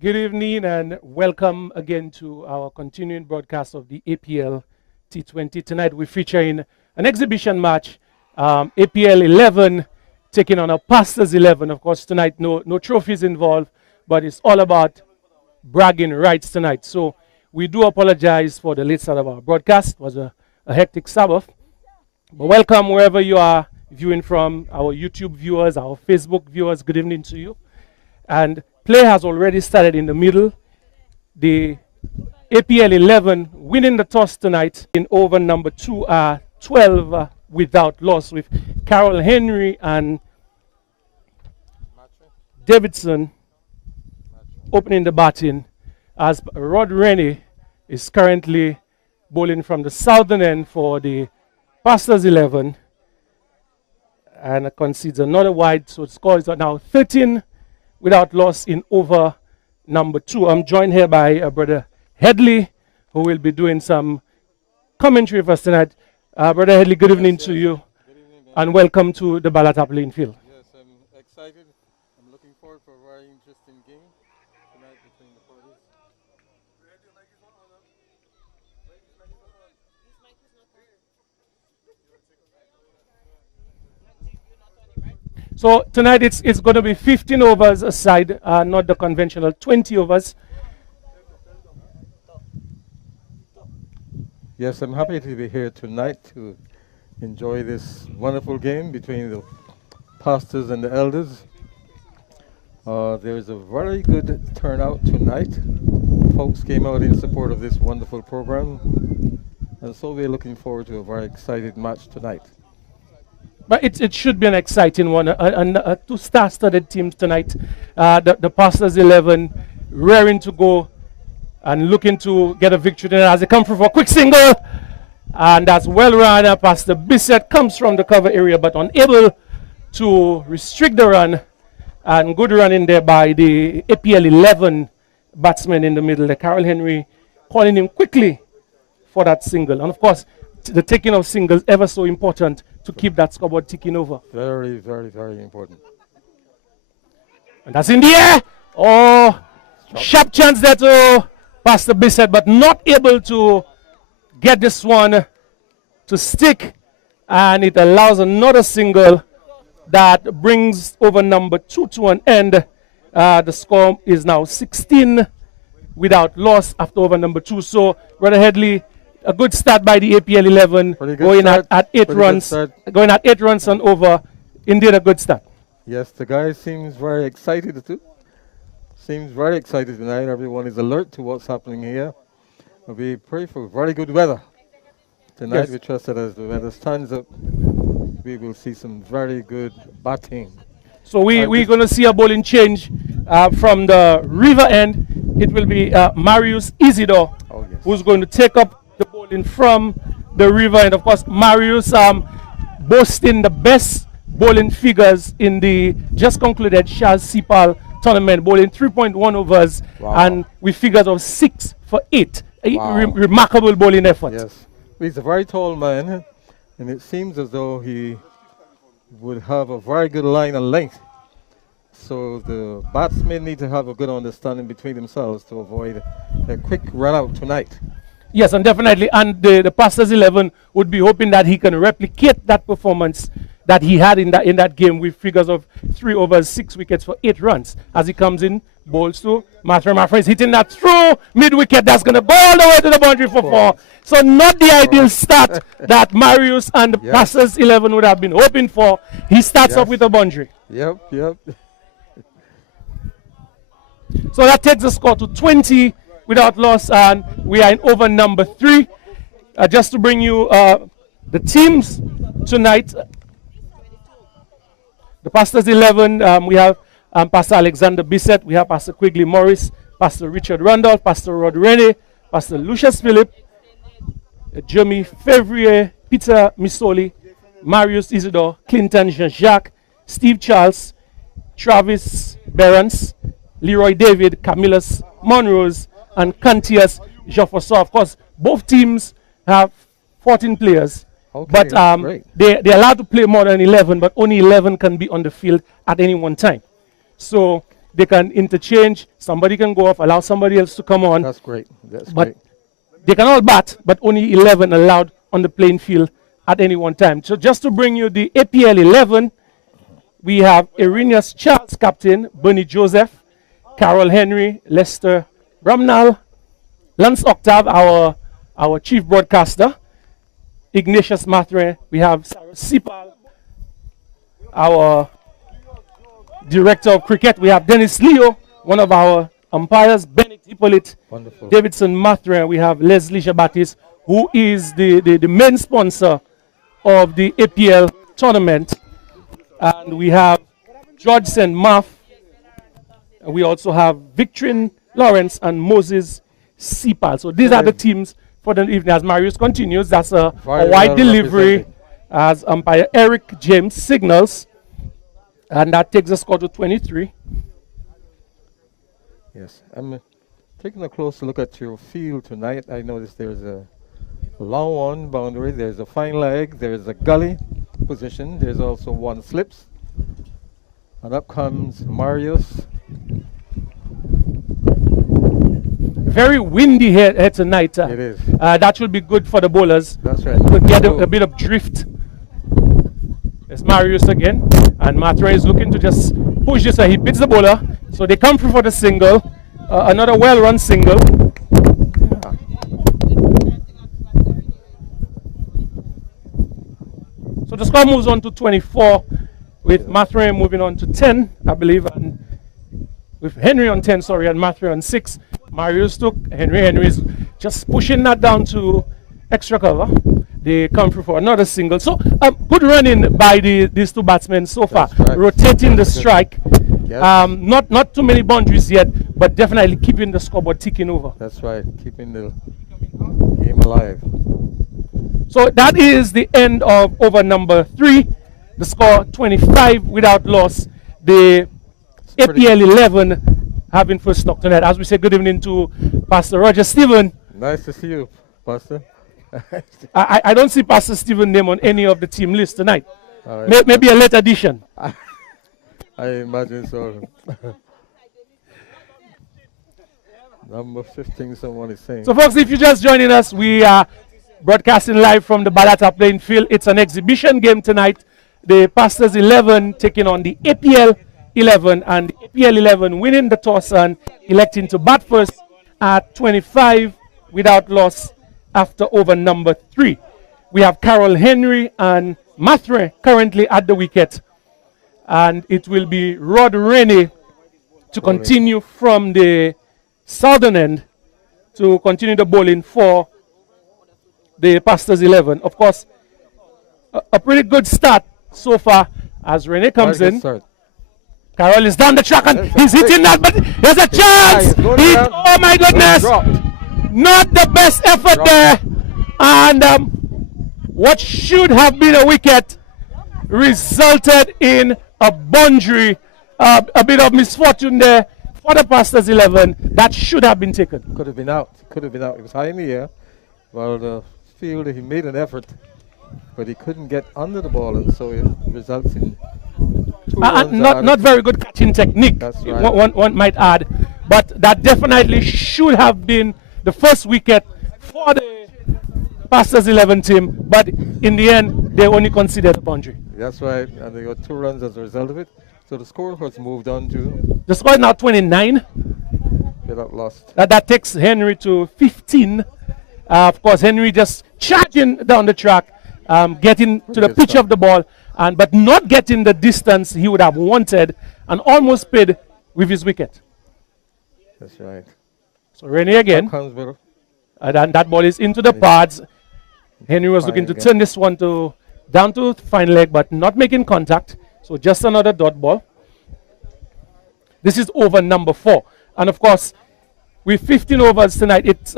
Good evening and welcome again to our continuing broadcast of the APL T20. Tonight we're featuring an exhibition match, APL 11 taking on a Pastors 11. Of course, tonight no trophies involved, but it's all about bragging rights tonight. So we do apologize for the late start of our broadcast. It was a hectic Sabbath. But welcome wherever you are viewing from, our YouTube viewers, our Facebook viewers. Good evening to you. And play has already started in the middle. The APL 11 winning the toss tonight in over number 2 are 12 without loss, with Carol Henry and Davidson opening the batting, as Rod Rennie is currently bowling from the southern end for the Pastors 11 and concedes another wide, so the score is now 13 without loss in over number 2. I'm joined here by Brother Headley, who will be doing some commentary for us tonight. Brother Headley, good evening to you, and welcome to the Balata playing field. Yes, I'm excited. I'm looking forward for a very interesting game tonight between the parties. So tonight it's going to be 15 overs aside, not the conventional 20 overs. Yes, I'm happy to be here tonight to enjoy this wonderful game between the pastors and the elders. There is a very good turnout tonight. Folks came out in support of this wonderful program, and so we're looking forward to a very excited match tonight. But it should be an exciting one. Two star-studded teams tonight. The Pastors 11 raring to go and looking to get a victory tonight as they come through for a quick single. And that's well run. Pastor Bissett comes from the cover area but unable to restrict the run. And good run in there by the APL 11 batsman in the middle. The Carol Henry calling him quickly for that single. And of course, the taking of singles ever so important to keep that scoreboard ticking over. Very, very, very important. And that's in the air. Oh, sharp chance there to Pastor Bissett, but not able to get this one to stick. And it allows another single that brings over number 2 to an end. The score is now 16 without loss after over number 2. So, Brother Headley, a good start by the APL 11, going at 8 runs, going at 8 runs and over. Indeed, a good start. Yes, the guy seems very excited too. Seems very excited tonight. Everyone is alert to what's happening here. We pray for very good weather tonight. Yes. We trust that as the weather stands up, we will see some very good batting. So we're going to see a bowling change from the river end. It will be Marius Isidore, who's going to take up the bowling from the river. And of course, Marius boasting the best bowling figures in the just concluded Charles Sipal tournament, bowling 3.1 overs and with figures of 6 for 8. A remarkable bowling effort. Yes, he's a very tall man, and it seems as though he would have a very good line and length. So the batsmen need to have a good understanding between themselves to avoid a quick run out tonight. Yes, and definitely. And the Pastors 11 would be hoping that he can replicate that performance that he had in that game with figures of 3 overs, 6 wickets for 8 runs. As he comes in, bowls to Mafra is hitting that through mid-wicket. That's going to go all the way to the boundary for 4. So not the ideal start that Marius and the Pastors 11 would have been hoping for. He starts off with a boundary. Yep. So that takes the score to 20 without loss, and we are in over number 3. Just to bring you the teams tonight. The Pastors 11, we have Pastor Alexander Bissett, we have Pastor Quigley Morris, Pastor Richard Randolph, Pastor Rod Rennie, Pastor Lucius Phillip, Jeremy Fevrier, Peter Misoli, Marius Isidore, Clinton Jean-Jacques, Steve Charles, Travis Berens, Leroy David, Camillus Monrose, and Cantius Joffoso. Of course, both teams have 14 players. Okay, but they're allowed to play more than 11, but only 11 can be on the field at any one time. So They can interchange. Somebody can go off, allow somebody else to come on. That's great. That's But great. they can all bat, but only 11 allowed on the playing field at any one time. So just to bring you the APL 11, we have Irenius Charles, captain, Bernie Joseph, Carol Henry, Lester Bramnall, Lance Octave, our chief broadcaster, Ignatius Mathre, we have Sarah Sipal, our director of cricket, we have Dennis Leo, one of our umpires, Bennett Hippolyte, Wonderful. Davidson Mathre, we have Leslie Shabatis, who is the main sponsor of the APL tournament. And we have George St. Muff. We also have Victorine Lawrence and Moses Sipal. So these are the teams for the evening. As Marius continues, that's a wide delivery as umpire Eric James signals. And that takes the score to 23. Yes, I'm taking a closer look at your field tonight. I noticed there's a long one boundary, there's a fine leg, there's a gully position, there's also one slips. And up comes Marius. Very windy here tonight. It is. That should be good for the bowlers. That's right. To get a bit of drift. It's Marius again. And Matra is looking to just push this and he beats the bowler. So they come through for the single. Another well-run single. So the score moves on to 24 with Matra moving on to 10, I believe. And with Henry on 10, sorry, and Matra on 6. Marius took Henry. Henry's just pushing that down to extra cover. They come through for another single. So good running by these two batsmen so far. Right. Rotating the strike. Yes. Not too many boundaries yet, but definitely keeping the scoreboard ticking over. That's right. Keeping the game alive. So that is the end of over number 3. The score 25 without loss. The APL 11 having first stock tonight. As we say, good evening to Pastor Roger Stephen. Nice to see you, Pastor. I don't see Pastor Stephen's name on any of the team list tonight. Right. Maybe a late addition. I imagine so. Number 15, someone is saying. So, folks, if you're just joining us, we are broadcasting live from the Balata playing field. It's an exhibition game tonight. The Pastors 11 taking on the APL 11, and the APL 11 winning the toss and electing to bat first at 25 without loss after over number 3. We have Carol Henry and Mathre currently at the wicket, and it will be Rod Rennie to continue from the southern end to continue the bowling for the Pastors 11. Of course, a pretty good start so far as Rennie comes in. Carol is down the track and he's hitting that, but there's a chance! Oh my goodness! Not the best effort there. And what should have been a wicket resulted in a boundary. A bit of misfortune there for the Pastors 11. That should have been taken. Could have been out. Could have been out. It was high in the air. Well, the fielder, he made an effort, but he couldn't get under the ball, and so it results in not very good catching technique. That's right. One might add, but that definitely should have been the first wicket for the Pastors 11 team. But in the end, they only considered a boundary. That's right, and they got 2 runs as a result of it. So the score has moved on to. The score is now 29. Without lost. That takes Henry to 15. Of course, Henry just charging down the track, getting to the pitch of the ball, but not getting the distance he would have wanted, and almost paid with his wicket. That's right. So Rennie again, and that ball is into the pads. Henry was looking to turn this one down to fine leg, but not making contact. So just another dot ball. This is over number 4, and of course, with 15 overs tonight, it's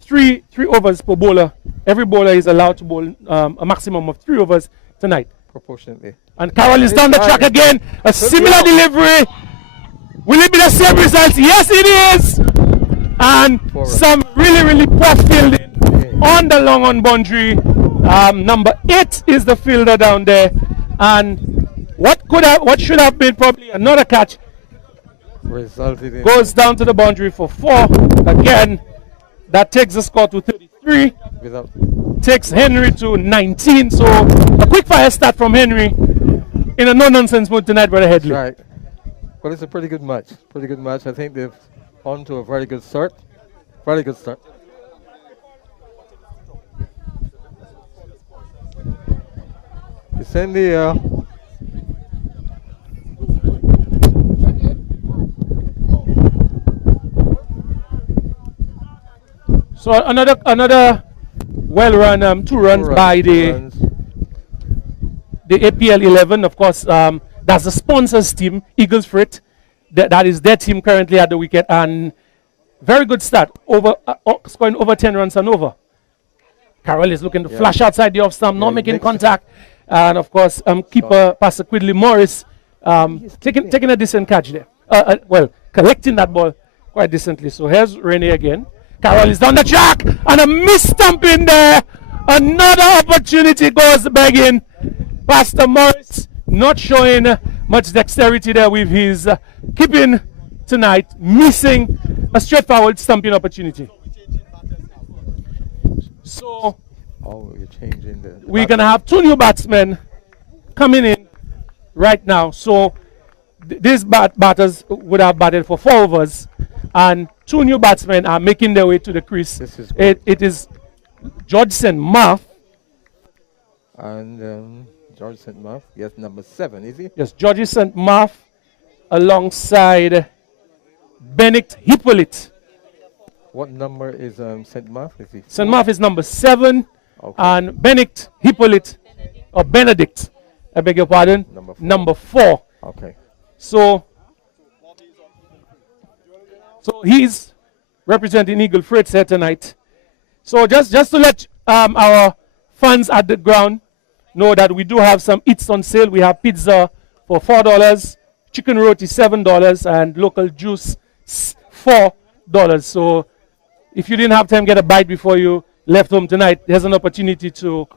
three overs per bowler. Every bowler is allowed to bowl a maximum of 3 overs tonight. Proportionately. And Carroll is down the track again. A similar delivery. Will it be the same result? Yes, it is. And some really poor fielding on the long on boundary. Number 8 is the fielder down there. And what should have been probably another catch resulted in Goes down to the boundary for 4. Again, that takes the score to 33. without Takes Henry to 19. So a quick fire start from Henry in a no-nonsense mood tonight, Brother Headley. right. Well, it's a pretty good match. Pretty good match. I think they've on to a very good start. Very good start. It's in the So another well-run 2 runs by the APL 11. Of course, that's the sponsors team, Eagles Freight. That is their team currently at the wicket, and very good start, scoring over 10 runs and over. Carroll is looking to flash outside the off stump, not making contact, and of course, keeper Pastor Quidley Morris taking a decent catch there. Well, collecting that ball quite decently. So here's Rennie again. Carroll is down the track, and a misstump in there. Another opportunity goes begging. Pastor Morris not showing much dexterity there with his keeping tonight, missing a straightforward stumping opportunity. So you're changing the we're going to have 2 new batsmen coming in right now. So these batters would have batted for 4 overs, and 2 new batsmen are making their way to the crease. This is It is George St. Marth. And George St. Marth, yes, number 7, is he? Yes, George St. Marth alongside Benedict Hippolyte. What number is St. Marth? Is he? St. Marth is number 7, Okay. and Benedict Hippolyte, or Benedict, I beg your pardon, number 4. Okay. So he's representing Eagle Freight here tonight. So just to let our fans at the ground know that we do have some eats on sale. We have pizza for $4, chicken roti $7, and local juice $4. So if you didn't have time to get a bite before you left home tonight, there's an opportunity to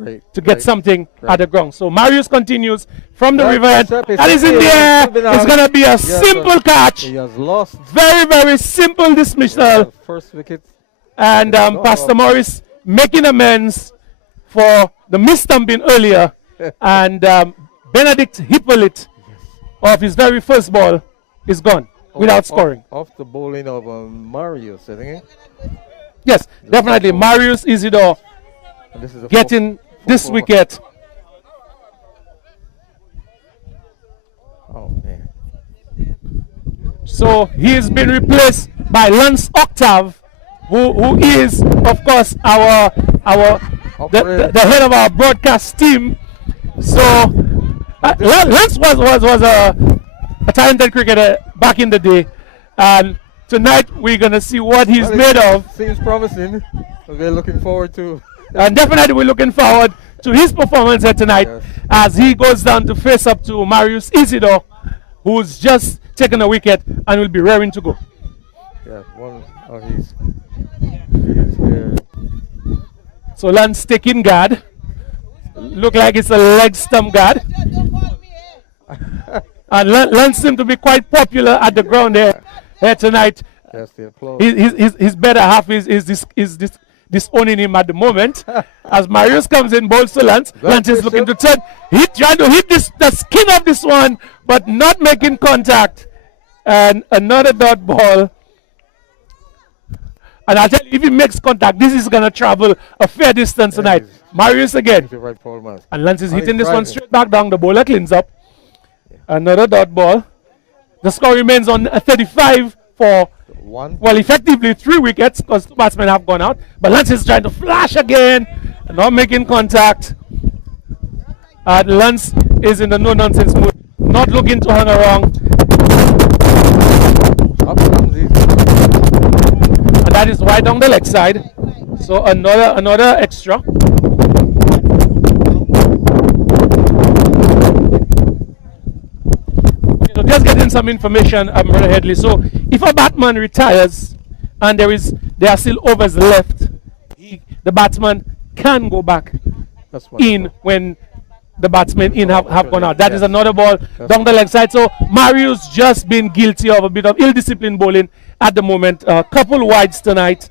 get something at the ground. So Marius continues from the river end. That is in the air. It's going to be a simple catch. He has lost. Very, very simple dismissal. First wicket. And Pastor Morris making amends for the misstumping earlier. And Benedict Hippolyte of his very first ball is gone without scoring. Off the bowling of Marius, I think. Yes, definitely. Marius Isidore getting this wicket. Oh, man. So he's been replaced by Lance Octave, who is, of course, the head of our broadcast team. So Lance was a talented cricketer back in the day, and tonight we're gonna see what he's made of. Seems promising. We're looking forward to. And definitely we're looking forward to his performance here tonight, as he goes down to face up to Marius Isidore, who's just taken a wicket and will be raring to go. Yeah, he's here. So Lance taking guard. Look like it's a leg stump guard. And Lance seems to be quite popular at the ground here tonight. Yes, the applause. His better half is disowning him at the moment. As Marius comes in, bowls to Lance. Lance is looking to turn. He's trying to hit the skin of this one, but not making contact. And another dot ball. And I'll tell you, if he makes contact, this is going to travel a fair distance tonight. Marius again. And Lance is hitting this one straight back down. The bowler cleans up. Another dot ball. The score remains on 35 for, well, effectively 3 wickets, because 2 batsmen have gone out. But Lance is trying to flash again, and not making contact. And Lance is in the no-nonsense mood, not looking to hang around. And that is right down the leg side. So another extra. So just getting some information, Brother Headley. So if a batsman retires and there are still overs left, the batsman can go back in when the batsmen in have gone out. That is Yes. another ball That's down the leg side. So Mario's just been guilty of a bit of ill-disciplined bowling at the moment. A couple wides tonight,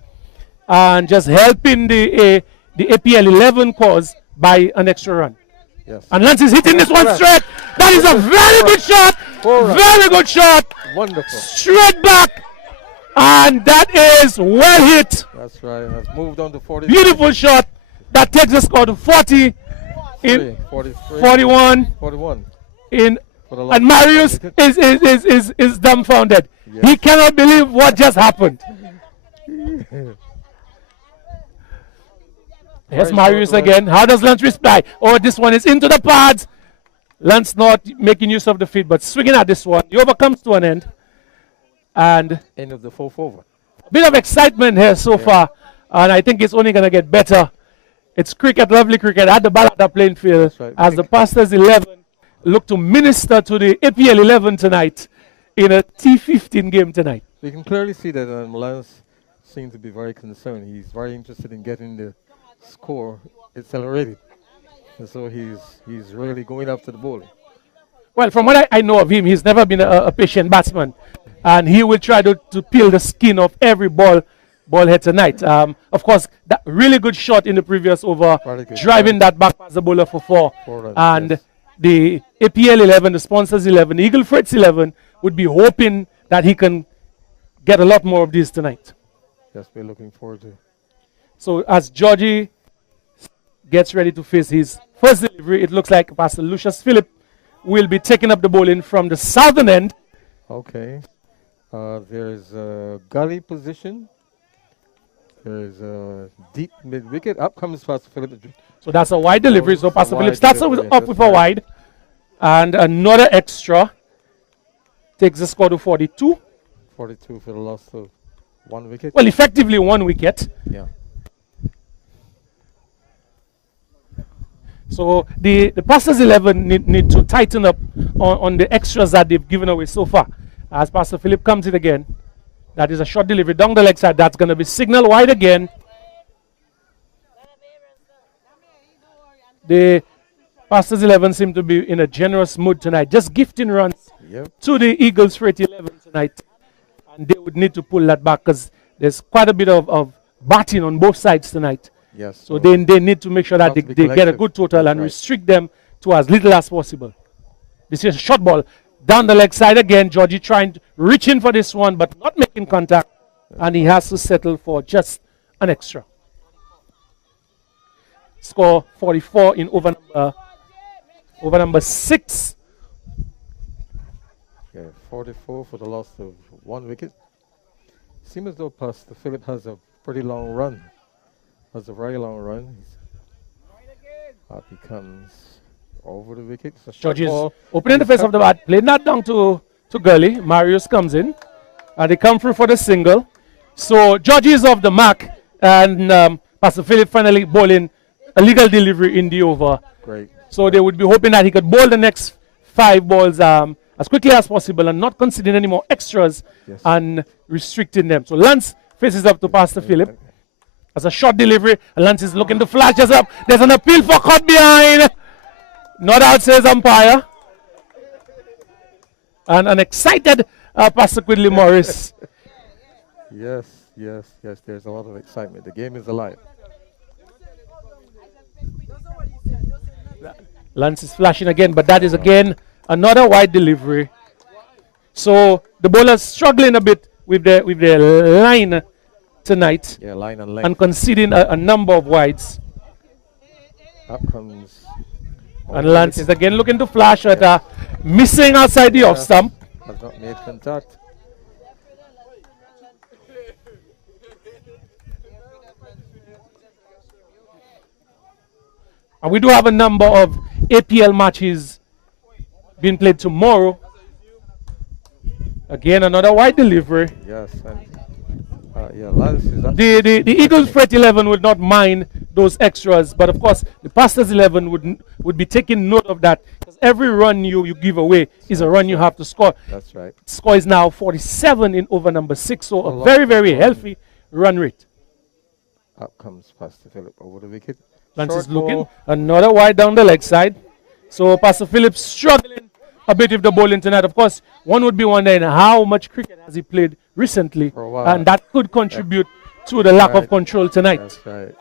and just helping the APL 11 cause by an extra run. Yes. And Lance is hitting this one Correct. straight. That is a very good shot. Correct. Very good shot. Wonderful. Straight back. And that is well hit. That's right. Has moved on to 40. Beautiful shot. That takes the score to 40 in 43, 41 41. in For the last and Marius wicket. is dumbfounded. Yes. He cannot believe what just happened. Yes, Very Marius short again. How does Lance reply? Oh, this one is into the pads. Lance not making use of the feet, but swinging at this one. The over comes to an end. And End of the fourth over. a bit of excitement here so far. And I think it's only going to get better. It's cricket, lovely cricket at the Balada playing field. That's right. As the Pastors 11 look to minister to the APL 11 tonight in a T15 game tonight. We can clearly see that Lance seems to be very concerned. He's very interested in getting the score accelerated. And so he's really going after the bowling. Well, from what I know of him, he's never been a patient batsman. And he will try to peel the skin off every ball here tonight. Of course, that really good shot in the previous over, Very good. driving that back past the bowler for 4. 4 runs, And yes. the APL 11, the sponsors 11, Eagle Freights 11 would be hoping that he can get a lot more of these tonight. Yes, we're looking forward to. So as Georgie gets ready to face his first delivery, it looks like Pastor Lucius Phillip will be taking up the bowling from the southern end. Okay. There's a gully position. There's a deep mid wicket. Up comes Pastor Phillip. So that's a wide delivery. So Pastor wide Phillip starts delivery, up that's with a right. wide. And another extra takes the score to 42. 42 for the loss of 1 wicket. Well, effectively 1 wicket. Yeah. So the Pastors 11 need to tighten up on the extras that they've given away so far. As Pastor Phillip comes in again, that is a short delivery down the leg side. That's going to be signal wide again. The Pastors 11 seem to be in a generous mood tonight, just gifting runs Yep. to the Eagles Freight 11 tonight. And they would need to pull that back because there's quite a bit of batting on both sides tonight. Yes. So they need to make sure that Have to be they get a collective. good total That's and right. restrict them to as little as possible. This is a short ball down the leg side again. Georgie trying to reach in for this one, but not making contact. And he has to settle for just an extra. Score 44 in over number 6. Yeah, 44 for the loss of 1 wicket. Seems as though Pastor Phillip has a pretty long run. Has a very long run. Up he comes over the wicket. It's a short Georgie is ball. opening the face of the bat, playing that down to Gurley. Marius comes in. And they come through for the single. So Georgie is off the mark. And Pastor Phillip finally bowling a legal delivery in the over. Great. So they would be hoping that he could bowl the next 5 balls as quickly as possible and not considering any more extras Yes. and restricting them. So Lance faces up to Pastor Phillip. As a short delivery, and Lance is looking to flash us up. There's an appeal for cut behind. Not out, says umpire. And an excited Pastor Quidley Morris. Yes, yes, yes. There's a lot of excitement. The game is alive. Lance is flashing again, but that is again another wide delivery. So the bowlers struggling a bit with their line tonight Yeah, line and length. and conceding a number of wides. Up comes. And Lance is again looking to flash at missing outside the off Yes. stump. Has not made contact. And we do have a number of APL matches being played tomorrow. Again, another wide delivery. Yes, and yeah, Lance is actually The Eagles Freight 11 would not mind those extras, but of course the Pastors 11 would be taking note of that, because every run you give away is a run you have to score. That's right. Score is now 47 in over number 6, so A a lot very, of very run. healthy run rate. Up comes Pastor Phillip over the wicket. Lance Short is looking. ball. Another wide down the leg side. So Pastor Phillips struggling a bit with the bowling tonight. Of course, one would be wondering how much cricket has he played recently, For a while. and that could contribute to the lack of right. control tonight. That's right.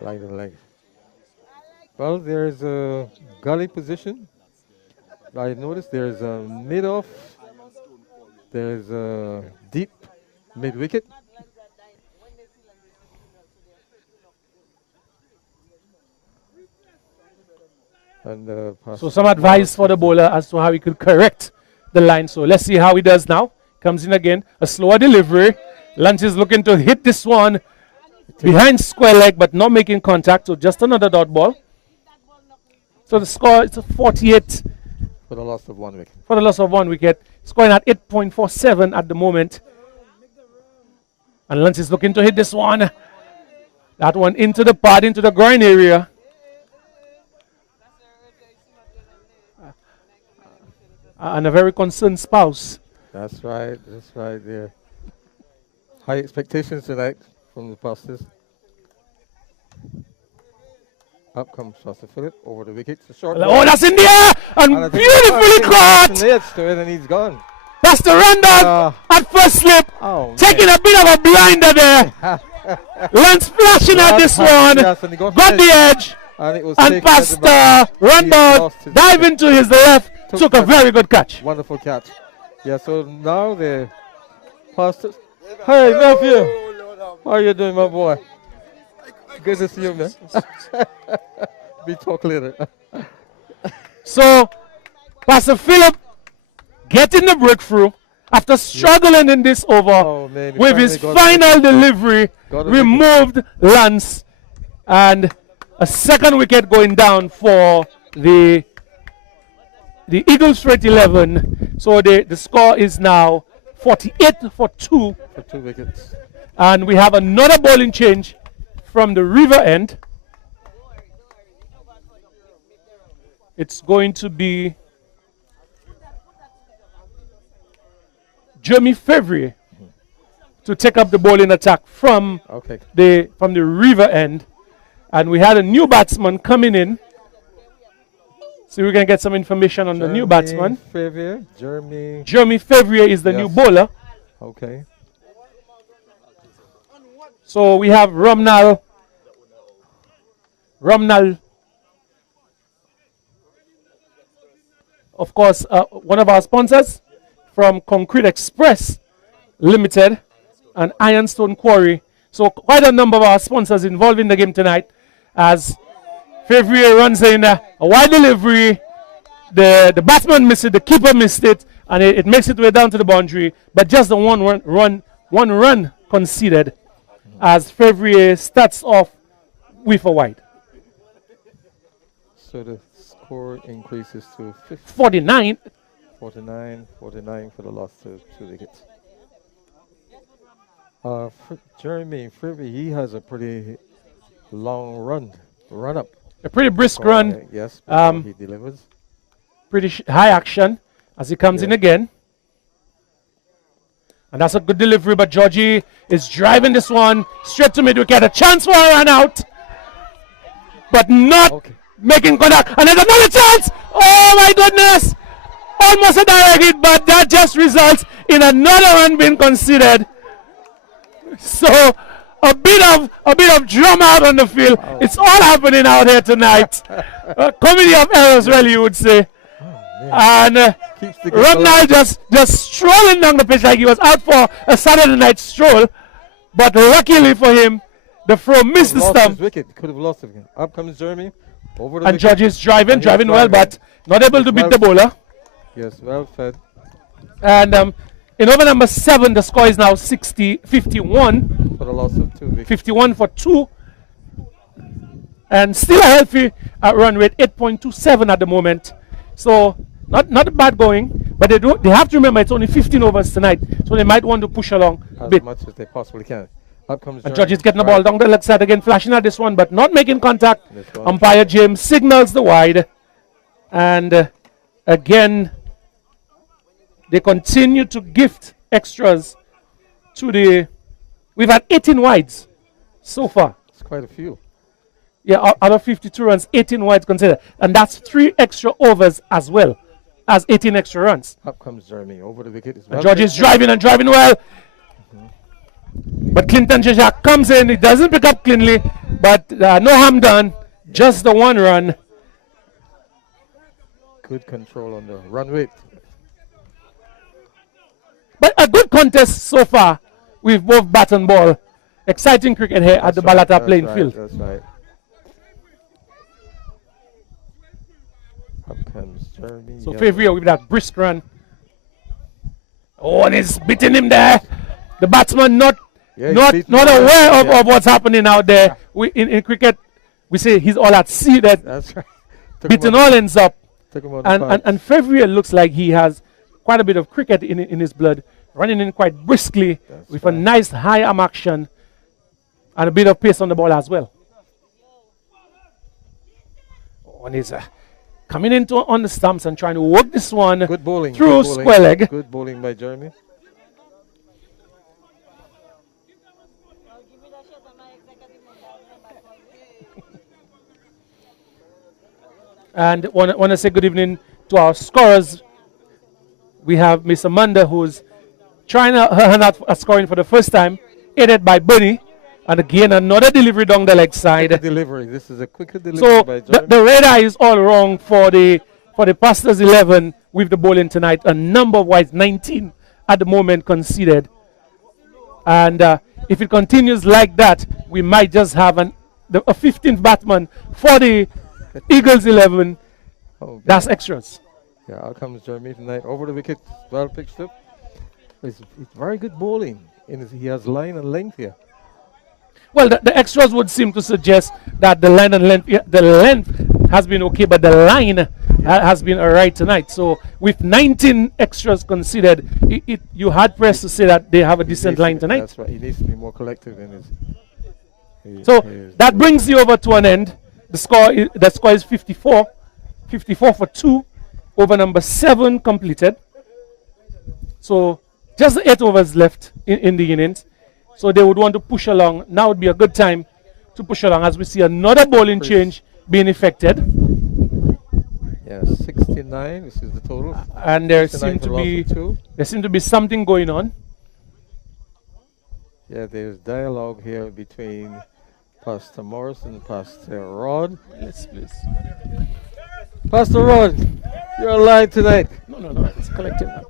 Line and leg. Well, there's a gully position. I noticed there's a mid off. There's a deep mid wicket. And So some advice for the bowler as to how he could correct the line. So let's see how he does now. Comes in again, a slower delivery. Lunch is looking to hit this one behind square leg, but not making contact. So just another dot ball. So the score is 48 for the loss of 1 wicket. For the loss of 1 wicket. Scoring at 8.47 at the moment. And Lunch is looking to hit this one. That one into the pad, into the groin area. And a very concerned spouse. That's right. That's right there. High expectations tonight from the Pastors. Up comes Pastor Phillip over the wicket. Oh, that's in the air! And beautifully caught! And he's gone. Pastor Randall at first slip. Oh, taking a bit of a blinder there. Lance flashing at this one. Yes, got the edge. And Pastor Randall diving to his left. Took a very good catch. Wonderful catch. Yeah, so now the Pastors. Hey, nephew. How are you doing, my boy? Good to see you, man. We talk later. So, Pastor Philip getting the breakthrough after struggling in this over with his final delivery, removed Lance, and a second wicket going down for the Eagles straight 11. So the score is now 48 for 2. For 2 wickets. And we have another bowling change from the river end. It's going to be Jeremy Fevrier to take up the bowling attack from the river end. And we had a new batsman coming in. So we're going to get some information on the new batsman. Jeremy Fevrier is the new bowler. Okay. So we have Romnal, of course, one of our sponsors from Concrete Express Limited and Ironstone Quarry. So quite a number of our sponsors involved in the game tonight as Fevrier runs in a wide delivery. The batsman missed it, the keeper missed it, and it makes its way down to the boundary. But just the one run conceded as Fevrier starts off with a wide. So the score increases to 49. 49 for the loss to 2 wickets. Jeremy Fevrier, he has a pretty long run up. A pretty brisk run. Yes, he delivers. Pretty high action as he comes in again. And that's a good delivery, but Georgie is driving this one straight to mid-wicket. A chance for a run out, but not making contact. And there's another chance. Oh my goodness. Almost a direct hit, but that just results in another run being conceded. So a bit of drama out on the field. It's all happening out here tonight. A comedy of errors, really, you would say. And Romney just strolling down the pitch like he was out for a Saturday night stroll. But luckily for him, the throw missed the stump. Could have lost it. Up comes Jeremy. Over the and George is driving well, but not able to beat the bowler. Yes, well fed. And in over number 7, the score is now 51. For the loss of 2 wickets. 51 for 2. And still a healthy run rate, 8.27 at the moment. So not bad going, but they have to remember it's only 15 overs tonight, so they might want to push along a bit. As much as they possibly can. Up comes Judge is getting the ball down the left side again, flashing at this one, but not making contact. Umpire James signals the wide. And again, they continue to gift extras to the... We've had 18 wides so far. It's quite a few. Yeah, out of 52 runs, 18 wides considered. And that's 3 extra overs as well as 18 extra runs. Up comes Jeremy over the wicket. And George is driving and driving well. But Clinton Jejak comes in. He doesn't pick up cleanly, but no harm done. Just the 1 run. Good control on the run rate. But a good contest so far with both bat and ball. Exciting cricket here at the Balata playing field. That's right. Up comes Jeremy. So Favria with that brisk run. Oh, and he's beating him there. The batsman not aware of what's happening out there. In cricket, we say he's all at sea. That's right. Beating all ends up. And Favria looks like he has quite a bit of cricket in his blood, running in quite briskly with a nice high arm action and a bit of pace on the ball as well. Oh, and he's coming into on the stumps and trying to work this one good bowling, through square leg. Good bowling by Jeremy. And want to say good evening to our scorers. We have Miss Amanda, who's trying her hand at scoring for the first time, aided by Bunny. And again, another delivery down the leg side. Delivery. This is a quicker delivery so by Jeremy. The radar is all wrong for the Pastors 11 with the bowling tonight. A number of wides, 19 at the moment conceded. And if it continues like that, we might just have a 15th batsman for the Eagles 11. Oh, that's extras. Yeah, out comes Jeremy tonight. Over the wicket, well pitched up. It's very good bowling. He has line and length here. Well, the extras would seem to suggest that the line and length, the length has been okay, but the line has been all right tonight. So with 19 extras considered, you hard pressed to say that they have a decent line tonight. That's right. He needs to be more collective in his. So that brings you over to an end. The score is 54 for 2 over number 7 completed. So just 8 overs left in the innings. So they would want to push along. Now would be a good time to push along as we see another bowling change being effected. Yeah, 69. This is the total. And there seems to be something going on. Yeah, there's dialogue here between Pastor Morris and Pastor Rod. Yes, please. Pastor Rod, you're alive tonight. No, it's collecting now.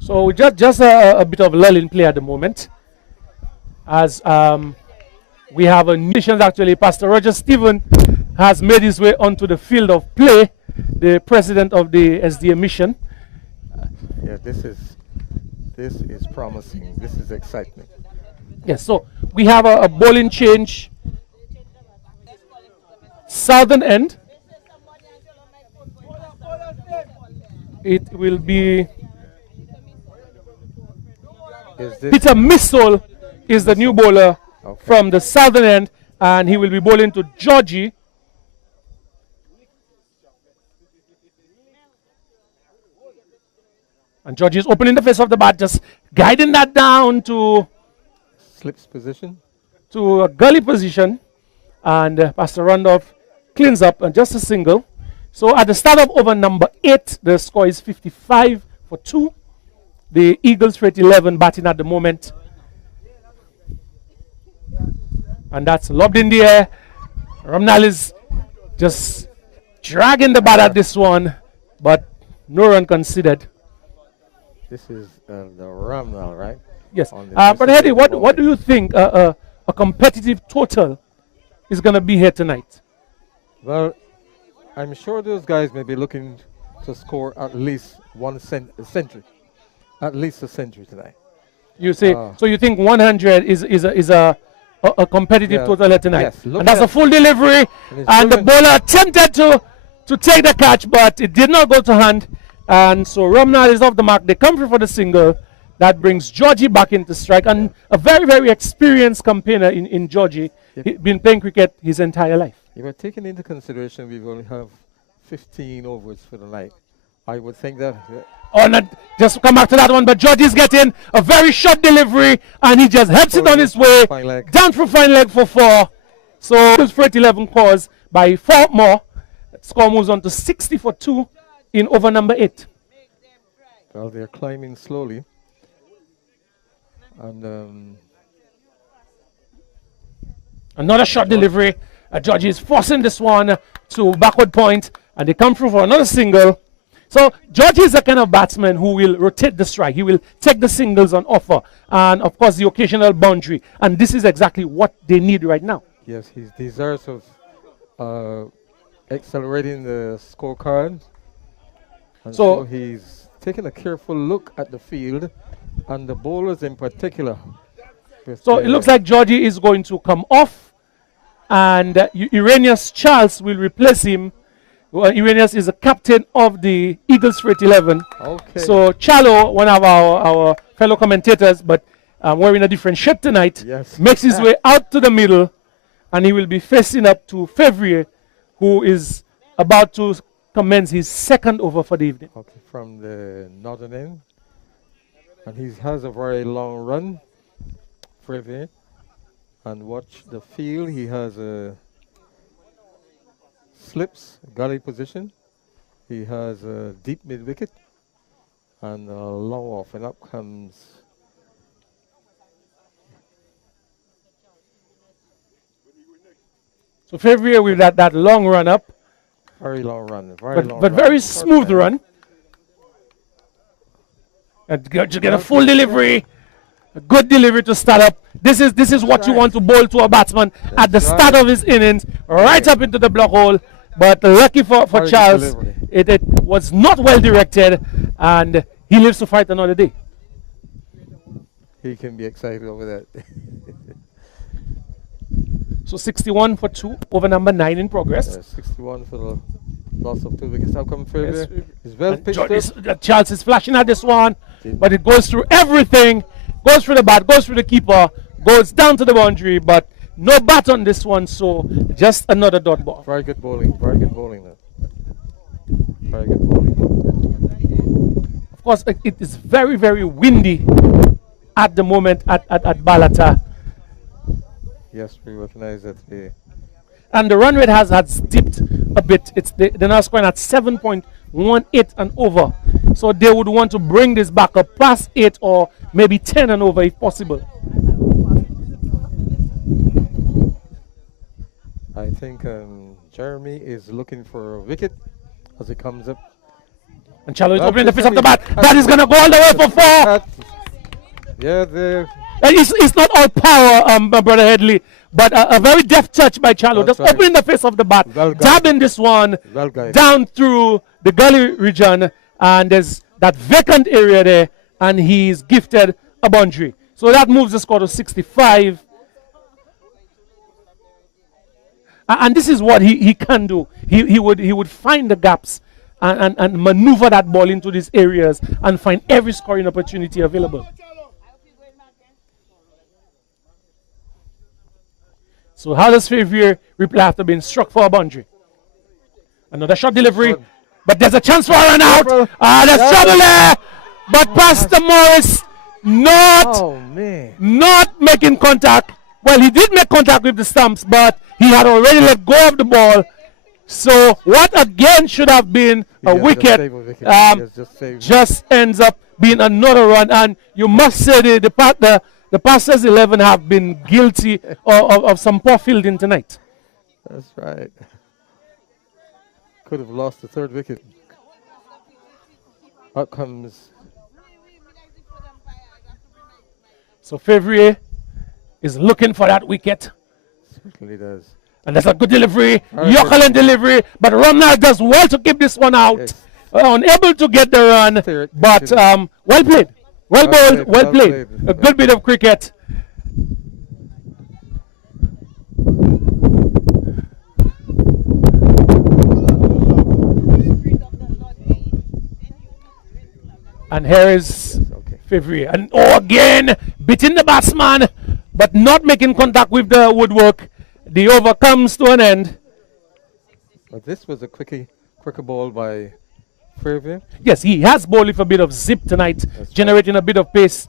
So just a bit of lull in play at the moment, as we have a new addition. Actually, Pastor Roger Stephen has made his way onto the field of play, the president of the SDA mission. Yeah, this is promising. This is excitement. Yes, so we have a bowling change. Southern end. It will be Peter Missile is the new bowler from the southern end, and he will be bowling to Georgie. And Georgie is opening the face of the bat, just guiding that down to slips position, to a gully position, and Pastor Randolph cleans up and just a single. So at the start of over number 8, the score is 55 for 2. The Eagles for 11 batting at the moment. And that's lobbed in the air. Ramnal is just dragging the bat at this one, but no run considered. This is the Ramnal, right? Yes. But Eddie, what do you think a competitive total is going to be here tonight? Well, I'm sure those guys may be looking to score at least a century. At least a century tonight. You say, so you think 100 is a competitive total here tonight? Yes. And that's a full delivery. And the bowler attempted to take the catch, but it did not go to hand. And so Ramnal is off the mark. They come through for the single. That brings Georgie back into strike. And a very, very experienced campaigner in Georgie. He's been playing cricket his entire life. If we're taking into consideration we only have 15 overs for the night, I would think that. Oh, not just come back to that one, but George is getting a very short delivery, and he just helps it on his way down for fine leg for 4. So it's for 11 cause by 4 more. Score moves on to 60 for 2 in over number 8. Well, they're climbing slowly, and another short delivery. George is forcing this one to backward point, and they come through for another single. So George is a kind of batsman who will rotate the strike. He will take the singles on offer, and of course the occasional boundary. And this is exactly what they need right now. Yes, he's desirous of accelerating the scorecard. And so he's taking a careful look at the field, and the bowlers in particular. So it looks like Georgie is going to come off, and Iranius Charles will replace him. Well, Iranius is the captain of the Eagles for 11. Okay. So Chalo, one of our fellow commentators, but wearing a different shirt tonight, makes his way out to the middle, and he will be facing up to Fevrier, who is about to commence his second over for the evening. Okay, from the northern end. And he has a very long run, Fevrier. And watch the field. He has a slips, gully position. He has a deep mid wicket and a long off, and up comes. So Fevrier with that long run up. Very long run, but very smooth run. And just get a full delivery. A good delivery to start up. This is what you want to bowl to a batsman at the start of his innings, right up into the block hole. But lucky for Charles, it was not well directed, and he lives to fight another day. He can be excited over that. So 61 for 2 over number 9 in progress. 61 for the loss of 2 wickets. How come Fevrier is well pitched up? Charles is flashing at this one, but it goes through everything. Goes through the bat, goes through the keeper, goes down to the boundary, but no bat on this one, so just another dot ball. Very good bowling, very good bowling. Very good bowling. Of course, it is very, very windy at the moment at Balata. Yes, we recognize that. And the run rate has dipped a bit. They're now scoring at 7.18 and over. So they would want to bring this back up past 8 or maybe 10 and over if possible. I think Jeremy is looking for a wicket as he comes up. And Chalo is opening the face of the bat. That is going to go all the way for 4. Yeah, it's not all power, Brother Headley, but a very deft touch by Chalo. Just opening the face of the bat, dabbing this one down through the gully region, and there's that vacant area there, and he's gifted a boundary. So that moves the score to 65. And this is what he can do. He would find the gaps and maneuver that ball into these areas and find every scoring opportunity available. So how does Fevrier reply after being struck for a boundary? Another shot delivery, but there's a chance for a run out. There's trouble there, but Pastor Morris not making contact. Well, he did make contact with the stumps, but he had already let go of the ball. So what again should have been a wicket, just ends up being another run. And you must say the Pastors 11 have been guilty of some poor fielding tonight. That's right. Could have lost the 3rd wicket. Out comes. So Fevrier is looking for that wicket. Certainly does. And that's a good delivery, Yokalan delivery, but Romnar does well to keep this one out. Yes. Unable to get the run, but well played. Well bowled, well played. A good bit of cricket. And here is Fevrier. And again, beating the batsman, but not making contact with the woodwork. The over comes to an end. But this was a quicker ball by Fairview. Yes, he has bowled with a bit of zip tonight, That's generating a bit of pace,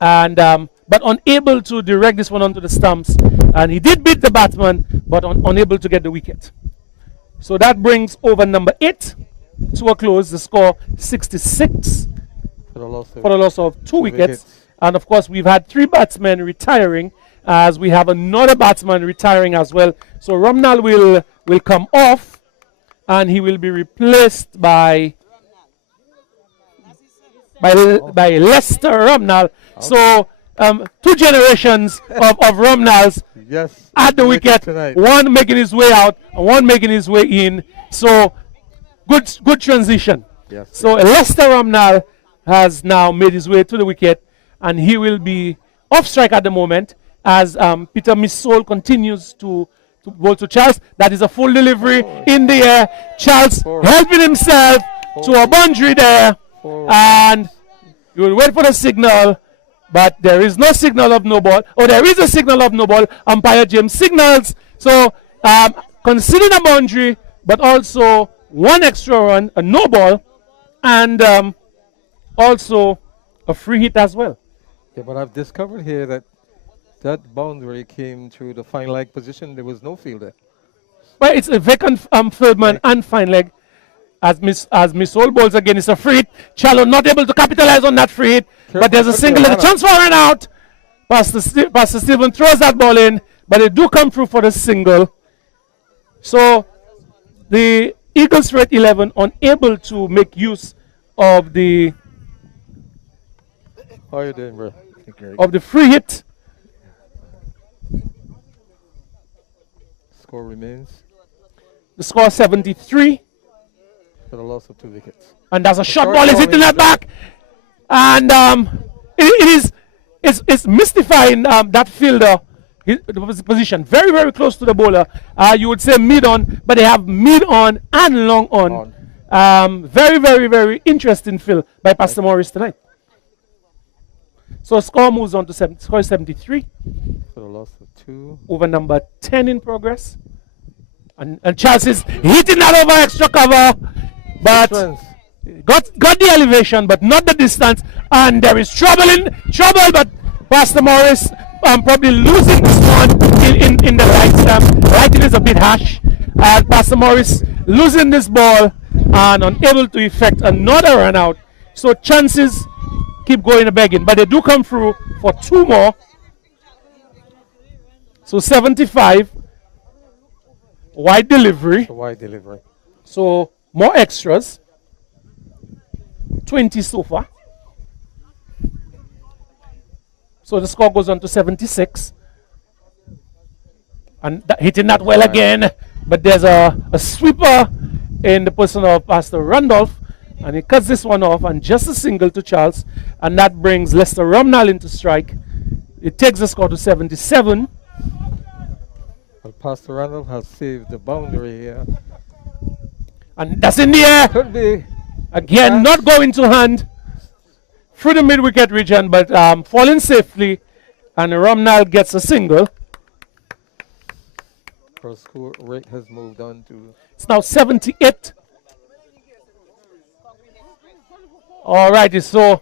and but unable to direct this one onto the stumps. And he did beat the batsman, but unable to get the wicket. So that brings over number 8 to a close. The score 66 for the loss for the loss of 2 wickets. And of course, we've had 3 batsmen retiring, as we have another batsman retiring as well. So Romnal will come off, and he will be replaced by Lester Romnal. So 2 generations of Romnals Yes. at the wicket, tonight. one making his way out and one making his way in. So good transition. Yes. So Lester Romnal has now made his way to the wicket, and he will be off strike at the moment as Peter Missole continues to bowl to Charles. That is a full delivery in the air. Charles helping himself to a boundary there, and you will wait for the signal, but there is no signal of no ball. Oh, there is a signal of no ball. Umpire James signals. So considering a boundary, but also 1 extra run, a no ball, and also a free hit as well. Yeah, but I've discovered here that that boundary came through the fine leg position. There was no fielder. Well, it's a vacant third man and fine leg. As Miss Old bowls again, it's a free hit. Charlo not able to capitalize on that free hit, but there's a single and a chance for a run out. Pastor Stephen throws that ball in, but they do come through for the single. So the Eagles straight 11 unable to make use of the How are you doing, bro? free hit. Score remains The score 73. for the loss of 2 wickets. And there's a short ball is hitting that back, and it's mystifying that fielder, his position very, very close to the bowler. You would say mid on, but they have mid on and long on. Very, very, very interesting fill by Pastor Morris tonight. So score moves on to score 73 For the loss of 2. over number 10 in progress, and Charles is hitting that over extra cover, but got the elevation, but not the distance, and there is trouble, but Pastor Morris probably losing this one in the lights. Lighting is a bit harsh. Pastor Morris losing this ball and unable to effect another run out. So chances keep going and begging, but they do come through for 2 more. So 75 wide delivery. Wide delivery. So more extras. 20 so far. So the score goes on to 76. And hitting that well again. But there's a sweeper in the person of Pastor Randolph. And he cuts this one off, and just a single to Charles. And that brings Lester Romnal into strike. It takes the score to 77. Well, Pastor Randolph has saved the boundary here. And that's in the air. Could be. Again, not going to hand through the mid-wicket region, but falling safely. And Romnal gets a single. Our score rate has moved on to. It's now 78. Alrighty, so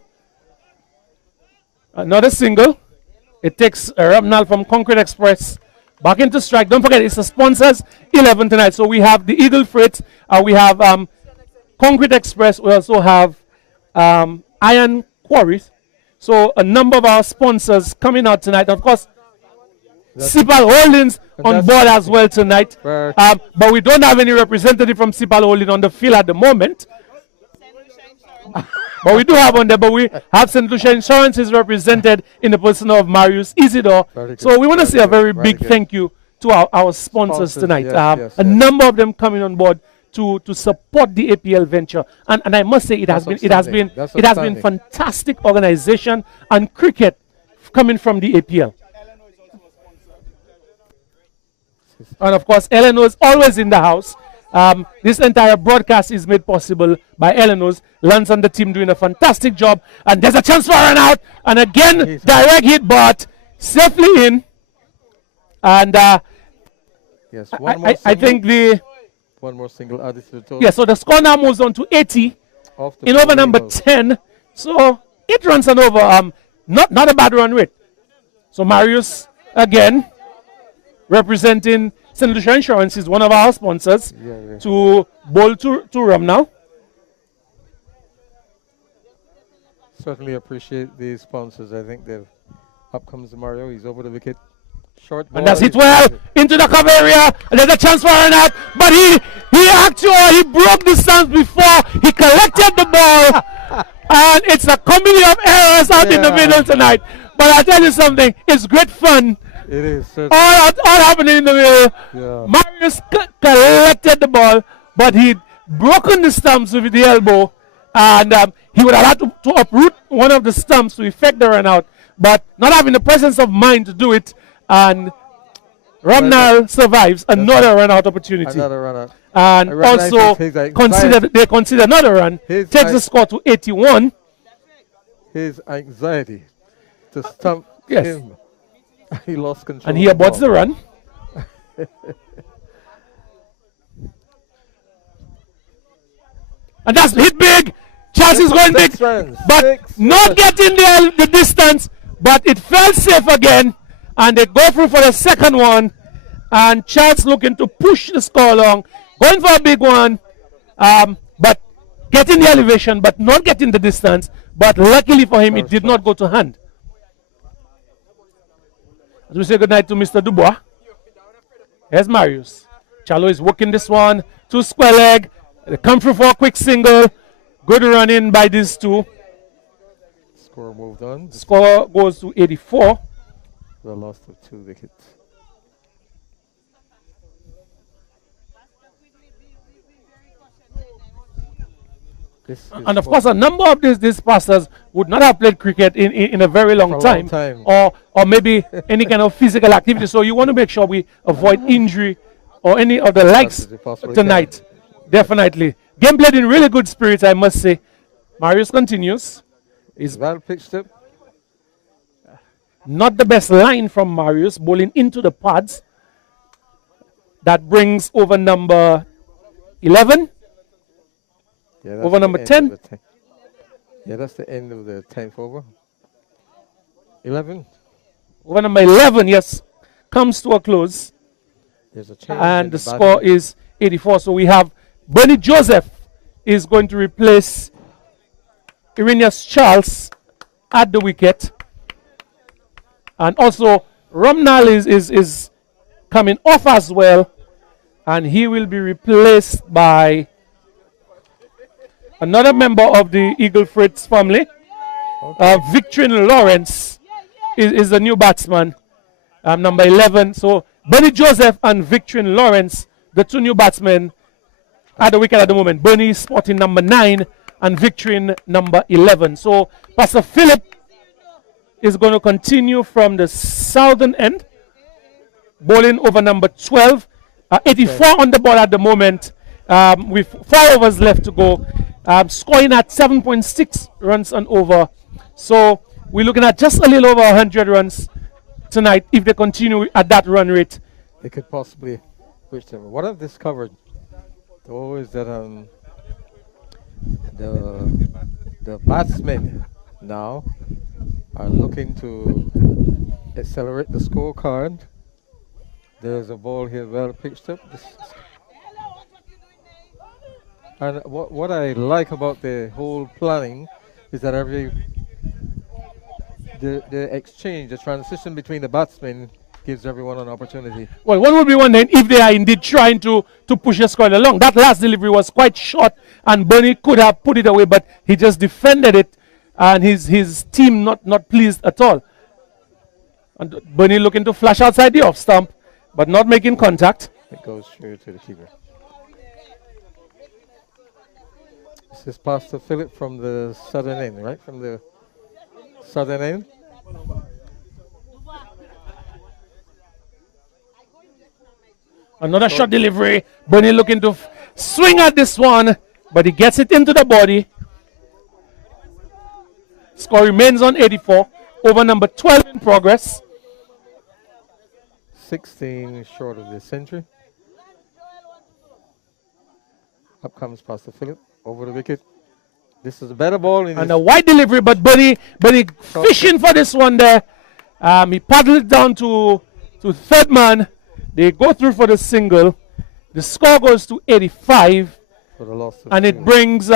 another single. It takes Romnal from Concrete Express back into strike. Don't forget, it's the sponsors 11 tonight. So we have the Eagle Freight, we have Concrete Express, we also have Iron Quarries. So a number of our sponsors coming out tonight. Of course, Sipal Holdings on board as well tonight. But we don't have any representative from Sipal Holdings on the field at the moment. But we do have on there, but we have St. Lucia Insurance is represented in the person of Marius Isidore. So we want to say a very big thank you to our sponsors tonight. A number of them coming on board to support the APL venture, and I must say it has been fantastic organization and cricket coming from the APL. And of course, Eleanor is always in the house. This entire broadcast is made possible by Eleanor's. Lance and the team doing a fantastic job. And there's a chance for an out. And again, direct hit, but safely in. And yes, I think the one more single added to the total. yeah. So the score now moves on to 80, off the in over bowling number out. 10. So 8 runs and over. Not a bad run rate. So Marius again representing St. Lucia Insurance is one of our sponsors Yeah, yeah. to bowl to Rum now. Certainly appreciate the sponsors. I think they've. Up comes Mario. He's over the wicket. Short ball. And that's hit He's well got it. into the cover area. And there's a chance for an out. But he broke the stance before he collected the ball. And it's a comedy of errors out in the Yeah. middle tonight. But I'll tell you something, it's great fun. It is. Certainly. All happening in the middle. Yeah. Marius collected the ball, but he'd broken the stumps with the elbow. And he would have had to uproot one of the stumps to effect the run out. But not having the presence of mind to do it. And Ramnal survives another run out opportunity. Another run out. And I recognize also his anxiety. they consider another run. His Takes the score to 81. His anxiety to stump Yes. him. He lost control. And he of the aborts ball. the run. And that's hit big. Chance is going big. 6 runs. But 6 not runs. getting the distance. But it felt safe again. And they go through for the second one. And Chance looking to push the score along. Going for a big one. But getting the elevation, but not getting the distance. But luckily for him, it did not go to hand. As we say goodnight to Mr. Dubois. Here's Marius. Chalo is working this one. 2 square leg. They come through for a quick single. Good run in by these two. Score moved on. Score goes to 84. The loss of 2 wickets. This is And of for- course, a number of these pastors would not have played cricket in a very long For a time, long time. or maybe any kind of physical activity. So you want to make sure we avoid injury or any of the likes As it possibly tonight. Definitely. Game played in really good spirits, I must say. Marius continues. Is well pitched up. not the best line from Marius, bowling into the pads. That brings over number 11. Yeah, that's Over the number end 10. of the yeah, that's the end of the 10th over. 11. Over number 11, yes, comes to a close. There's a change. And in the batting. score is 84. So we have Bernie Joseph is going to replace Irenaeus Charles at the wicket. And also Ramnal is coming off as well. And he will be replaced by another member of the Eagle Fritz family. Victorin Lawrence is the new batsman, number 11. So Bernie Joseph and Victorin Lawrence, the 2 new batsmen at the wicket at the moment. Bernie spotting number 9 and Victorin number 11. So Pastor Philip is going to continue from the southern end, bowling over number 12. 84 on the ball at the moment, with 4 overs left to go, scoring at 7.6 runs and over. So we're looking at just a little over 100 runs tonight if they continue at that run rate. They could possibly reach them. What I've discovered, though, is that the batsmen now are looking to accelerate the scorecard. There's a ball here well pitched up. And what I like about the whole planning is that the exchange, the transition between the batsmen gives everyone an opportunity. Well, one would be wondering if they are indeed trying to push the squad along. That last delivery was quite short, and Bernie could have put it away, but he just defended it, and his team not pleased at all. And Bernie looking to flash outside the off stump, but not making contact. It goes through to the keeper. This is Pastor Philip from the southern end, right? From the southern end. Another shot delivery. Bernie looking to swing at this one, but he gets it into the body. Score remains on 84. Over number 12 in progress. 16 short of the century. Up comes Pastor Philip over the wicket. This is a better ball in And this. a wide delivery, but Bunny fishing for this one there. He paddled it down to third man. They go through for the single. The score goes to 85, For the loss of and it two. brings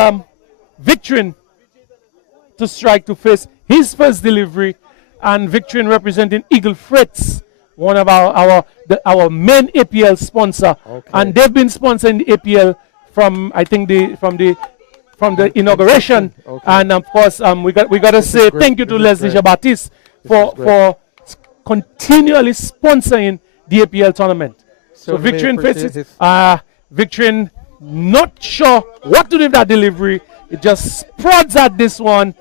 Victorin to strike to face his first delivery, and Victorin representing Eagle Fritz, one of our main APL sponsor, Okay. and they've been sponsoring the APL from I think from the inauguration, Okay. and of course we got to This is say great. thank you to This is Leslie great. Jabatis This for is great. continually sponsoring the APL tournament. So Certainly Victorin appreciate faces his- Victorin, not sure what to do with that delivery. It just sprods at this one,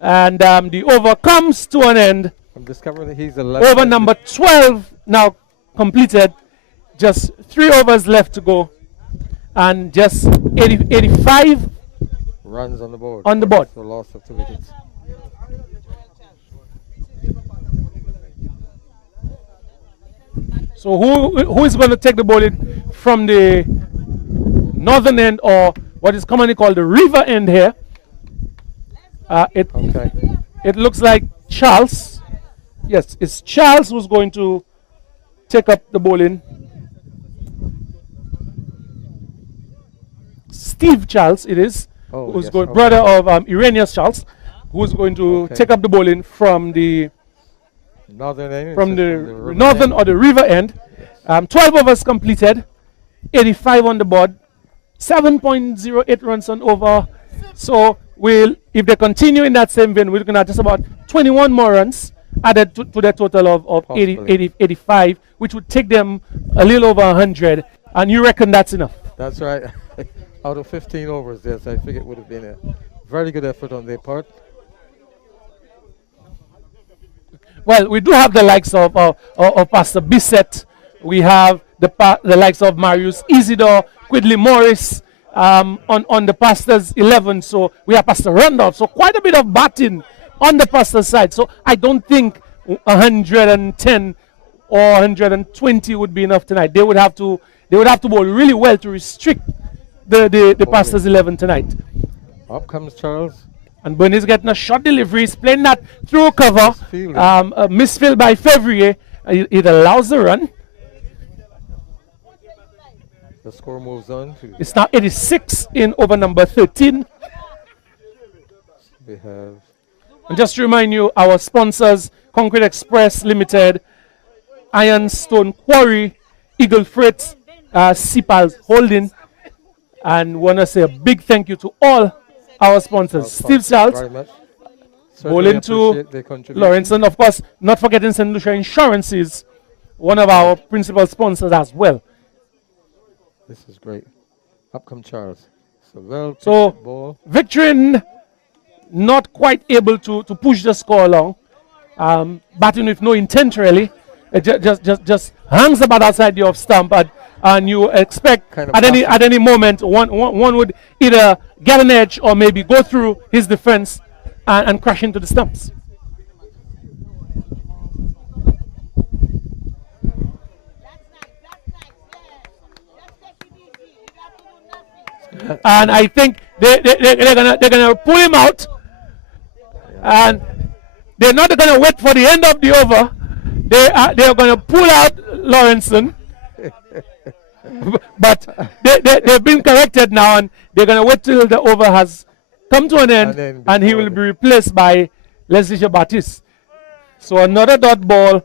and the over comes to an end. I'm discovering that he's a left. Over number 12 now completed. Just 3 overs left to go, and just 85 runs on the board. on the board. So loss of 2 wickets. So who is going to take the ball in from the northern end, or what is commonly called the river end here? Okay. It looks like Charles. Yes, it's Charles who's going to take up the bowling. Steve Charles, it is, Oh, who's yes, going, okay. brother of Iranius Charles, who's going to Okay. take up the bowling from the Northern end. from it's the river northern end. or the river end. 12 overs completed, 85 on the board, 7.08 runs on over. So if they continue in that same vein, we're looking at just about 21 more runs added to their total of 85, which would take them a little over 100. And you reckon that's enough? That's right. Out of 15 overs, yes, I think it would have been a very good effort on their part. Well, we do have the likes of Pastor Bissett. We have the likes of Marius Isidore, Quidley Morris on the Pastor's 11. So we have Pastor Randolph. So quite a bit of batting on the Pastor's side. So I don't think 110 or 120 would be enough tonight. They would have to bowl really well to restrict the Pastor's 11 tonight. Up comes Charles. And Bernie's getting a short delivery. He's playing that through cover. Misfielding. A misfield by Fevrier. It allows the run. The score moves on to. It's now 86 in over number 13. We have And just to remind you, our sponsors, Concrete Express Limited, Ironstone Quarry, Eagle Freight, CPAL's Holding. And want to say a big thank you to all our sponsors. Steve Charles, very much. bowling to Appreciate their contribution. Lawrence, and of course, not forgetting St. Lucia Insurances, one of our principal sponsors as well. This is great. Up come Charles. So So, ball. Victorin not quite able to push the score along. Batting with no intent really. It just hangs about outside the off stump, and you expect Kind of at any moment one would either get an edge or maybe go through his defense and crash into the stumps. And I think they're gonna pull him out, and they're not gonna wait for the end of the over. They're gonna pull out Lawrenson, but they've been corrected now, and they're gonna wait till the over has come to an end, and he will be replaced by Leslie Jabatis. So another dot ball.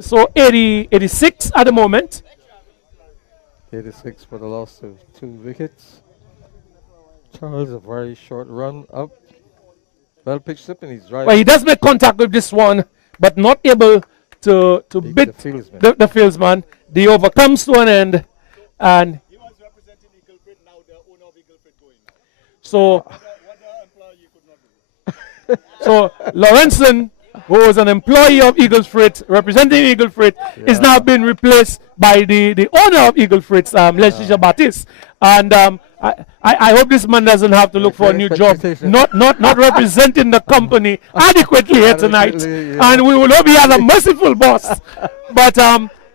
So 86 at the moment. 86 for the loss of 2 wickets. Charles, a very short run up. Well pitched up, and he's right. Well, he does make contact with this one, but not able to Beat beat the fieldsman. the fieldsman. The over comes to an end, and He was representing Eagle Freight, now the owner of Eagle Freight going. so What the employee could not do. so Lawrenson, who was an employee of Eagle Freight, representing Eagle Freight, is now being replaced by the owner of Eagle Freight, Leslie Jabatis. And I hope this man doesn't have to look for a new job, not representing the company adequately here tonight. Adequately, yeah. And we will hope he has a merciful boss. But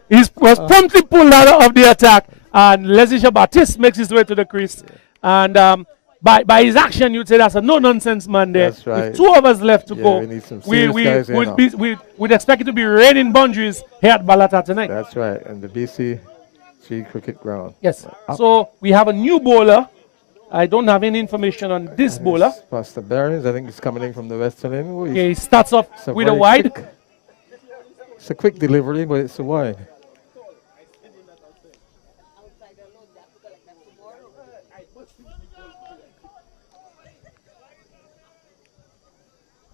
he was promptly pulled out of the attack, and Leslie Jabatis makes his way to the crease And by his action, you'd say that's a no-nonsense man there. That's right. With 2 overs left to Yeah, go, we need some serious guys here now. we'd expect it to be raining boundaries here at Balata tonight. That's right. And the BC 3 cricket ground. Yes. So we have a new bowler. I don't have any information on this bowler. Pastor Barons, I think he's coming in from the Western End. Okay, he starts off It's a with a very wide. quick- It's a quick delivery, but it's a wide.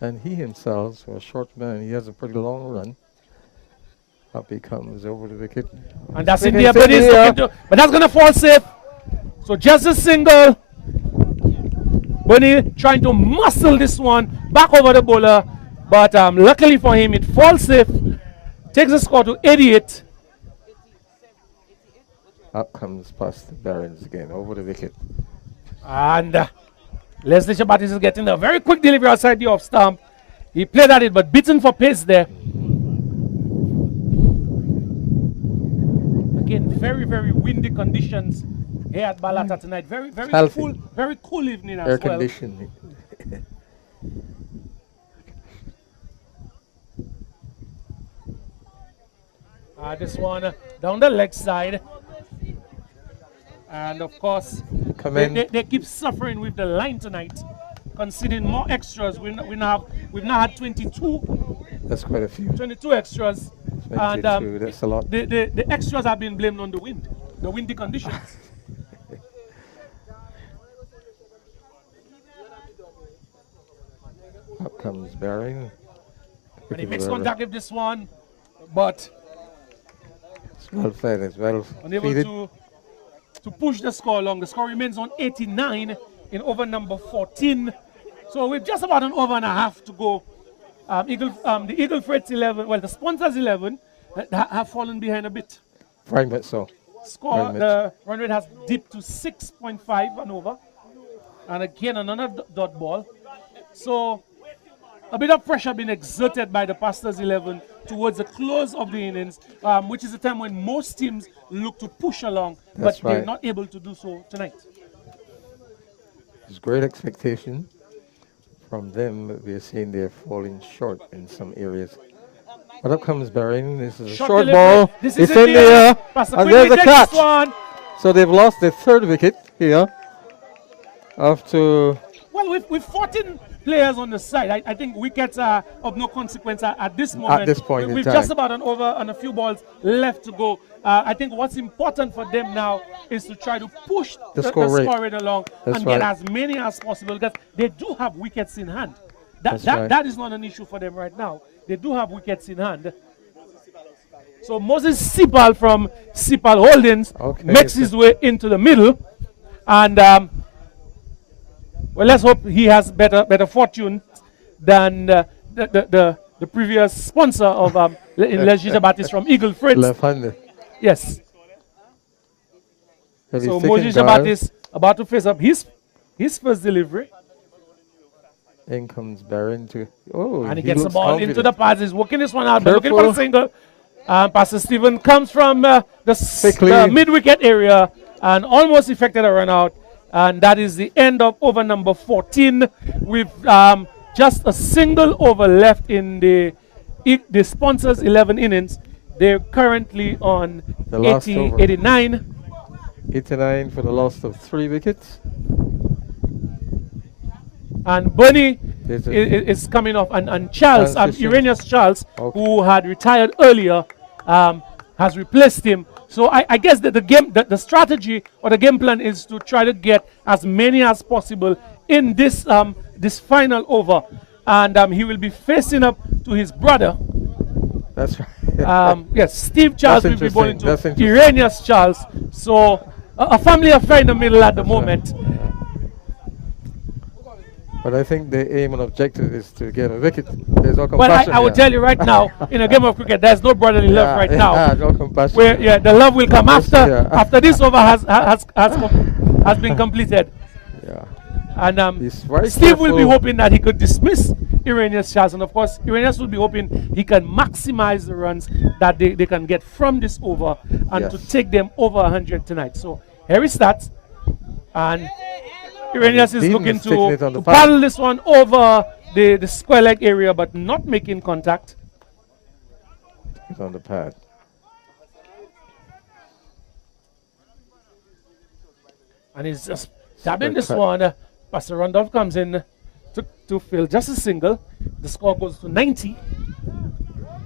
And he himself, for a short man, he has a pretty long run. Up he comes over the wicket. And that's in Swinging there, but, single here. but that's going to fall safe. So just a single. Bunny trying to muscle this one back over the bowler. But luckily for him, it falls safe. Takes the score to 88. Up comes Pastor Barons again, over the wicket. And Leslie Shabatis is getting a very quick delivery outside the off stump. He played at it, but beaten for pace there. Again, very, very windy conditions here at Balata tonight. Very, Healthy. very cool evening as Air well. conditioning. This one down the leg side. And of course, Come in. they keep suffering with the line tonight, conceding more extras. We've now had 22 That's quite a few. 22 extras. 22, And that's a lot. the extras have been blamed on the wind, the windy conditions. Up comes Baring. And he makes contact with this one, but It's well fed, it's well unable feeded. to push the score along. The score remains on 89 in over number 14. So with just about an over and a half to go, the Eagle Freights 11, well, the sponsors 11 have fallen behind a bit. Very much so. Score, Very the run rate has dipped to 6.5 and over. And again, another dot ball. So a bit of pressure being exerted by the Pastors 11 towards the close of the innings, which is the time when most teams look to push along, That's but they're right. not able to do so tonight. There's great expectation from them, but we are seeing they're falling short in some areas. But up comes Baring. This is a short delivery. ball. This It's is in there. Pastor And quickly there's a takes this catch. one. So they've lost their third wicket here. After Well, with 14 players on the side, I think wickets are of no consequence at this moment. this point in With time. just about an over and a few balls left to go. I think what's important for them now is to try to push The score rate. rate along That's and get right. as many as possible, because they do have wickets in hand. That's right. That is not an issue for them right now. They do have wickets in hand. So Moses Sipal from Sipal Holdings Okay, makes his way into the middle, and well, let's hope he has better fortune than the previous sponsor of Leslie Jabatis from Eagle Freights. left-handed. Yes. Heavy So thick Moses and guard. Jabatis about to face up his first delivery, In comes Baring to. Oh, and he gets the looks ball into confident. the pads. He's working this one out, but looking for a Careful. single. Pastor Stephen comes from Quickly. the mid-wicket area and almost effected a run out. And that is the end of over number 14 with just a single over left in the sponsors 11 innings. They're currently on The last 80, over. 89. 89 for the loss of 3 wickets. And Bernie There's a- is coming off, and Charles, Transition. Iranius Charles, Okay. who had retired earlier, has replaced him. So I guess that the strategy or the game plan is to try to get as many as possible in this this final over, and he will be facing up to his brother. That's right. Yes, Steve Charles will That's be bowling interesting. That's to interesting. Iranius Charles. So a family affair in the middle at the moment. But I think the aim and objective is to get a wicket. There's no Well, compassion I will here. tell you right now, in a game of cricket, there's no brotherly love right now. Yeah, no compassion. Where the love will come after Yeah. after this over has been completed. Yeah. And He's very Steve will be careful. hoping that he could dismiss Iranius Charles, and of course Iranius will be hoping he can maximize the runs that they can get from this over and Yes. to take them over 100 tonight. So here he starts. And Iranius is Dean looking is taking it to, on the to pad. paddle this one over the square leg area, but not making contact. It's on the pad. And he's just tapping Square this cut. one. Pastor Randolph comes in to fill just a single. The score goes to 90.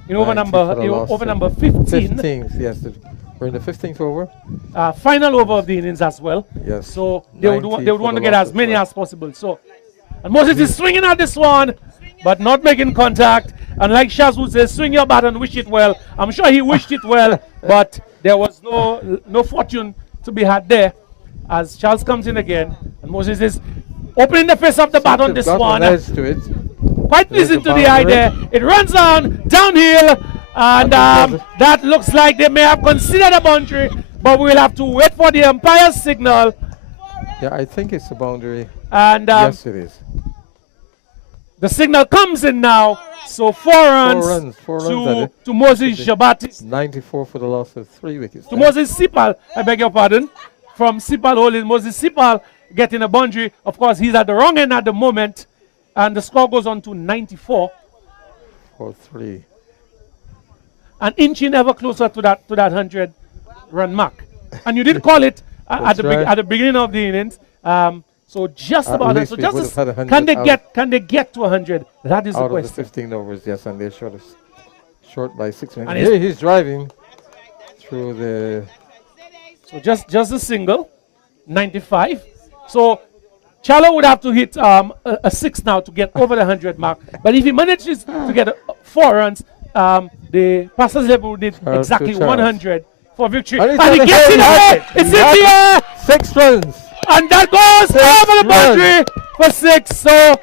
In over 90 number for the loss over to number 15. 15th, yes. We're in the 15th over. Final over of the innings as well. Yes. So they would 90 they would for want the to get loss as as many well. as possible. So, and Moses is swinging at this one, but not making contact. And like Shaz would say, swing your bat and wish it well. I'm sure he wished it well, but there was no fortune to be had there. As Charles comes in again, and Moses is opening the face of the bat on Seems this to have got one. an edge to it. Quite There's pleasing the to the eye boundary. there. It runs on downhill, and that looks like they may have considered a boundary, but we'll have to wait for the umpire's signal. Yeah, I think it's the boundary. And Yes, it is. the signal comes in now. So four runs, Four runs at it. to Moses Shabbat, 94 for the loss of 3 wickets. to there. Moses Sipal, I beg your pardon, from Sipal holding Moses Sipal getting a boundary. Of course, he's at the wrong end at the moment, and the score goes on to 94. 4-3. An inching ever closer to that 100-run mark. And you did call it at the beginning of the innings. So just At about least so we just would as- have had 100 can they get to 100? That is the Out of the question. 15 overs, yes, and they're short by 6 minutes. And Here he's driving through the. So just a single, 95. So Chalo would have to hit a 6 now to get over the 100 mark. But if he manages to get 4 runs, the Pastors level would need Charles exactly to Charles. 100 for victory. And And, it's he on the gets it head, away! It's in the air! 6 runs. And that goes over the boundary for 6. So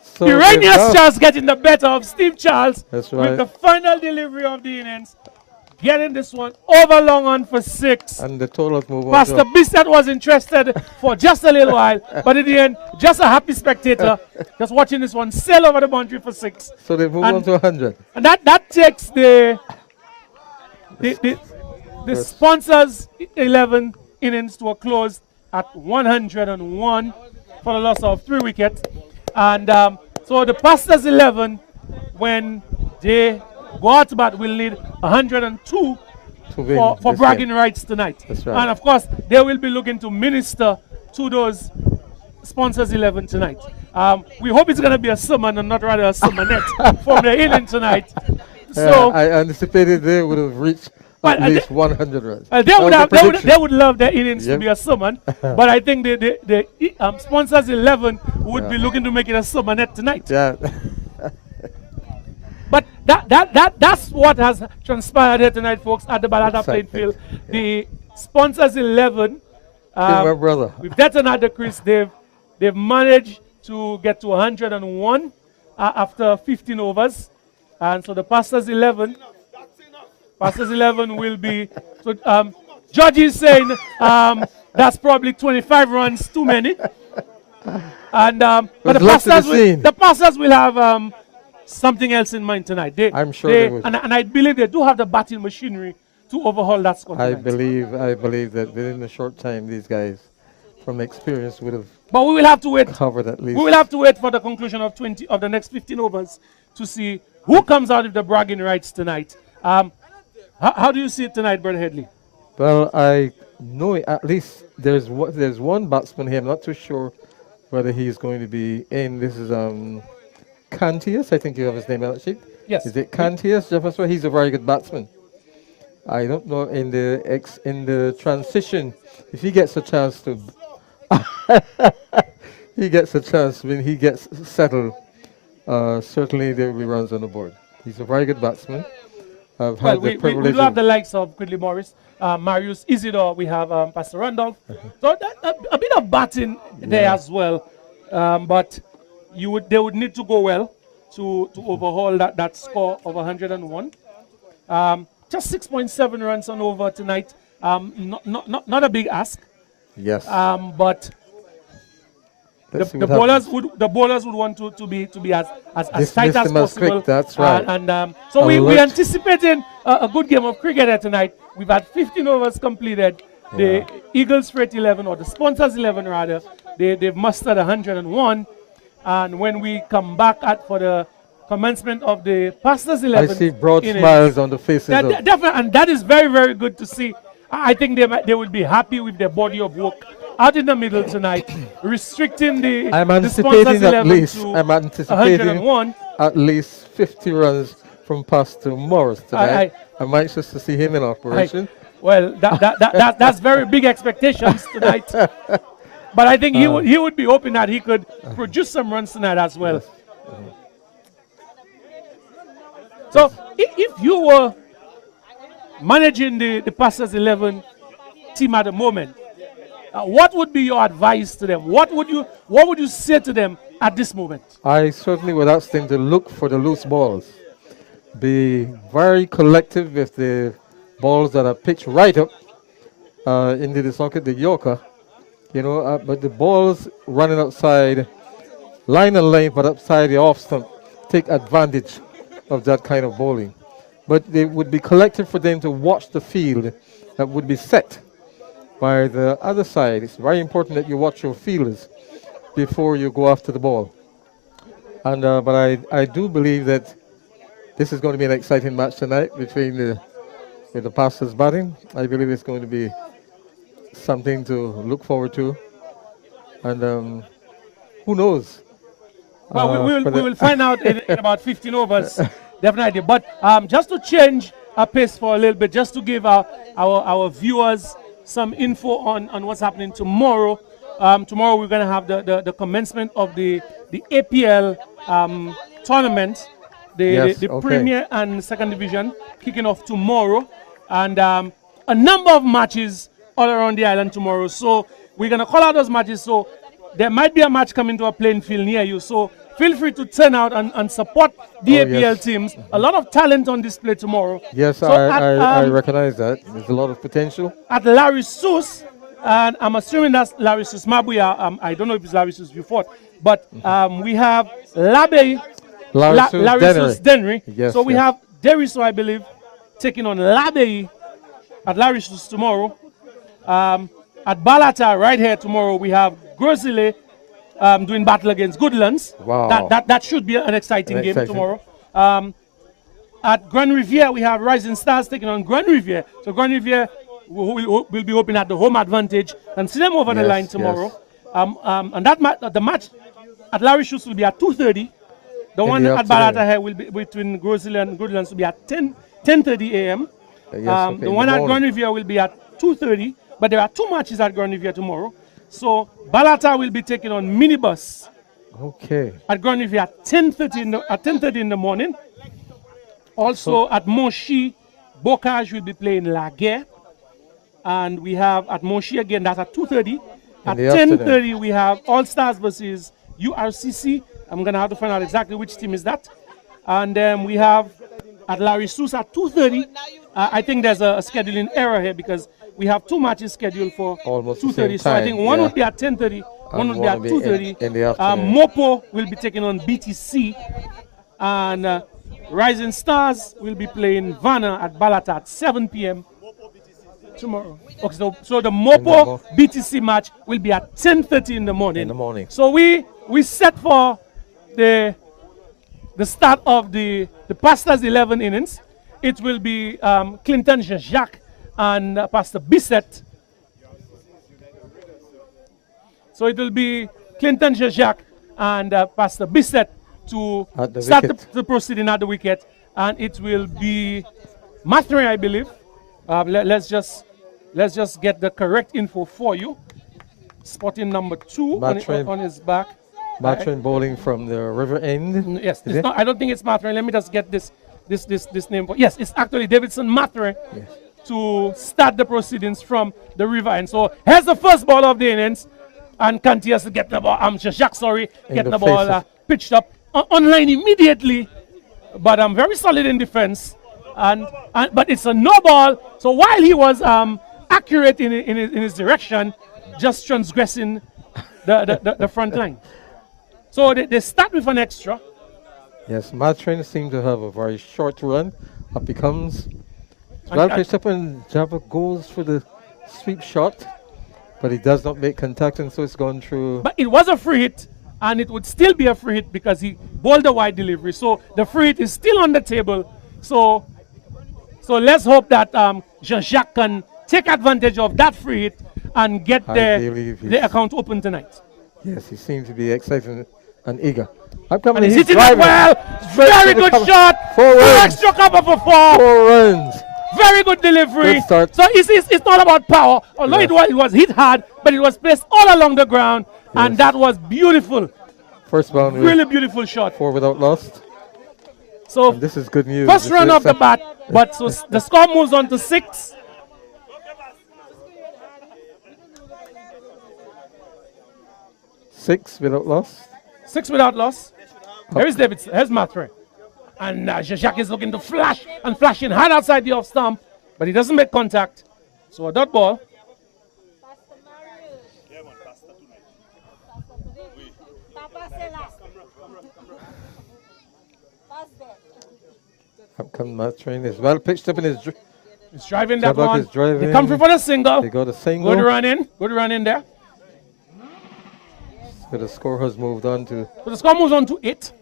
So they've Iranius got- Charles getting the better of Steve Charles That's with right. the final delivery of the innings. Getting this one over long on for 6. And the total move on. Pastor Bissett was interested for just a little while, but in the end, just a happy spectator, just watching this one sail over the boundary for 6. So they move and- on to 100. And that takes the sponsors 11 innings to a close at 101 for the loss of 3 wickets. And so the Pastors 11, when they go out to bat, will need 102 To win for this bragging game. rights tonight. That's right. And of course, they will be looking to minister to those sponsors 11 tonight. We hope it's going to be a sermon and not rather a sermonette from the inning tonight. So I anticipated they would have reached Well, at least 100 runs. they That would was the have prediction. they would love their innings to Yep. be a sermon, but I think the sponsors 11 would Yeah. be looking to make it a sermonette tonight. Yeah. But that's what has transpired here tonight, folks, at the Balata playing Excitement. field. The sponsors 11. My brother. With that another Chris, they've managed to get to 101 after 15 overs, and so the Pastors 11 will be. So George is saying that's probably 25 runs too many, and but the left to be Pastors seen. will have something else in mind tonight. I'm sure they would. and I believe they do have the batting machinery to overhaul that score I tonight. believe that within a short time, these guys, from experience, would have But we will have to wait. covered at least. We will have to wait for the conclusion of 20 of the next 15 overs to see who comes out with the bragging rights tonight. How do you see it tonight, Brother Headley? Well, I know at least there's one batsman here. I'm not too sure whether he's going to be in. This is Cantius. I think you have his name on the sheet. Yes. Is it Cantius? Jefferson? He's a very good batsman. I don't know in the transition if he gets a chance to. He gets a chance when he gets settled. Certainly there will be runs on the board. He's a very good batsman. I've Well, had the we privilege do have of- the likes of Quidley Morris, Marius Isidore, we have Pastor Randolph. So a bit of batting there as well. But they would need to go well to overhaul that score of 101. Just 6.7 runs on over tonight. Not a big ask. Yes. But Let's see the what happens. bowlers would want to be as Dismiss tight as them as quick, possible. that's right. So we're Alert. anticipating a good game of cricket here tonight. We've had 15 overs completed, The Yeah. Eagles Freight 11, or the Sponsors 11 rather, they've mustered 101. And when we come back for the commencement of the Pastors I 11 see broad innings, smiles on the faces of. definitely, and that is very, very good to see. I think they will be happy with their body of work out in the middle tonight, restricting I'm the Sponsors anticipating at 11 least. to I'm anticipating 101. at least 50 runs from Pastor Morris tonight. I might just to see him in operation. Well, that's very big expectations tonight. But I think he would be hoping that he could produce some runs tonight as well. Yes. So if you were managing the Pastors 11 team at the moment, what would be your advice to them? What would you say to them at this moment? I certainly would ask them to look for the loose balls. Be very collective with the balls that are pitched right up into the socket, the Yorker. But the balls running outside, line and length, but upside the off stump, take advantage of that kind of bowling. But they would be collective for them to watch the field that would be set by the other side. It's very important that you watch your fielders before you go after the ball. And but I do believe that this is going to be an exciting match tonight between the Pastors batting. I believe it's going to be something to look forward to. And who knows? Well, we will find out in about 15 overs, definitely. But just to change our pace for a little bit, just to give our viewers some info on what's happening tomorrow. Tomorrow we're going to have the commencement of the APL tournament, the okay. Premier and Second Division kicking off tomorrow, and a number of matches all around the island tomorrow. So we're going to call out those matches. So there might be a match coming to a playing field near you. So feel free to turn out and support the APL teams. A lot of talent on display tomorrow. Yes, So I recognize that. There's a lot of potential. At Larry Seuss, and I'm assuming that's Larry Seuss Mabuya. I don't know if it's Larry Seuss before, but we have Larry Seuss Denry. Yes, so we yes. have Deriso, I believe, taking on Labe at Larry Seuss tomorrow. At Balata, right here tomorrow, we have Grozile doing battle against Goodlands. Wow. That should be an exciting game tomorrow. At Grand Riviere, we have Rising Stars taking on Grand Riviere. So Grand Riviere will be hoping at the home advantage and see them over the line tomorrow. And the match at Larry Seuss will be at 2:30. The one the at afternoon. Balata here will be between Grozile and Goodlands will be at 10:30 a.m. The one at Grand Riviere will be at 2:30. But there are two matches at Grand Riviere tomorrow. So Balata will be taking on Minibus Okay. at Grand Riviere at 10:30 in the morning. Also at Moshi, Bocage will be playing La Guerre. And we have at Moshi again, that's at 2:30. At the afternoon. 10:30 we have All Stars versus URCC. I'm gonna have to find out exactly which team is that. And then we have at Larry Seuss at 2:30. I think there's a scheduling error here because we have two matches scheduled for Almost the 2:30. same So I think time, one yeah. will be at 10:30, one will be at 2:30. in the afternoon. Mopo will be taking on BTC, and Rising Stars will be playing Vanna at Balata at 7 p.m. tomorrow. Okay, so the Mopo BTC match will be at 10:30 in the morning. In the morning. So we set for the start of the Pastors 11 innings. It will be Clinton Jacques and Pastor Bissett. So it will be Clinton Jacques and Pastor Bissett to start the proceeding at the wicket, and it will be Mathurin, I believe. Let's just get the correct info for you. Spotting number 2 on his back. Mathurin bowling from the river end. Yes, it's not, I don't think it's Mathurin. Let me just get this name. Yes, it's actually Davidson Mathurin to start the proceedings from the river end. So here's the first ball of the innings, and Kanti has to get the ball. Jacques, getting the ball pitched up on line immediately, but I'm very solid in defense. But it's a no ball. So while he was accurate in his direction, just transgressing the front line. So they start with an extra. Yes, Mathurin seemed to have a very short run. Up he comes. Well pitched up, and Java goes for the sweep shot, but he does not make contact, and so it's gone through. But it was a free hit, and it would still be a free hit because he bowled a wide delivery. So the free hit is still on the table. So let's hope that Jean-Jacques can take advantage of that free hit and get the account open tonight. Yes, he seems to be excited and eager. And he's hitting it well. Very good shot. 4 Two runs. extra cover for 4. 4 runs. Very good delivery. Good start. So it's not about power. Although it was hit hard, but it was placed all along the ground, and that was beautiful. First boundary. Really beautiful shot. 4 without lost. So And this is good news. first run off the bat, but so the score moves on to 6. Six without loss. 6 without loss. Here is David. Here's Matre. And Jean-Jacques is looking to flash and flashing hard outside the off stump, but he doesn't make contact. So a dot ball. Up comes Matt Train. Is well pitched up in his. He's driving that Jabak one. is driving. They come through for the single. They got a single. Good run in. Good run in there. So the score has moved on to So the score moves on to 8.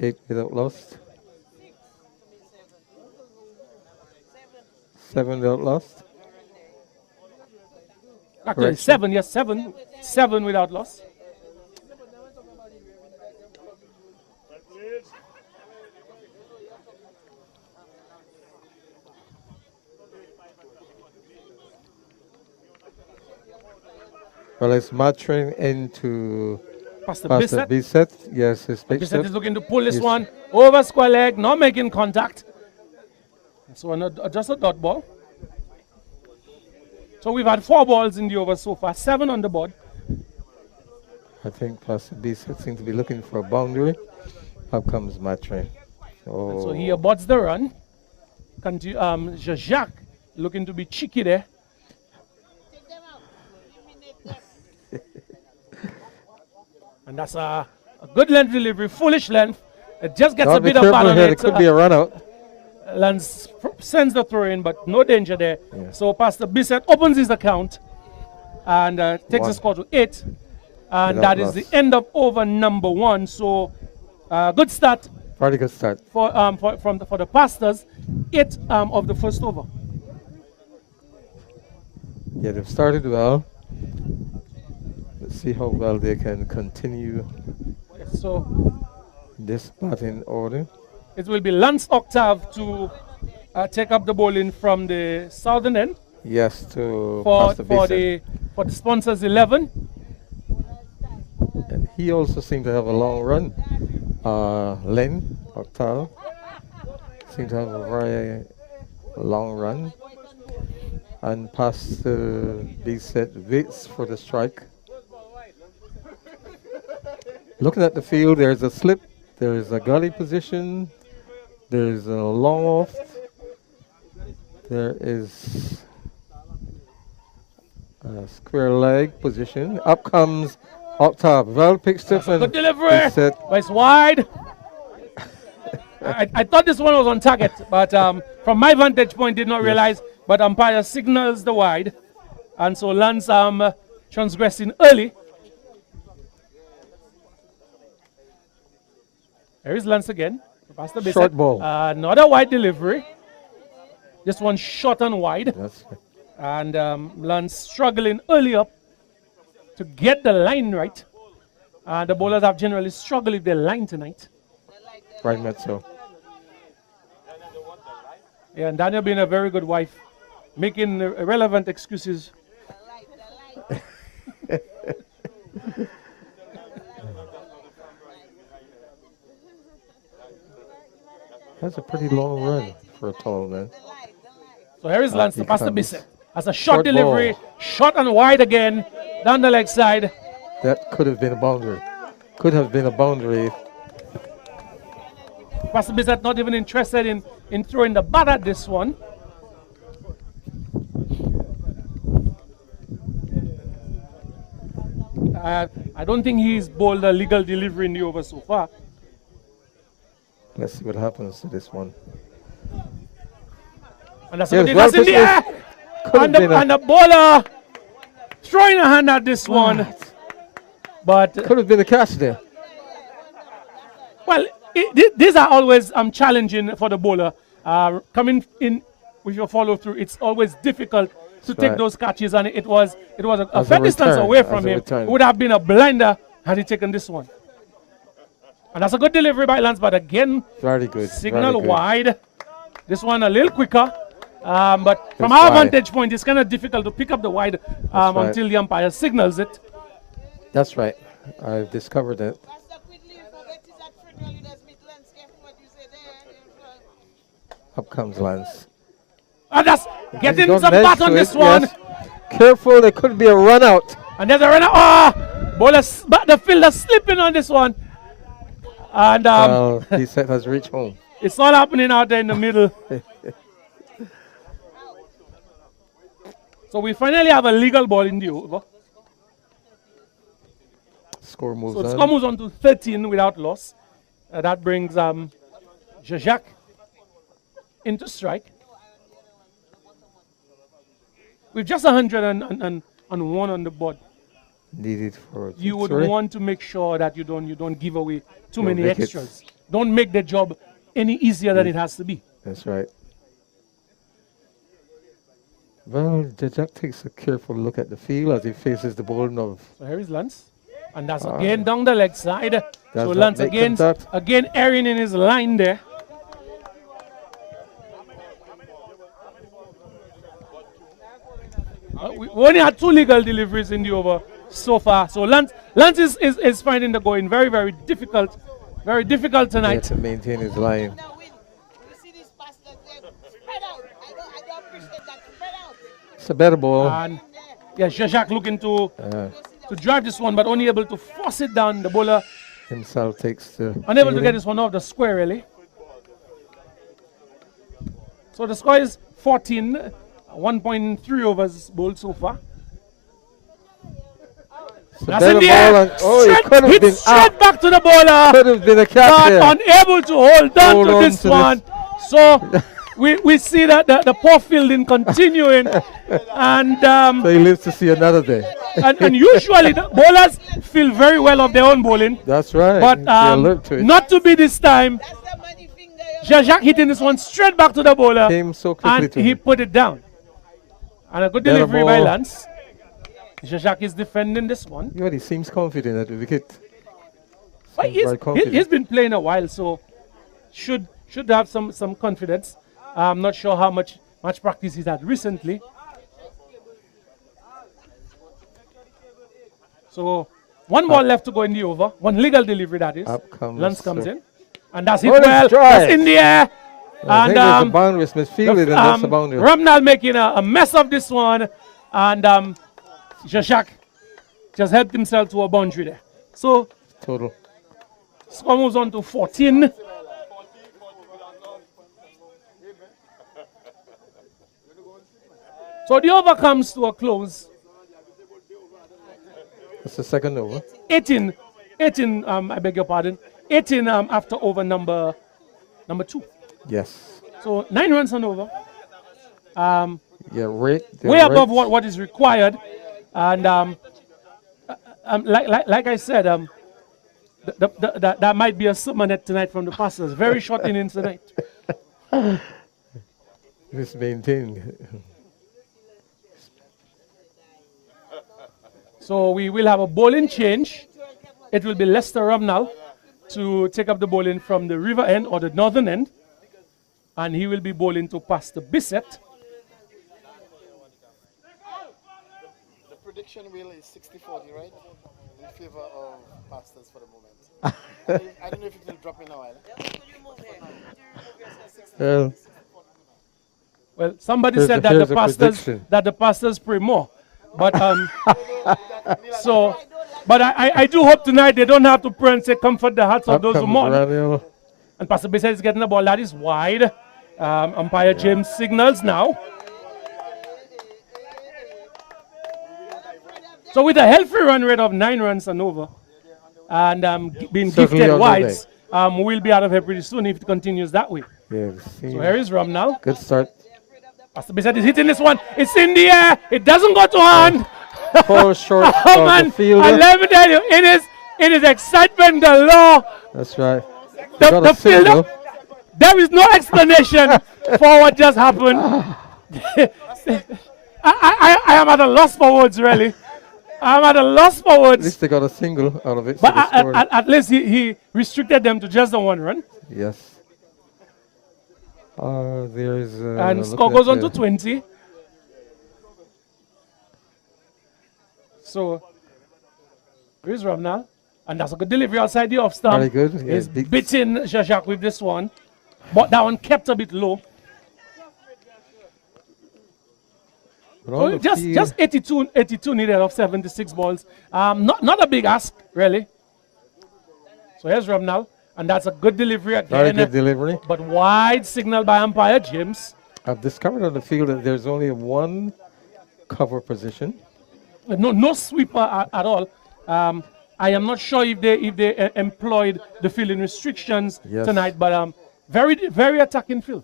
8 without lost. 7 without lost. Actually, Correction. 7. Yes, 7. 7 without loss. Well, it's Matrin into Pastor Pastor Bissett. Bissett. Yes, it's pitched Bissett up. is looking to pull this Yes. one over square leg, not making contact. So just a dot ball. So we've had 4 balls in the over so far, 7 on the board. I think Pastor Bissett seems to be looking for a boundary. Up comes Matrin. And so Oh, he aborts the run. Jean-Jacques looking to be cheeky there. And that's a good length delivery, foolish length. It just gets a gotta be bit of careful ball on here. it. It could be a run out. Lance sends the throw in, but no danger there. Yeah. So Pastor Bissett opens his account and takes the 1. score to 8. And Without that is the loss. end of over number 1. So good start Very good start. for the Pastors. 8 of the first over. Yeah, they've started well. Let's see how well they can continue So this batting order. it will be Lance Octave to take up the bowling from the southern end Yes, to for Pastor Bissett. the sponsors 11. And he also seemed to have a long run. Len Octal seemed to have a very long run. And Pastor Bissett waits for the strike. Looking at the field, there's a slip, there is a gully position, there is a long off, there is a square leg position. Up comes Octave. Well pitched up and Good delivery, Bissett. but it's wide. I thought this one was on target, but from my vantage point, did not realize. But umpire signals the wide, and so Lance transgressing early. There is Lance again. Pastor Bissett. Short ball. Another wide delivery. This one short and wide. That's And Lance struggling early up to get the line right. The bowlers have generally struggled with their line tonight. right, Metso. Yeah, and Daniel being a very good wife, making irrelevant excuses. That's a pretty long run for a tall man. So here is Lance to he Pastor comes. Bissett. As a short Short delivery, ball. short and wide again, down the leg side. That could have been a boundary. Could have been a boundary. Pastor Bissett not even interested in throwing the bat at this one. I don't think he's bowled a legal delivery in the over so far. Let's see what happens to this one. And that's Yes, what well that's in the pitched. air. Could have been And the bowler throwing a hand at this one. But, could have been a catch there. well, these are always challenging for the bowler. Coming in with your follow through, it's always difficult to take right. those catches, and it was a As a fair distance return, away as from a him. return. It would have been a blinder had he taken this one. And that's a good delivery by Lance, but again, Very good. signal very good. wide. This one a little quicker. But from It's our wide. vantage point, it's kind of difficult to pick up the wide right. until the umpire signals it. That's right. I've discovered it. Up comes Lance. And that's getting Don't some mess bat on to this it, one. yes. Careful, there could be a run out. And there's a runner. But the fielder slipping on this one. And He said has reached home. it's all happening out there in the middle. So we finally have a legal ball in the over. Score moves So the on. score moves on to 13 without loss. That brings Jacques into strike. With just 101 on the board, Needed for you would victory. want to make sure that you don't give away too Don't many make it- extras. Don't make the job any easier than it has to be. That's right. Well, Jack takes a careful look at the field as he faces the bowling of. So here is Lance. And that's again down the leg side. So Does not Lance make contact. again erring in his line there. We only had 2 legal deliveries in the over so far. So Lance is finding the going very, very difficult. Very difficult There tonight. to maintain his line. It's a better ball. And yeah, Jacques looking to drive this one, but only able to force it down. The bowler Himself takes the. unable to fielding. get this one off the square, really. So the score is 14, 1.3 overs bowled so far. It's a That's better in the ball. air. And, oh, it Straight, could have hit been straight out. back to the bowler, Could have been a catch but there. unable to hold on Hold to on this to one. So we see that the poor fielding continuing, and So he lives to see another day. and usually the bowlers feel very well of their own bowling, That's right. but They're alert to it. not to be this time. Jacques hitting this one straight back to the bowler, Came so quickly and to he him. put it down. And a good Better delivery by ball. Lance. Jacques is defending this one. Yeah, he seems confident at the wicket. But Seems very confident. he's been playing a while, so should have some confidence. I'm not sure how much practice he's had recently. So one ball left to go in the over. One legal delivery, that is. Up comes Lance comes Sir- in. And that's it Oh, it's well. dry. That's in the air. I think there's a And boundary. It's misfielded, and that's a boundary. Ramnal making a mess of this one. And Jacques just helped himself to a boundary there. So Total. score moves on to 14. So the over comes to a close. That's the second over. 18, I beg your pardon. 18 after over number 2. Yes. So 9 runs on over. Yeah, rate. the Way above rates. what is required. And like I said, that might be a supernet tonight from the Pastors. Very short innings tonight. It's maintained. So we will have a bowling change. It will be Lester Ramnal to take up the bowling from the river end or the northern end. And he will be bowling to Pastor Bissett. The prediction wheel is 60-40, right? In favor of Pastors for the moment. I don't know if it will drop in a while. Well, Well, somebody Here's said a- here's a that the pastors pray more. But but I do hope tonight they don't have to pray and say comfort the hearts of up those who comes mourn. Raniel. And Pastor Bissett is getting the ball that is wide. Umpire James signals now. So with a healthy run rate of 9 runs and over, and being Certainly gifted on the wides, we'll be out of here pretty soon if it continues that way. Yeah, So here is Ram now. good start. Pastor Bissett is hitting this one. It's in the air. It doesn't go to hand. Fall short Oh of man, the fielder. and let me tell you, it is excitement galore. That's right. The fielder, there is no explanation for what just happened. I am at a loss for words, really. I'm at a loss for At words. least they got a single out of it. But so they scored. at least he restricted them to just the one run. Yes. There is. And score goes on to 20. So, here's Ramnal. And that's a good delivery outside the off stump. Very good. Yeah, He's big- beating Jacques with this one. But that one kept a bit low. But on So the field- just 82 needed of 76 balls. Not a big ask, really. So here's Ramnal. And that's a good delivery Very again. good delivery. But wide signal by umpire James. I've discovered on the field that there's only one cover position. No sweeper at all. I am not sure if they employed the fielding restrictions Yes. tonight, but very attacking field.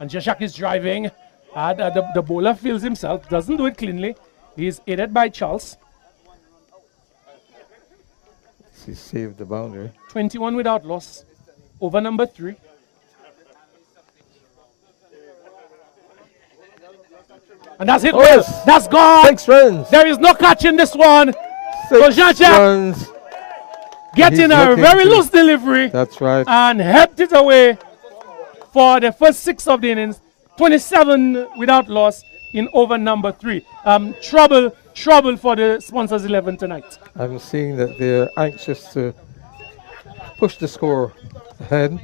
And Jacques is driving. The bowler fields himself, doesn't do it cleanly. He's aided by Charles. He saved the boundary. 21 without loss. Over number 3. And that's it. Oh, Well, yes. that's gone. 6 runs. There is no catch in this one. So 6 Jean-Jacques runs. getting He's a looking very to- loose delivery That's right. and helped it away for the first 6 of the innings. 27 without loss in over number 3. Trouble for the sponsors 11 tonight. I'm seeing that they're anxious to push the score ahead,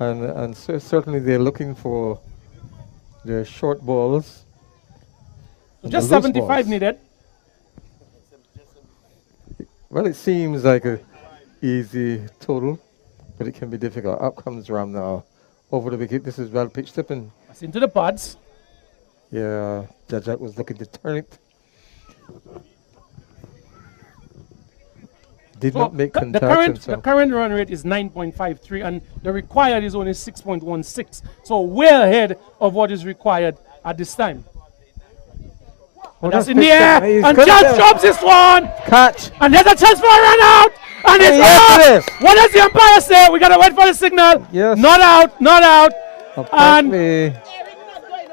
and certainly they're looking for their short balls. and Just the loose 75 balls. needed. Well, it seems like a easy total, but it can be difficult. Up comes Ram now, over the wicket. This is well pitched up, and That's into the pads. yeah, Jajak was looking to turn it. Did So not make the contact. and so- current run rate is 9.53 and the required is only 6.16. So way ahead of what is required at this time. Oh, That's that's in the pitched air up. He's and good Charles there. drops this one. Catch. And there's a chance for a run out. And it's Yes, out. it is. What does the umpire say? We gotta wait for the signal. Yes. Not out, not out. Apparently,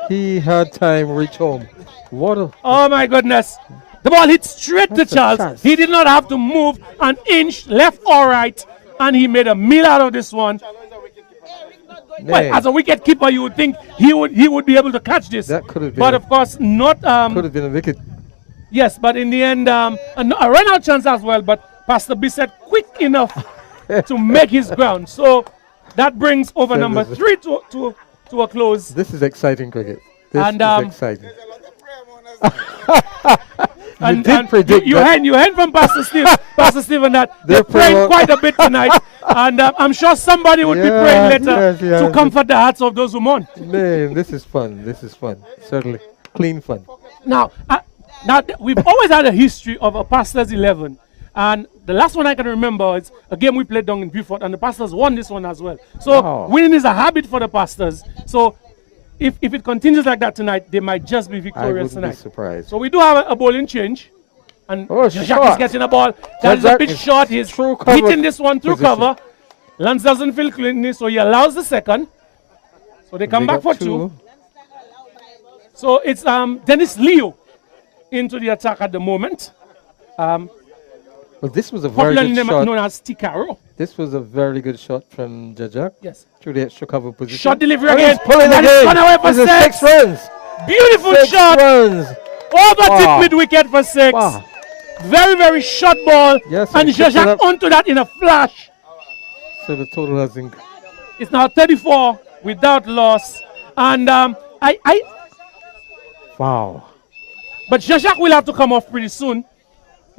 he had time reach home. What a Oh my goodness. The ball hit straight That's to a Charles. chance. He did not have to move an inch left or right. And he made a meal out of this one. Well, man. as a wicket keeper, you would think he would be able to catch this. That could have been But a- of course, not. Could have been a wicket. Yes, but in the end, a run out chance as well. But Pastor Bissett quick enough to make his ground. So that brings over number 3 to a close. This is exciting cricket. This And, is exciting. And, did predict you that. heard from Pastor Steve, Pastor Stephen that They're they're praying praying quite a bit tonight, and I'm sure somebody would be Yeah, praying later yes, to yes. comfort the hearts of those who mourn. Man, this is fun. This is fun. Certainly. Clean fun. Now, we've always had a history of a Pastors 11, and the last one I can remember is a game we played down in Beaufort, and the Pastors won this one as well. So Wow. winning is a habit for the Pastors. So if it continues like that tonight, they might just be I victorious wouldn't be tonight. surprised. So we do have a bowling change. And Oh, Jacques is short. getting a ball. That is a Jacques bit is short. He's through cover hitting this one through position. cover. Lance doesn't feel cleanly, so he allows the second. So they come They back got for 2. So it's Dennis Leo into the attack at the moment. Well, this was a very Popularly good shot. known as Tikaro. This was a very good shot from Jajak. Yes. Through the extra cover position. Shot delivery Oh, again. he's pulling That is again. gone away for This is 6. 6 runs. Beautiful 6 shot. runs. Over Wow. mid wicket for 6. Wow. Very, very short ball. Yes, and and picked it Jacques up. onto that in a flash. So the total has increased. It's now 34 without loss. And Wow. but Jacques will have to come off pretty soon.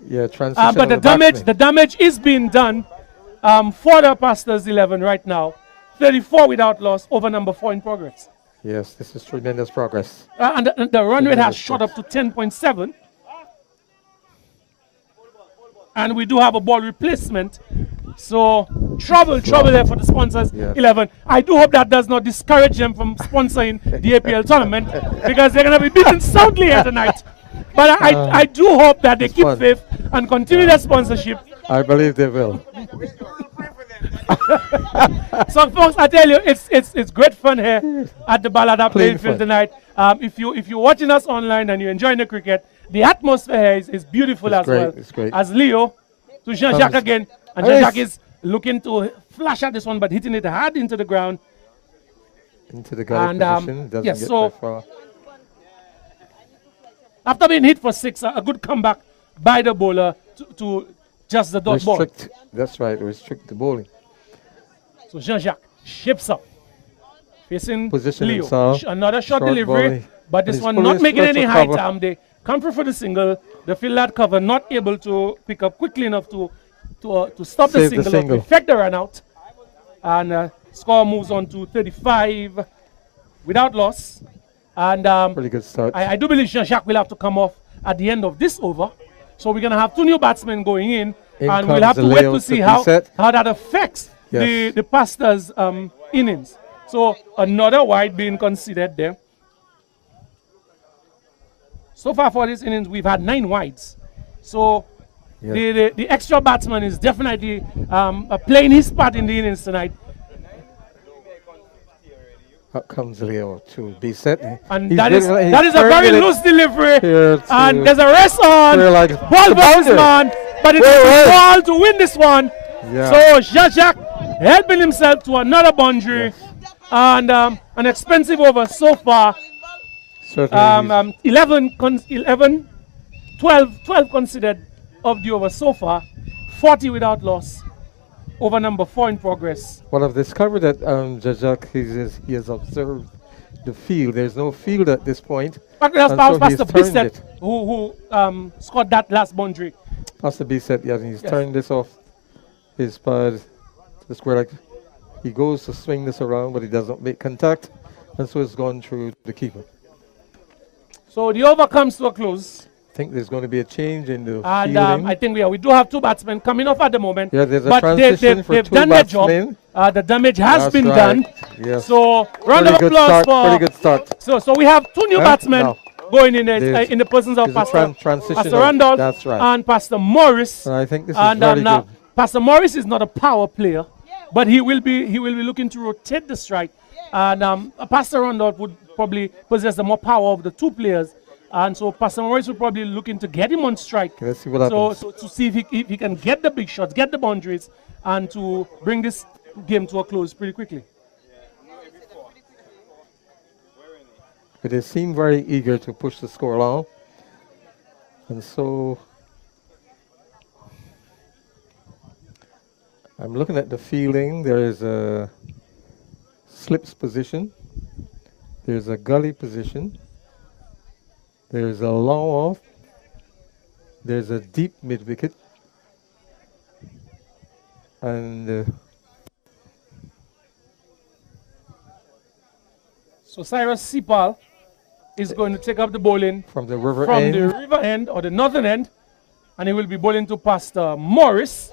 Yeah, transition. But of the damage is being done for the Pastors 11 right now. 34 without loss over number 4 in progress. Yes, this is tremendous progress. And the run rate has Tremendous shot up to 10.7. And we do have a ball replacement. So trouble there for the sponsors. Yes. 11. I do hope that does not discourage them from sponsoring the APL tournament because they're going to be beaten soundly here tonight. But I do hope that they keep fun. faith and continue their sponsorship. I believe they will. So, folks, I tell you, it's great fun here at the Balada playing field fun. tonight. If you're watching us online and you're enjoying the cricket, the atmosphere here is beautiful It's as great, well. it's great. As Leo to Jean-Jacques Comes- again, and Nice. Jean-Jacques is looking to flash at this one, but hitting it hard into the ground. Into the gully And, position. Doesn't yes, get so- very far. After being hit for 6, a good comeback by the bowler to just the dot ball. Restrict. That's right. Restrict the bowling. So Jean-Jacques shapes up, facing Position Leo. himself. Another short Short delivery, volley. but And this he's one pulling not his making any special height. cover. They come through for the single. The field that cover not able to pick up quickly enough to stop the Save the single, or to single. effect the run out. And score moves on to 35 without loss. And Pretty good start. I do believe Jean-Jacques will have to come off at the end of this over. So we're going to have 2 new batsmen going in. In And we'll comes have the to wait layout to see to how reset. that affects Yes. the Pastors' innings. So another wide being considered there. So far for this innings, we've had 9 wides. So Yeah. the extra batsman is definitely playing his part in the innings tonight. Up comes Leo to be set. And He's that is getting- he's that is a turning very it loose delivery. here to And there's a rest on. clear like Ball the versus boundary. man. But it's Wait, a ball to win this one. Yeah. So Jean-Jacques helping himself to another boundary. And an expensive over so far. Certainly. 12 considered of the over so far. 40 without loss. Over number 4 in progress. Well, I've discovered that Jajak, he has observed the field. There's no field at this point. But that's And so past he's the turned Bissett it. who scored that last boundary. Past the B set, yeah, and he's Yes. turned this off his pad to the square. Like he goes to swing this around, but he doesn't make contact, and so it's gone through the keeper. So the over comes to a close. I think there's going to be a change in the And fielding. I think we do have 2 batsmen coming off at the moment. Yeah, there's a but transition for they've 2 done their job. batsmen. The damage has That's been right. done. Yes. So round of Pretty good applause start. Pretty good start. So we have 2 new Yeah, batsmen now. going in There's- in the persons of there's a Pastor, transition Pastor of- Randolph that's right. and Pastor Morris. And I think this is And very now good. Pastor Morris is not a power player, but he will be looking to rotate the strike. And Pastor Randolph would probably possess the more power of the 2 players. And so Pastor Morris will probably looking to get him on strike. Let's see what happens. So to see if he can get the big shots, get the boundaries, and to bring this game to a close pretty quickly. But they seem very eager to push the score along. And so I'm looking at the fielding. There is a slips position. There's a gully position. There's a long off. There's a deep mid wicket. And So Cyrus Sipal is going to take up the bowling from the river from end. the river end or the northern end, and he will be bowling to Pastor Morris.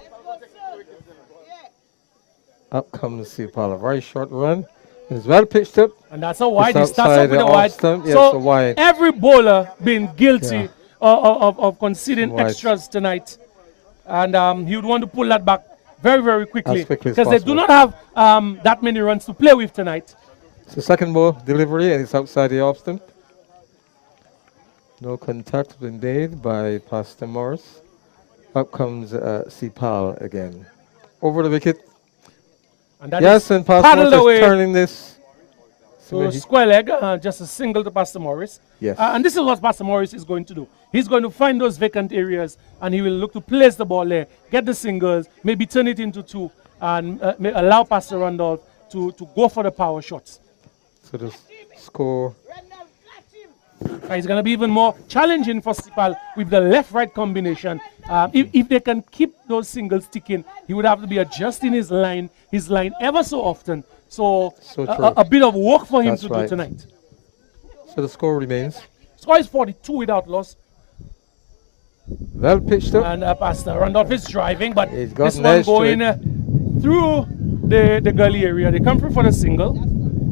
Up comes Sipal. A very short run. It's well pitched up. And that's a wide. He It's starts outside up with the a wide. off stump. Yes, So a wide. every bowler being guilty Yeah. of conceding Wide. extras tonight, and he would want to pull that back very, very quickly As quickly as because they do possible. not have that many runs to play with tonight. It's the second ball delivery, and it's outside the off stump. No contact been made by Pastor Morris. Up comes Sipal again. Over the wicket. And that Yes, is and Pastor paddled Morris away. is turning this. So he- square leg, just a single to Pastor Morris. Yes. And this is what Pastor Morris is going to do. He's going to find those vacant areas and he will look to place the ball there, get the singles, maybe turn it into 2, and allow Pastor Randolph to go for the power shots. So the score. It's going to be even more challenging for Sipal with the left-right combination. If they can keep those singles ticking, he would have to be adjusting his line ever so often. So, So true. a bit of work for him That's to right. do tonight. So the score remains. Score is 42 without loss. Well pitched up. And Pastor Randolph is driving, but He's got this an one edge to going it. through the gully area. They come through for the single.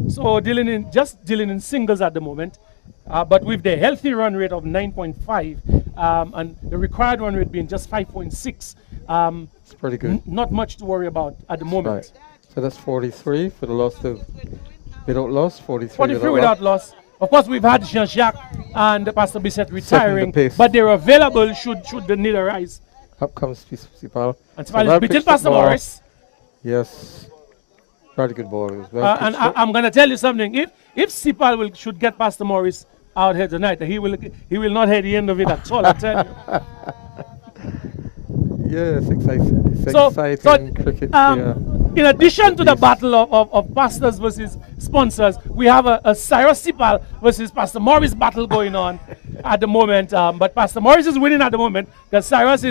So dealing in singles at the moment. But with the healthy run rate of 9.5 and the required run rate being just 5.6, It's pretty good. not much to worry about at the moment. Right. So that's 43 for the loss of without loss. 43 43 without loss. Of course, we've had Jean-Jacques and Pastor Bissett retiring, pace. but they're available should the need arise. Up comes Sipal. And Sipal is beating Pastor Morris. Yes. Very good ball. It was well And pitched up. I'm going to tell you something. If Sipal should get Pastor Morris out here tonight, he will not hear the end of it at all, I tell you. Yeah, it's exciting. It's So, exciting cricket. Yeah. in addition to the Yes. battle of pastors versus sponsors, we have a Cyrus Sipal versus Pastor Morris battle going on at the moment. But Pastor Morris is winning at the moment because Cyrus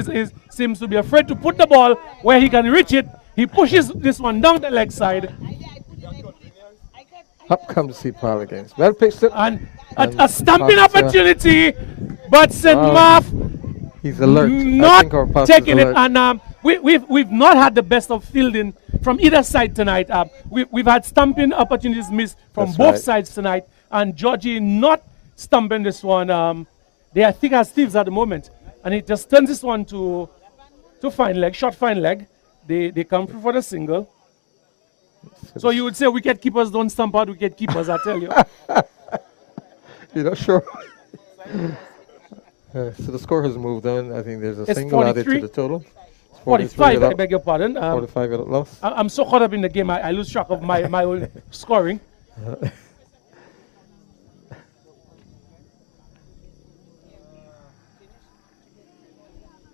seems to be afraid to put the ball where he can reach it. He pushes this one down the leg side. Up comes Sipal again. Well pitched up. And a stamping Pastor- opportunity, but St. Marf He's alert. I not think our pastor's taking it. alert. And we've not had the best of fielding from either side tonight. We've had stumping opportunities missed from That's both right. sides tonight. And Georgie not stumping this one. They are thick as thieves at the moment. And he just turns this one to fine leg, short fine leg. They come through for the single. So you would say wicket keepers don't stump out wicket keepers, I tell you. You're not sure. So the score has moved on. I think there's a It's single added to 43. the total. It's 45, I without- beg your pardon. 45 without loss. I'm so caught up in the game, I lose track of my own scoring.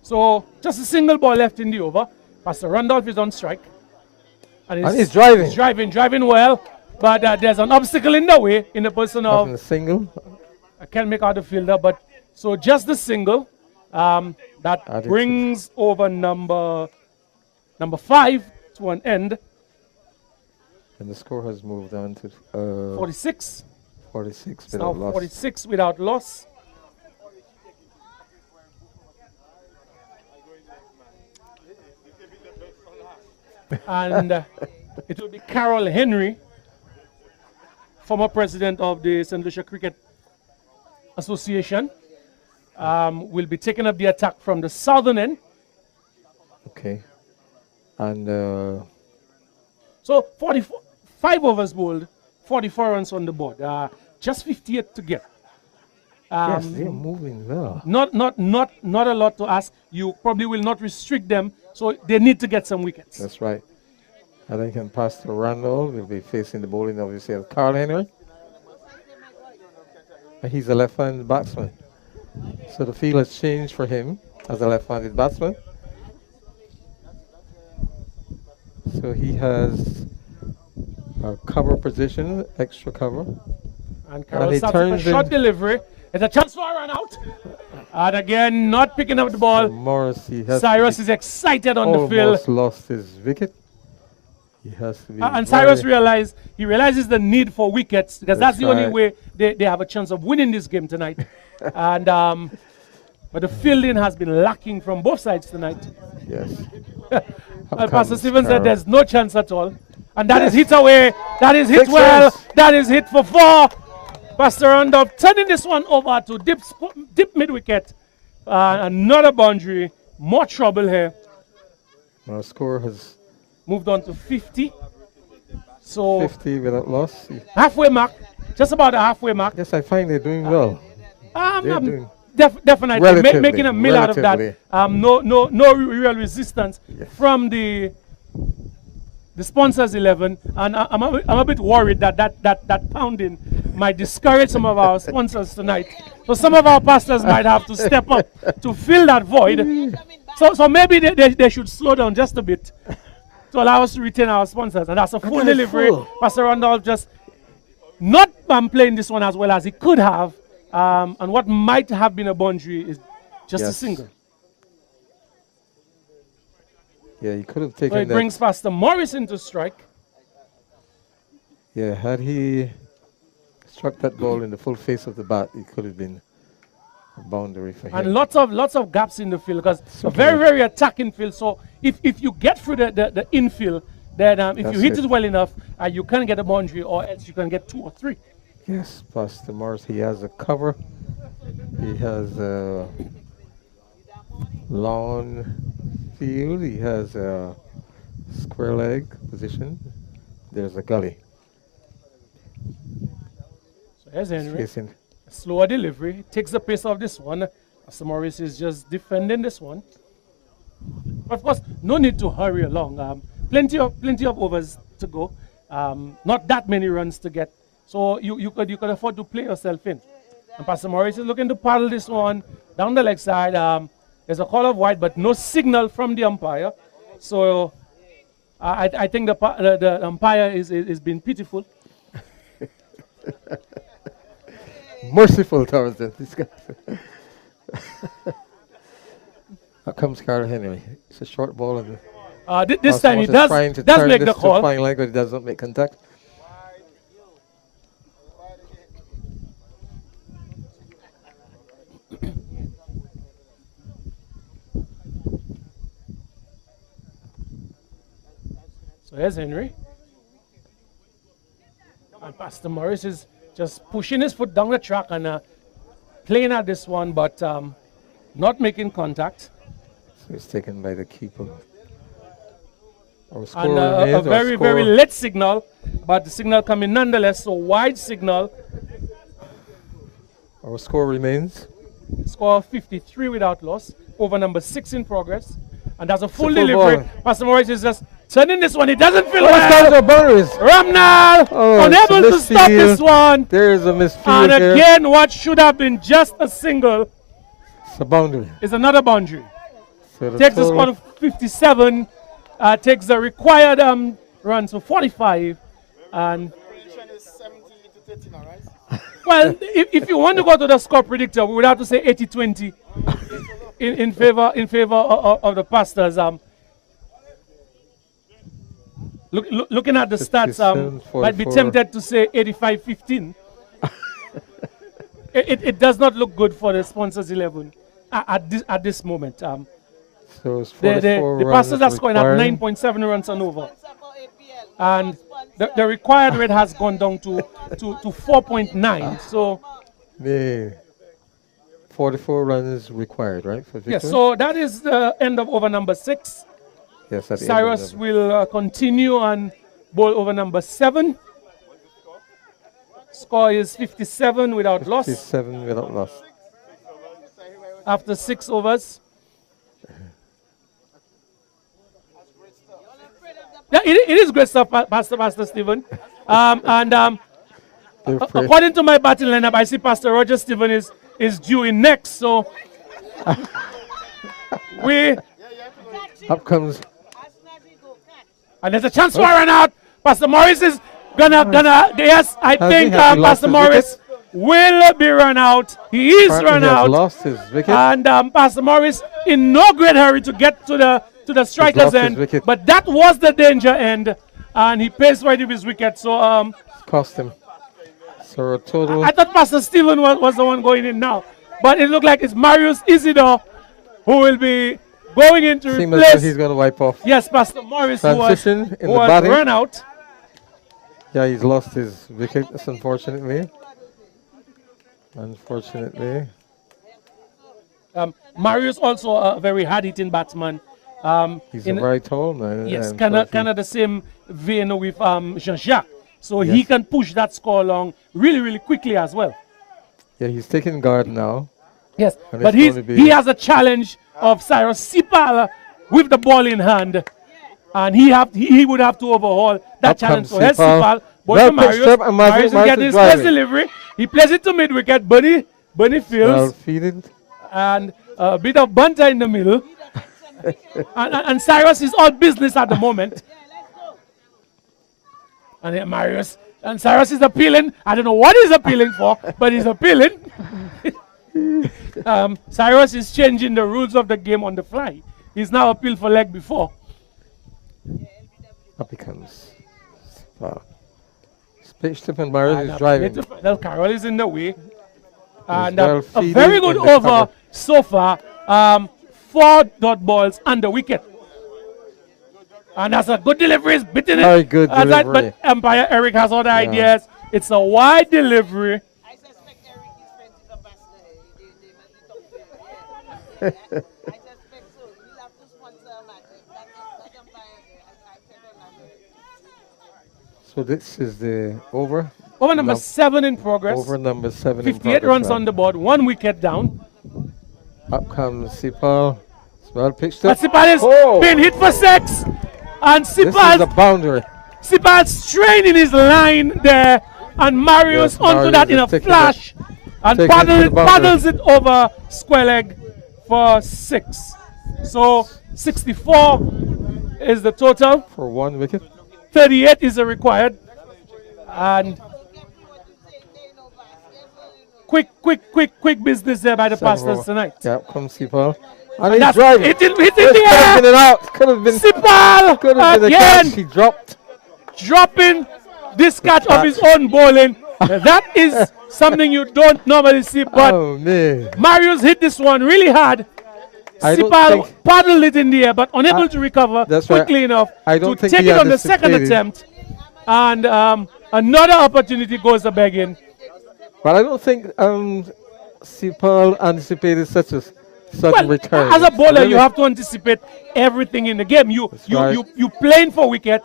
So just a single ball left in the over. Pastor Randolph is on strike. And he's driving. He's driving well. But there's an obstacle in the way in the person Having of, a single. I can't make out the fielder, but so just the single that Added to- brings over number 5 to an end. And the score has moved on to 46. 46 It's now without loss. 46 without loss. And it will be Carol Henry, former president of the St. Lucia Cricket Association, will be taking up the attack from the southern end. Okay. And So 5 overs bowled, 44 runs on the board, just 58 to get. yes, they're moving well. Not a lot to ask. You probably will not restrict them, so they need to get some wickets. That's right. I think can pass to Randall. We'll be facing the bowling obviously of Carl Henry. And he's a left-handed batsman. So the field has changed for him as a left-handed batsman. So he has a cover position, extra cover. And Carroll he starts with a turns short in- delivery. It's a chance for a run out. And again, not picking up the ball. Morris, he has Cyrus is excited on the field. almost lost his wicket. He has to be And Cyrus very- realizes the need for wickets because that's That's the only right. way they have a chance of winning this game tonight. And but the fielding has been lacking from both sides tonight. Yes. And Pastor comes Stevens said Carroll. there's no chance at all. And that is hit away. That is hit Six well. runs. That is hit for 4. Pastor Randolph turning this one over to deep mid wicket. Another boundary. More trouble here. Our score has Moved on to 50. So 50 without loss. halfway mark. Just about the halfway mark. Yes, I find they're doing well. They're doing Definitely Relatively, making a meal out of that. relatively. No real resistance Yes. from the sponsors 11, and I'm a bit worried that pounding might discourage some of our sponsors tonight. So some of our pastors might have to step up to fill that void. So maybe they should slow down just a bit to allow us to retain our sponsors, and that's a full that is delivery. full. Pastor Randolph just not playing this one as well as he could have, and what might have been a boundary is just a Yes. single. Yeah, he could have So taken it that. brings Pastor Morris into strike. Yeah, had he struck that ball in the full face of the bat, it could have been Boundary for him. And lots of gaps in the field because a Certainly. very attacking field. So if you get through the infield, then if you That's hit it. it well enough, you can get a boundary, or else you can get 2 or 3. Yes, Pastor Morris, he has a cover. He has a lawn field. He has a square leg position. There's a gully. So here's Henry. Facing. Slower delivery, takes the pace of this one. Pastor Morris is just defending this one. But of course, no need to hurry along. Plenty of overs to go. Not that many runs to get. So you could afford to play yourself in. And Pastor Morris is looking to paddle this one down the leg side. There's a call of wide, but no signal from the umpire. So I think the umpire is being pitiful. Merciful towards them. This guy. Here comes Carl Henry. It's a short ball. And This time he Morris is trying to does turn make this the to call. fine leg, but it doesn't make contact. So here's Henry. And Pastor Morris is just pushing his foot down the track and playing at this one, but not making contact. So it's taken by the keeper. Our score And a remains. very late signal, but the signal coming nonetheless, so wide signal. Our score remains. Score of 53 without loss. Over number 6 in progress. And that's a full full delivery. ball. Pastor Morris is just turning this one. He doesn't feel Well, well. our boundaries. Ramnal Oh, it's unable a to stop misfield. this one. There is a misfield And here. again, what should have been just a single It's a boundary. is another boundary. So the Takes the total- score to 57. Takes the required run to 45. And Prediction is 70 to 30 now, right? well, if you want to go to the score predictor, we would have to say 80-20 in favor of the Pastors. Looking at the stats, 57, might be 44. tempted to say 85-15. It does not look good for the sponsors 11 at this moment. So it's The 44 runs Pastors are scoring at required. 9.7 runs and over, and the required rate has gone down to 4.9. So The 44 runs required, right? For victory? yes, so that is the end of over number 6. Yes, at the end of Cyrus the- will continue and bowl over number 7. Score is 57 without loss 57 without loss. after 6 overs. Yeah, it is great stuff, Pastor Stephen. They're afraid. According to my batting lineup, I see Pastor Roger Stephen is due in next. So Up comes and there's a chance for a run out. Pastor Morris is gonna yes, I Has think he? Has he lost Pastor his Morris will be run out. He is apparently run he has out. lost his wicket. And Pastor Morris in no great hurry to get to the striker's lost his end, wicket. but that was the danger end, and he pays for it with his wicket. So Cost him. So a total. I thought Pastor Stephen was the one going in now, but it looked like it's Marius Isidore who will be going in to Seems as though replace. he's going to wipe off. Yes, Pastor Morris who was Transition in the was batting. run out. Yeah, he's lost his wicket, unfortunately. Unfortunately. Marius also a very hard-hitting batsman. He's in- a very tall man. Yes, and kind so of the same vein with Jean-Jacques. So he Yes. can push that score along really quickly as well. Yeah, he's taking guard now. Yes, And but it's going to be- he has a challenge of Cyrus Sipal with the ball in hand, and he would have to overhaul that Up challenge. comes So here's Sipal. Sipal, ball Well to pitched Marius. up, and Marius Marius will is get his driving. first delivery. He plays it to mid-wicket. Bunny Well fields, feeded. and a bit of banter in the middle. and Cyrus is all business at the moment. And then Marius. And Cyrus is appealing. I don't know what he's appealing for, but he's appealing. Cyrus is changing the rules of the game on the fly. He's now appealed for leg before. Up he comes. Wow. Pitched up and Marius And is driving. Little Carroll is in the way. And well a feeding very good in the over cover. so far. 4 dot balls under wicket. And that's a good delivery. It's bitten it. Very good delivery. But umpire Eric has other ideas. It's a wide delivery. I suspect Eric is friends with the pastor. They must be talking to him. Yeah. I suspect so. He'll have to sponsor a match. That umpire there, I check on that. So this is the over. Over number Num- 7 in progress. Over number 7 in 58 progress. runs now. on the board. 1 wicket down. Up comes Sipal. It's well pitched But up. Sipal is Oh! being hit for 6. And This is a Sipal boundary. straining his line there. And Marius Yes, onto that in a Marius is taking flash. And taking it to the boundary. paddles it over square leg for 6. So 64 is the total. For 1 wicket. 38 is the required. And quick business there by the Pastors tonight. Yeah, up comes Sipal. And And he's that's driving. it in the Could have air. been it out. Could have been. Sipal Could have been a again catch. He dropped. dropping this catch of his own bowling. That is something you don't normally see. But Oh man. Marius hit this one really hard. I don't Sipal think- paddled it in the air, but unable to recover That's right. quickly enough I don't to think take he it on the second anticipated. attempt. And another opportunity goes a begging. But I don't think Sipal anticipated such a sudden return. As a bowler, Really? you have to anticipate everything in the game. right. You playing for wicket.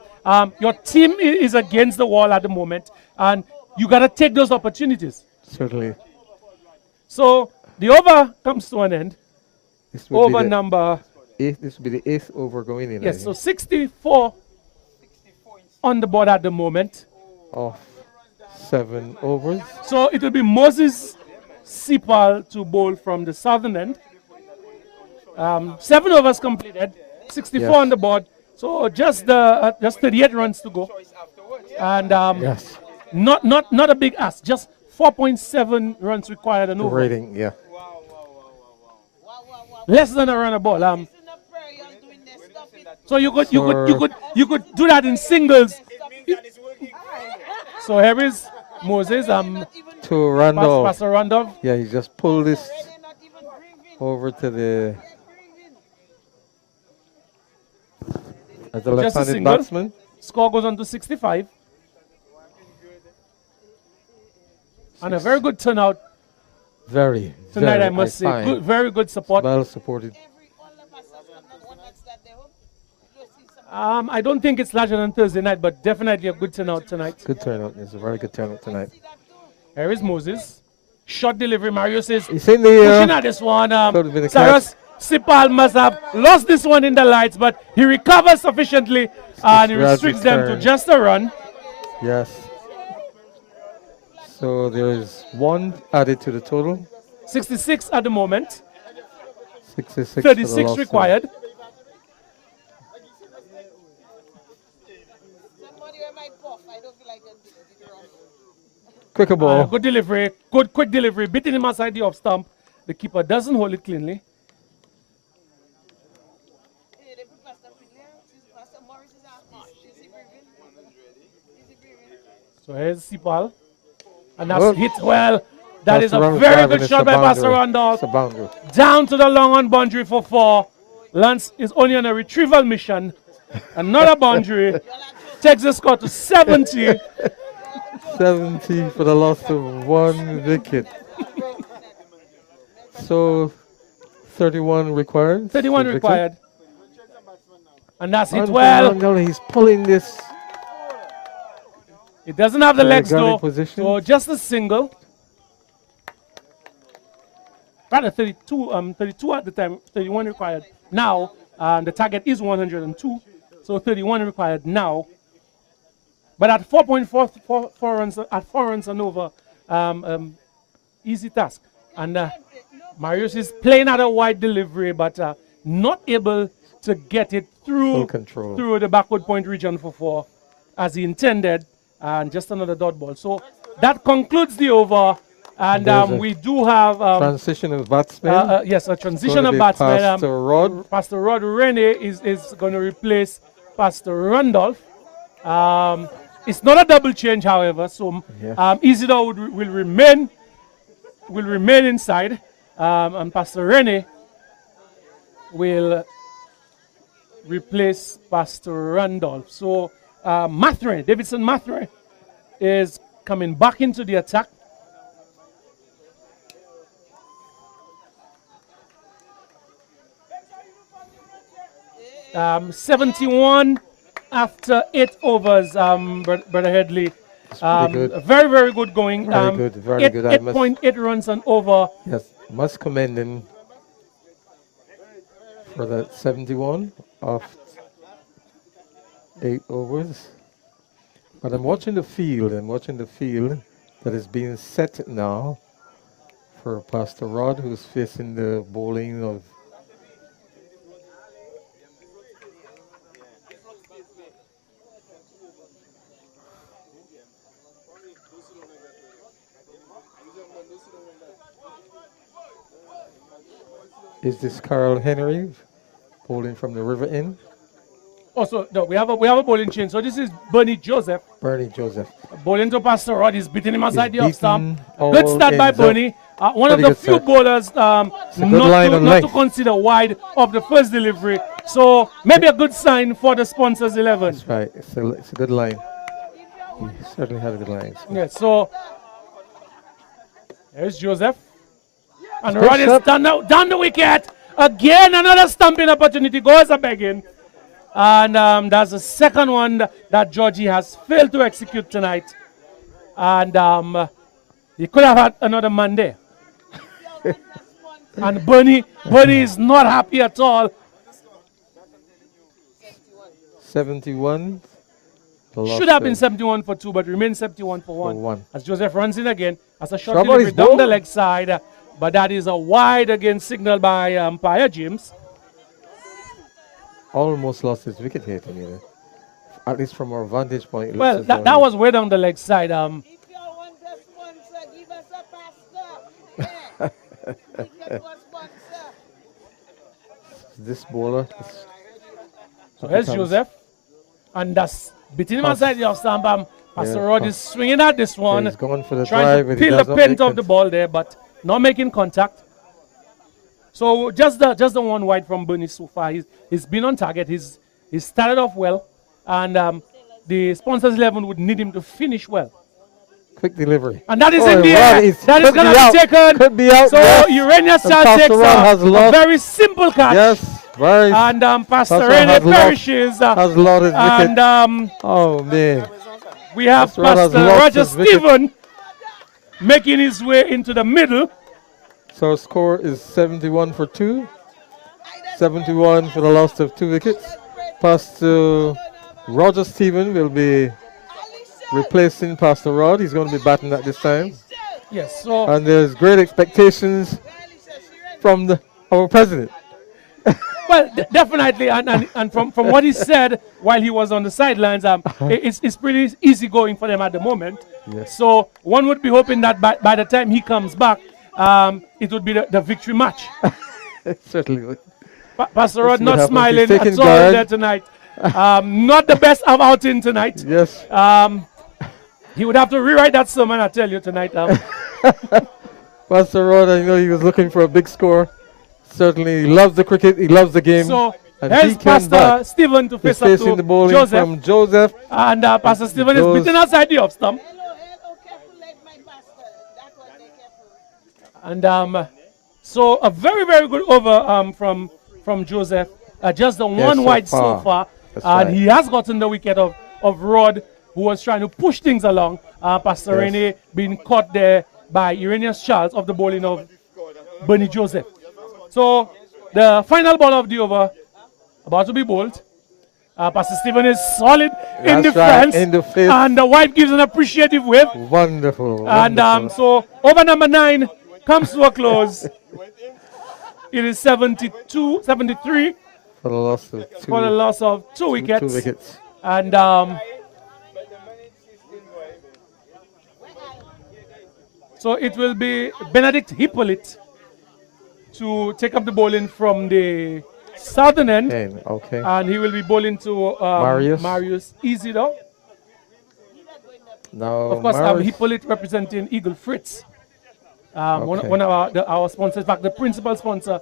Your team is against the wall at the moment, and you gotta take those opportunities. Certainly. So the over comes to an end. This would Over be the number this would be the 8th over going in. I yes, so think. 64 on the board at the moment. Off 7 overs. So it will be Moses Sipal to bowl from the southern end. 7 overs completed, 64 Yes. on the board. So just 38 runs to go, and Yes. not a big ask. Just 4.7 runs required and The over. rating, yeah. Less than a run a ball. So you could do that in singles. So here is Moses. To Randolph. Pastor Randolph. Yeah, he just pulled this over to the as the Just a left-handed single. batsman. Score goes on to 65. And a very good turnout Very, tonight, very, I must say. find. Good, very good support. Well supported. I don't think it's larger than Thursday night, but definitely a good turnout tonight. Good turnout. It's a very good turnout tonight. Here is Moses. Short delivery. Marius is He's in the pushing air. at this one. Could have been a Cyrus Sipal must have lost this one in the lights, but he recovers sufficiently and he Raj restricts them to return. just a run. Yes. So there is 1 added to the total. 66 at the moment. 66. for the 36 loss. required. Quicker ball. Good delivery. Good quick delivery. Beating him outside the off stump. The keeper doesn't hold it cleanly. So here's Sipal. And that's Good. hit well. That is Pastor a Randolph very driving, good it's shot a by Pastor boundary. Randolph. It's a boundary. Down to the long on boundary for 4. Lance is only on a retrieval mission. Another boundary. Takes the score to 70. 70 for the loss of 1 wicket. So 31 required. 31 for victory. required. And that's hit Anton well. Randall, he's pulling this. It doesn't have the legs gunny though. position. So just a single. Rather 32 at the time, 31 required. Now the target is 102. So 31 required now. But at 4.44 runs, at 4 runs and over, easy task. And Marius is playing at a wide delivery, but not able to get it Full through control. through the backward point region for 4 as he intended, and just another dot ball. So that concludes the over, and There's a we do have Transition of batsmen. yes, a transition Gonna of be batsmen. Pastor Rod. Pastor Rod Rene is going to replace Pastor Randolph. It's not a double change, however, so Yeah. Isidore will remain will remain inside, and Pastor Rene will replace Pastor Randolph. So Davidson Mathre is coming back into the attack. 71 after 8 overs, Brother Headley. Good. Very, very good going. Very good. 8.8 runs and over. Yes, must commend him for that 71 of 8 overs. But I'm watching the field that is being set now for Pastor Rod, who's facing the bowling of Is this Carl Henry bowling from the River Inn? Also, no, we have a bowling change. So this is Bernie Joseph. Bernie Joseph. Bowling to Pastor Rod. He's beating him aside the off stump. all Good start by ends up. Bernie. One of Pretty the good few start. bowlers not to consider wide of the first delivery. So maybe a good sign for the sponsors 11. That's right. It's a good line. He certainly had a good line. Yeah, so there's Joseph. And Good Rod is shot. down the wicket. Again, another stumping opportunity. Goes a begging. And that's the second one that Georgie has failed to execute tonight. And he could have had another man there. And Bernie is not happy at all. 71. Should have been 71 for 2, but remains 71 for 1. As Joseph runs in again. As a short Trouble delivery is down the bowled. leg side. But that is a wide again signal by Umpire James. Almost lost his wicket here to me. At least from our vantage point. it looks Well, as though that he- was way down the leg side. If you want a sponsor, give us a pastor. Yeah. We get a sponsor. This bowler. So here's Joseph. And that's beating him Pass. outside the off stump. Pastor Yeah, Rod pass. is swinging at this one. He's going for the Trying drive. to and he peel does the not pin make of the it. ball there, but not making contact. So just the one wide from Bernie so far. He's been on target. He's started off well. And the sponsors 11 would need him to finish well. Quick delivery. And that is Oh, in the Rod air. is- That is could going be to out. be taken. Could be out, So yes. Urania Star Pastor takes Rod has a lost. very simple catch. Yes, very. And Pastor Pastor Rene has lost- perishes. has lost his wicket. And Oh, man. we have Pastor Rod has Pastor lost Roger his wicket. Stephen making his way into the middle. So our score is 71 for 2. 71 for the loss of 2 wickets. Pastor Roger Stephen will be replacing Pastor Rod. He's going to be batting at this time. Yes, so And there's great expectations from our president. well, definitely, and from what he said while he was on the sidelines, it's pretty easy going for them at the moment. Yes. So one would be hoping that by the time he comes back, it would be the victory match. It certainly would. Pastor Rod see what not happens. smiling He's taking at all guard. there tonight. Not the best of outing tonight. Yes. He would have to rewrite that sermon, I tell you, tonight. Pastor Rod, I know he was looking for a big score. Certainly, he loves the cricket. He loves the game. So and there's he came Pastor back. Stephen to He's face up facing to the bowling Joseph. from Joseph. And Pastor Stephen is goes- beaten outside the off stump. Hello, careful, like my pastor. That was they careful. And so a very, very good over from Joseph. Just the one so wide so far. far. That's And right. he has gotten the wicket of Rod, who was trying to push things along. Pastor Yes. Rene being caught there by Uranius Charles of the bowling of Bernie Joseph. So the final ball of the over about to be bowled. Pastor Stephen is solid in That's defense. right, in the face. And the wife gives an appreciative wave. Wonderful. And wonderful. so over number 9 comes to a close. It is 72, 73 for the loss of 2 for the loss of 2 wickets. 2 wickets. And so it will be Benedict Hippolyte to take up the bowling from the southern end. Okay. And he will be bowling to Marius Isidore. Now, Of course, Marius- Hippolyte representing Eagle Fritz. One of our sponsors, in fact, the principal sponsor.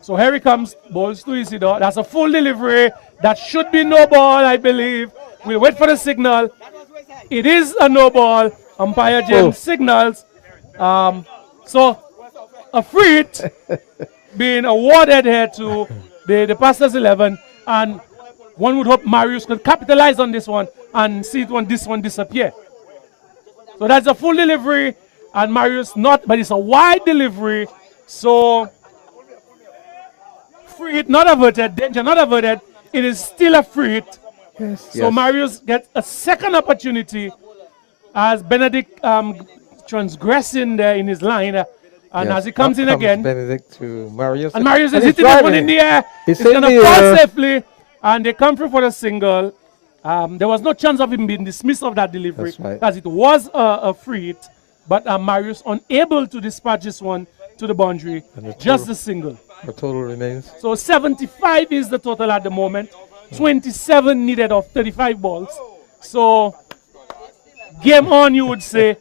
So here he comes, balls to Isidore. That's a full delivery. That should be no ball, I believe. We'll wait for the signal. It is a no ball. Umpire James signals. So a free hit being awarded here to the Pastors 11, and one would hope Marius could capitalize on this one and see this one disappear. So that's a full delivery, and Marius not, but it's a wide delivery. So free hit not averted, danger not averted. It is still a free hit. So Marius gets a second opportunity as Benedict transgressing there in his line. And as he comes in again, Benedict to Marius. And Marius is hitting this one in the air. He's going to fall safely. And they come through for the single. There was no chance of him being dismissed of that delivery. Because it was a free hit. But Marius unable to dispatch this one to the boundary. Just the single. The total remains. So 75 is the total at the moment. 27 needed of 35 balls. So game on, you would say.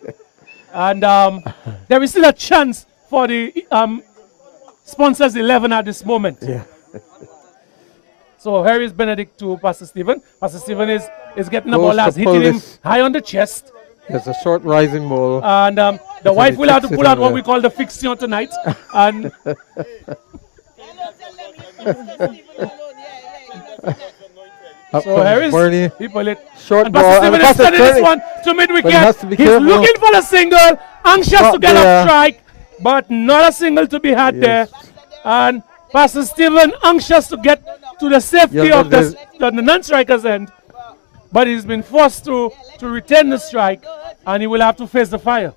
And there is still a chance for the sponsors 11 at this moment. Yeah. So here is Benedict to Pastor Stephen. Pastor Stephen is getting the ball, has hitting him high on the chest. It's a short rising ball. And the wife will have to pull out what we call the fiction tonight. And so here is Bernie. he pull it. Short and ball. Pastor Stephen is sending this one to mid-wicket. He's looking for the single, anxious to get a strike, but not a single to be had there. And Pastor Stephen anxious to get to the safety of the non-striker's end, but he's been forced to retain the strike, and he will have to face the fire.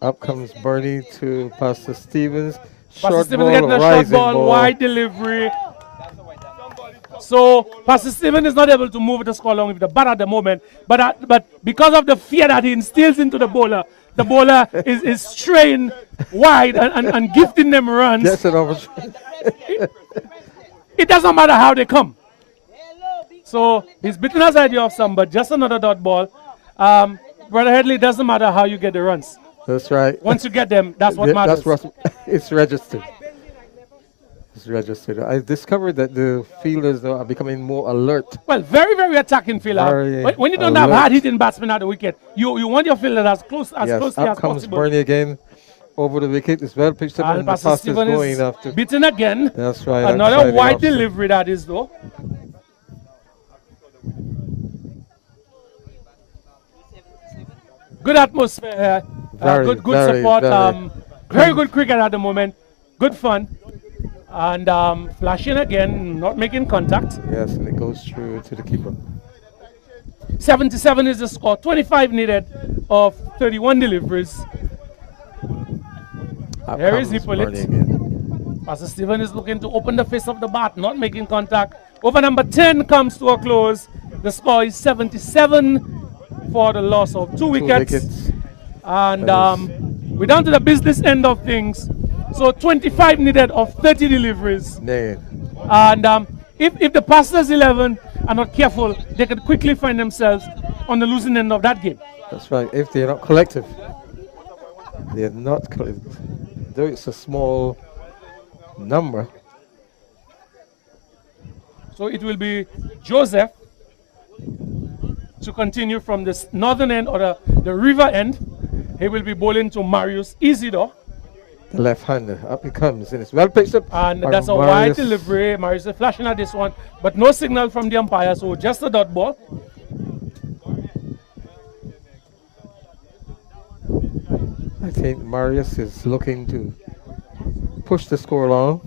Up comes Bernie to Pastor Stevens. Pastor Stevens getting a short ball, wide delivery. So Pastor Stephen is not able to move the score along with the bat at the moment, but because of the fear that he instills into the bowler is straying wide and gifting them runs. That's an opportunity. It doesn't matter how they come. So he's beaten aside you off some, but just another dot ball. Brother Headley, it doesn't matter how you get the runs. That's right. Once you get them, that's what matters. That's what it's registered. It's registered. I discovered that the fielders are becoming more alert. Well, very, very attacking fielder. When you don't have hard-hitting batsmen at the wicket, you want your fielder as closely as possible. Up comes Bernie again over the wicket. It's well pitched up, and the pass is going after. Beaten again. That's right. Another wide delivery that is though. Good atmosphere here. Good support. Very good cricket at the moment. Good fun. And flashing again, not making contact. Yes, and it goes through to the keeper. 77 is the score. 25 needed of 31 deliveries. Here is Hippolyte. Pastor Stephen is looking to open the face of the bat, not making contact. Over number 10 comes to a close. The score is 77 for the loss of two wickets. And we're down to the business end of things. So 25 needed of 30 deliveries. And if the Pastors 11 are not careful, they could quickly find themselves on the losing end of that game. That's right. If they're not collective. They're not collective. Though it's a small number. So it will be Joseph to continue from this northern end or the river end. He will be bowling to Marius Isidore. The left-hander, up he comes, and it's well pitched up. And that's a wide delivery. Marius is flashing at this one, but no signal from the umpire, so just a dot ball. I think Marius is looking to push the score along.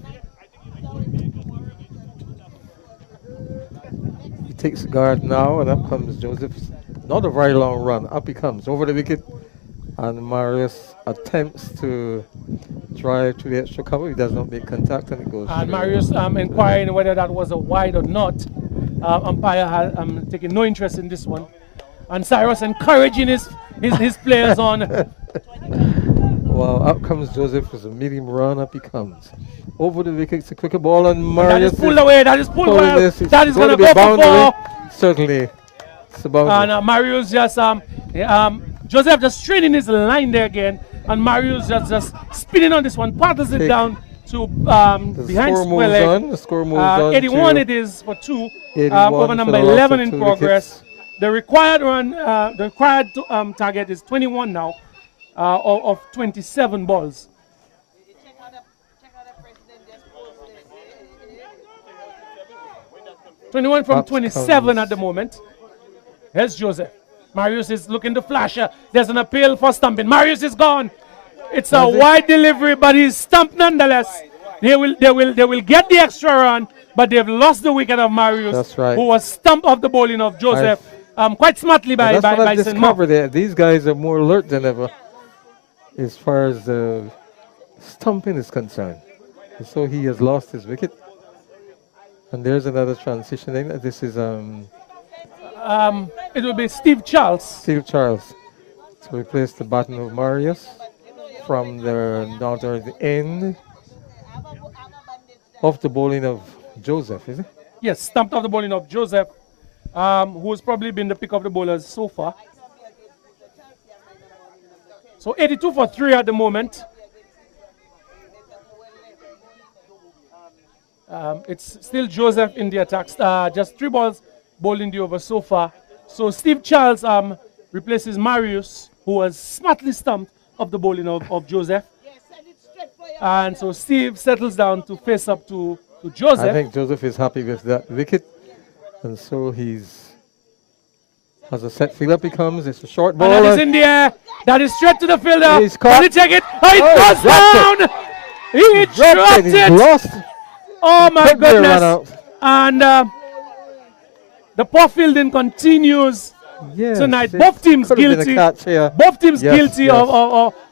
He takes the guard now, and up comes Joseph. Not a very long run. Up he comes over the wicket. And Marius attempts to drive to the extra cover. He does not make contact, and it goes. And Marius inquiring whether that was a wide or not. Umpire has taking no interest in this one. And Cyrus encouraging his players on. Well, up comes Joseph with a medium run. Up he comes. Over the wicket, it's a quicker ball, and Marius is pulled away. That is pulled well. That is going to be go boundary. for 4. Certainly, it's a boundary. And Marius just Joseph just straining his line there again, And Marius just spinning on this one, paddles it down to The behind score moves Swelek. on. The score moves on 81 to it is for 2 81 over for number the loss 11 of in 2 progress. wickets. The required run, the required target is 21 now of 27 balls. Check out the president just posted. 21 from Up 27 comes- at the moment. Here's Joseph. Marius is looking to flash. There's an appeal for stumping. Marius is gone. It's a Was it? wide delivery, but he's stumped nonetheless. They will get the extra run, but they've lost the wicket of Marius, That's right. who was stumped off the bowling of Joseph quite smartly by That's what I've St. Mark. discovered. That these guys are more alert than ever as far as stumping is concerned. And so he has lost his wicket. And there's another transition. This is It will be Steve Charles. Steve Charles to replace the baton of Marius from the northern end of the bowling of Joseph, is it? Yes, stumped off the bowling of Joseph, who's probably been the pick of the bowlers so far. So 82 for 3 at the moment. It's still Joseph in the attacks. Just 3 balls bowling the over so far. So Steve Charles replaces Marius, who was smartly stumped off the bowling of Joseph. And so Steve settles down to face up to Joseph. I think Joseph is happy with that wicket. And so he's has a set field up he comes. It's a short ball. And that is in the air. That is straight to the fielder. He's caught. Can he take it? Oh, it Oh, goes dropped down. He dropped He's it. lost. Oh my Could be a run goodness. out. And the poor fielding continues Yes, tonight. it Both teams could have been a guilty. catch here. Both teams Yes, guilty yes.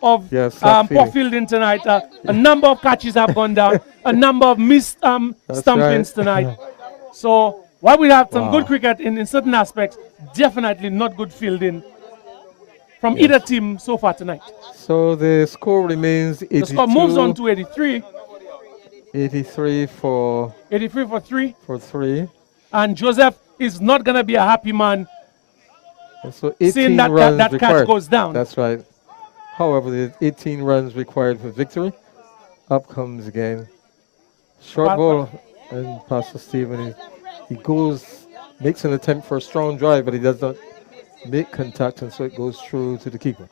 of Yes, that poor feeling. fielding tonight. A number of catches have gone down. A number of missed stumpings right. tonight. So while we have some Wow. good cricket in certain aspects, definitely not good fielding from either team so far tonight. So the score remains 82, The score moves on to 83. 83 for 83 for 3. 3. And Joseph is not going to be a happy man And so seeing 18 that runs catch required. goes down. That's right. However, the 18 runs required for victory. Up comes again. Short But- ball and Pastor Stephen. He goes, makes an attempt for a strong drive, but he does not make contact, and so it goes through to the keeper. When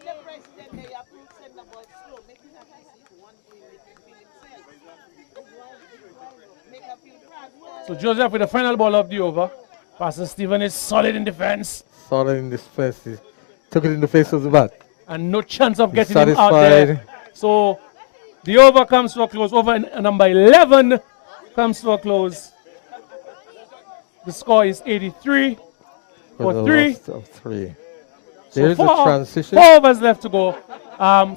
the president may have to send the ball slow, make it like this. One thing make her feel proud. So Joseph with the final ball of the over. Pastor Stephen is solid in defense Solid in this place. He took it in the face of the bat. and no chance of He's getting him out there. satisfied. So the over comes to a close. Over number 11 comes to a close. The score is 83 For the for 3. loss of 3. So There's a four transition. overs left to go.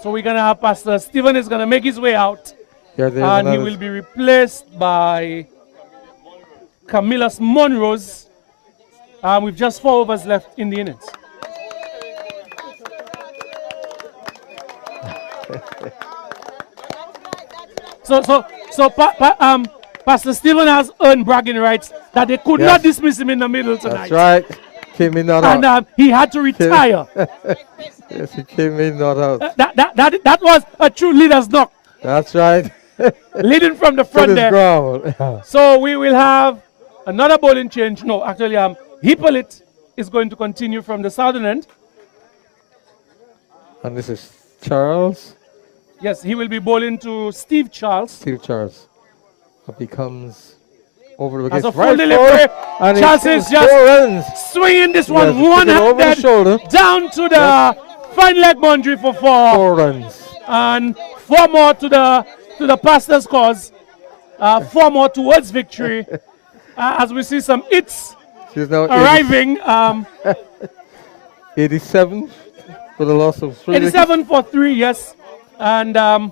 So we're going to have Pastor Stephen is going to make his way out. Here, there's And he another- will be replaced by Camillus Monrose. With just 4 overs left in the innings. Pastor Stephen has earned bragging rights that they could not Yes. dismiss him in the middle tonight. That's right. Came in not And out. he had to retire. Yes, he came in not out. that was a true leader's knock, That's right. leading from the To front his there. ground. So we will have another bowling change. No, actually, Hippolyte is going to continue from the southern end. And this is Charles. Yes, he will be bowling to Steve Charles. Steve Charles. Up he comes over As against a full right delivery, foot, and he Charles shoots is just 4 runs. swinging this Yes, he one took it over the one-handed shoulder. down to the fine leg boundary for 4, 4 runs. and 4 more to the pastor's cause. 4 more towards victory. As we see some hits She's now arriving. 87 for the loss of 3 wickets. 87 for 3, yes, and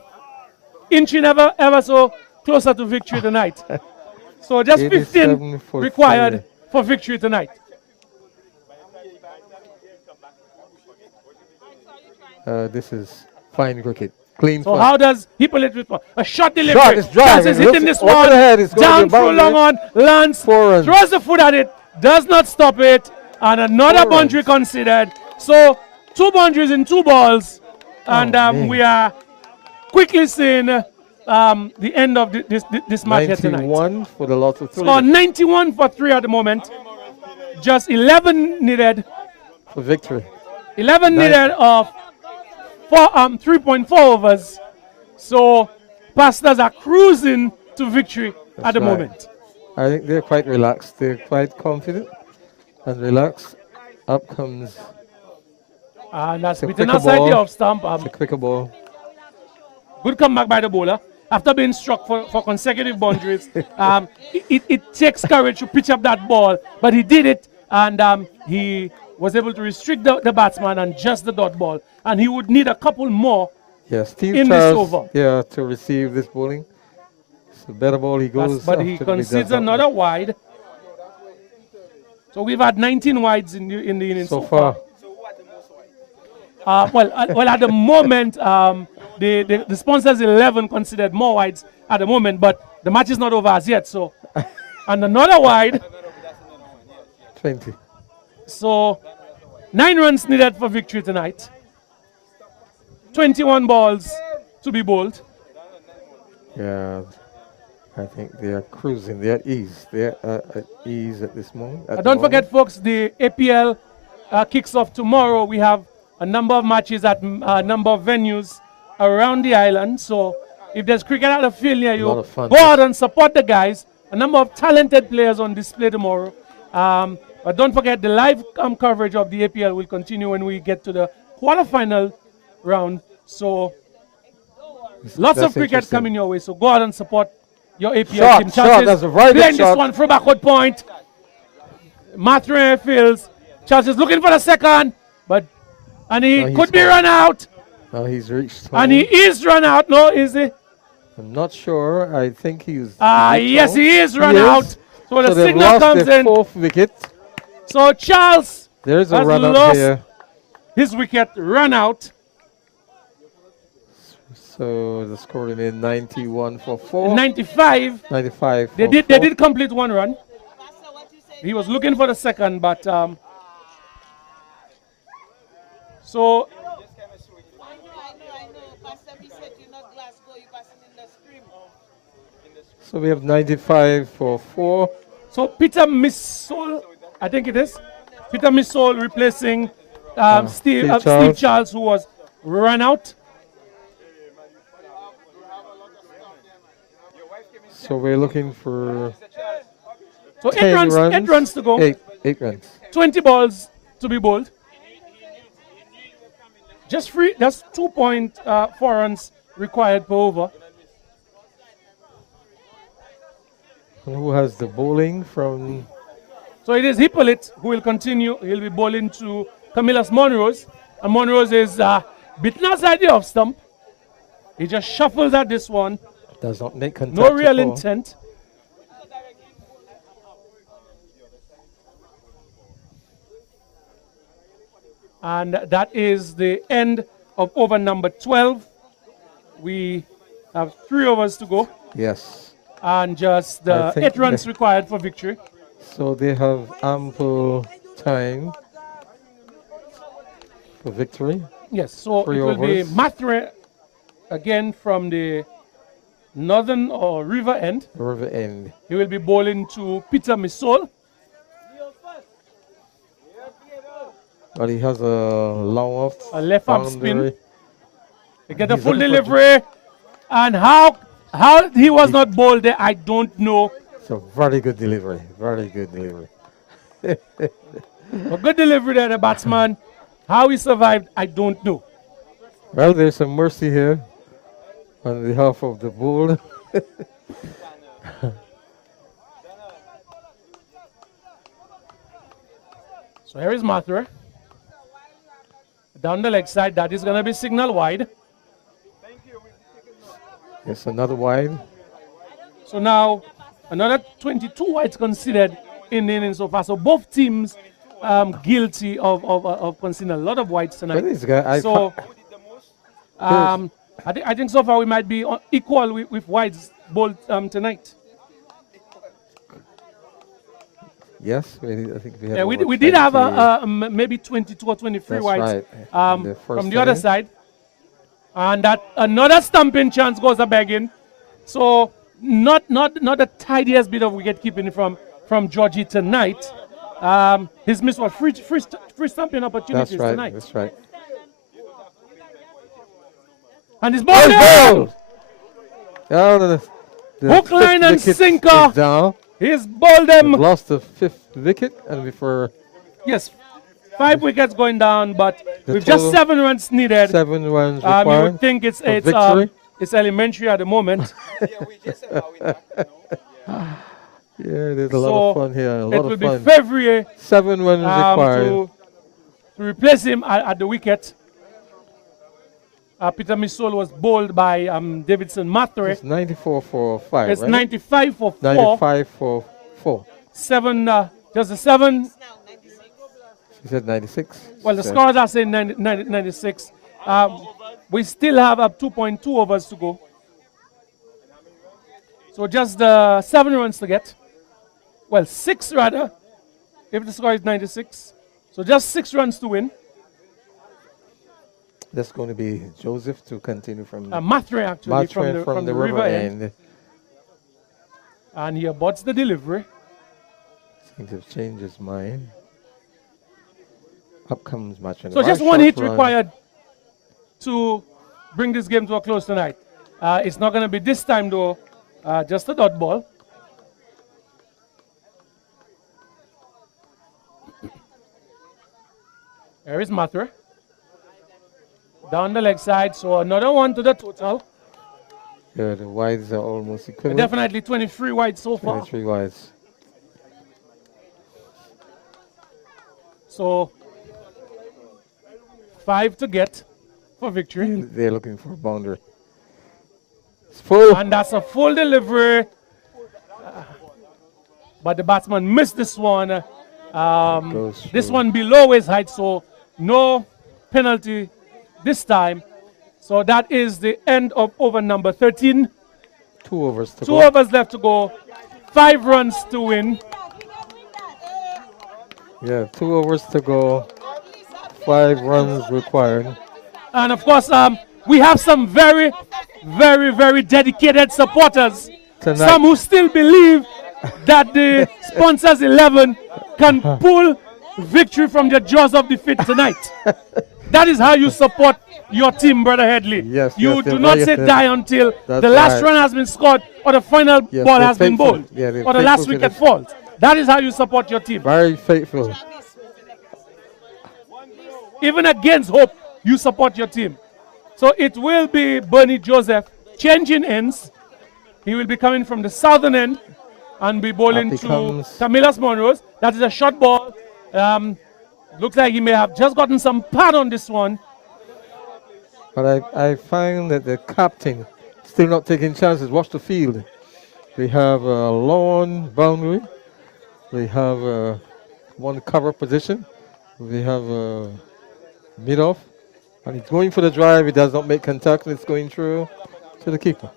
inching ever so closer to victory tonight. So just 87 15 for required 3. for victory tonight. This is fine cricket. Clean So fun. how does Hippolyte respond? A shot delivery. Shot is driving. Chance is hitting Looks this over one. the head. It's going to Down the through long on. boundary. Lands. 4 runs. Throws the foot at it. Does not stop it. And another 4 boundary runs. considered. So 2 boundaries in 2 balls. And man. we are quickly seeing the end of this match here tonight. 91 for the loss of 3. Score 91 for 3 at the moment. Just 11 needed. For victory. 11 needed of 3.4 overs. So Pastors are cruising to victory at the right. moment. I think they're quite relaxed. They're quite confident and relaxed. Up comes And that's a beaten quicker outside the ball. off stump. It's a quicker ball. Good comeback by the bowler. After being struck for consecutive boundaries, it takes courage to pitch up that ball, but he did it, and he was able to restrict the batsman and just the dot ball. And he would need a couple more Yes, Steve in this Charles, over. yeah, to receive this bowling. It's a better ball. He goes. But he after the concedes dot. another wide. So we've had 19 wides in the inning So far. Well, at the moment, the sponsors 11 considered more wides at the moment, but the match is not over as yet. So, and another wide. 20. So, 9 runs needed for victory tonight. 21 balls to be bowled. Yeah, I think they are cruising. They're at ease. They're at ease at this moment. Don't forget, folks, the APL kicks off tomorrow. We have a number of matches at a number of venues around the island. So if there's cricket at the field near you, lot of fun. go out and support the guys. A number of talented players on display tomorrow. But don't forget, the live coverage of the APL will continue when we get to the quarterfinal round. So lots That's of cricket interesting. coming your way. So go out and support your APL Shot, team. shot, that's a very good playing this shot. one for backward point. Matre fields. Charles is looking for the second, and he No, could be he's run out. Now he's reached And home. he is run out. No, is he? I'm not sure. I think he's. Yes, he is run He is. out. So the they've signal lost comes their in. 4th wicket. So Charles There's a has run up lost here. his wicket, run out. So the score remained 91 for 4. 95. 95 They for did. 4. They did complete 1 run. Pastor, what you say? He was looking for the second, but so I know. Pastor, we said you're not Glasgow, you're passing in the scream. So we have 95 for 4. so Peter Missole, I think it is. Peter Missole replacing Steve Steve Charles, who was run out. So we're looking for So 10 runs. 8 runs to go. 8 runs. 20 balls to be bowled. Just 2.4 runs required per over. And who has the bowling from? So it is Hippolyte who will continue. He'll be bowling to Camillus Monrose. And Monrose is beaten outside the off stump. He just shuffles at this one. Does not make contact. No real at all. intent. And that is the end of over number 12. We have 3 overs to go Yes. and just I think 8 runs they- required for victory. So they have ample time for victory. Yes, so 3 it will be overs. Matre again from the northern or river end. River end. He will be bowling to Peter Missole. But he has a long off. A left arm spin. boundary. They get the He's full looking for- delivery. And how he was not bowled there, I don't know. It's a very good delivery. Very good delivery. A good delivery there, the batsman. How he survived, I don't know. Well, there's some mercy here on behalf of the bull. So here is Mathur. Down the leg side, that is going to be signal wide. It's another wide. So now another 22 wides considered in the inning so far. So both teams guilty of considering a lot of wides But tonight. this guy, So I think so far we might be equal with wides bowled tonight. Yes, I think we had Yeah, we, over we did have 20. maybe 22 or 23 That's whites right, in the first from the other inning. side. And that another stumping chance goes a begging. So not the tidiest bit of wicket keeping from Georgie tonight. He's missed what free stumping opportunities That's right. tonight. That's right. And he's Ball! bowled. Yeah, the Hook, fifth line, and wicket sinker. is down. He's bowled them. We've lost the fifth wicket, and before Yes, 5 wickets going down, but The with just total, 7 runs needed, 7 runs you required. would think it's for victory. it's elementary at the moment. Yeah, there's a lot of fun here. A It lot will of be fun. February 7 runs required. to replace him at the wicket. Peter Misol was bowled by Davidson Mathre. It's 94 for 5. It's right? 95 for 4. 95 for 4. 7, just a 7. Now 96. She said 96. Well, the So scorers are saying 96. We still have 2.2 overs to go. So just 7 runs to get. Well, 6 rather, if the score is 96. So just 6 runs to win. that's going to be Joseph to continue from Mathre actually from the river end. And he aborts the delivery. Seems to have changed his mind. Up comes Matrin. So just one hit required to bring this game to a close tonight. It's not going to be this time though, just a dot ball. There is Mathre. Down the leg side, so another one to the total. Yeah, the wides are almost equivalent. Definitely 23 wide so far. 23 wides. So 5 to get for victory. They're looking for a boundary. It's full. And that's a full delivery. But the batsman missed this one. Goes This through. one below his height, so no penalty this time. So that is the end of over number 13. 2 overs to 2 go. overs left to go. 5 runs to win. Yeah, 2 overs to go. 5 runs required. And of course, we have some very, very, very dedicated supporters. Tonight. Some who still believe that the sponsors 11 can pull victory from the jaws of defeat tonight. That is how you support your team, Brother Headley. Yes, you yes, do they're not very- say die until That's the last right. run has been scored or the final Yes, ball they're has been faithful. bowled Yeah, they're or the last faithful to wicket the- falls. That is how you support your team. Very faithful. Even against hope, you support your team. So it will be Bernie Joseph changing ends. He will be coming from the southern end and be bowling Up to he comes. Tamilas Monroe. That is a short ball. Looks like he may have just gotten some pad on this one. But I find that the captain still not taking chances. Watch the field. We have a lawn boundary. We have one cover position. We have a mid-off. And he's going for the drive. He does not make contact. And it's going through to the keeper.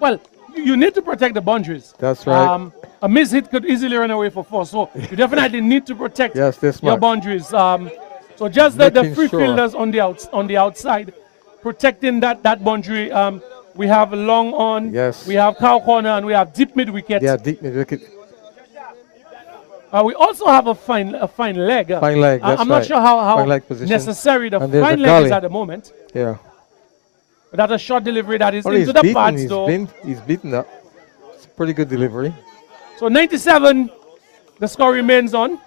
Well, you need to protect the boundaries. That's right. A miss hit could easily run away for 4. So you definitely need to protect Yes, this your much. boundaries. So just the Making free sure. fielders on the outside, protecting that boundary. We have long on, Yes. we have cow corner, and we have deep mid wicket. Yeah, deep mid wicket. We also have a fine leg. Fine leg, that's I'm not right. sure how Fine leg position. necessary the And there's fine a leg is gully. at the moment. Yeah. But that's a short delivery that is Well, into he's the beaten. pads though. He's beaten up. It's a pretty good delivery. So 97, the score remains on.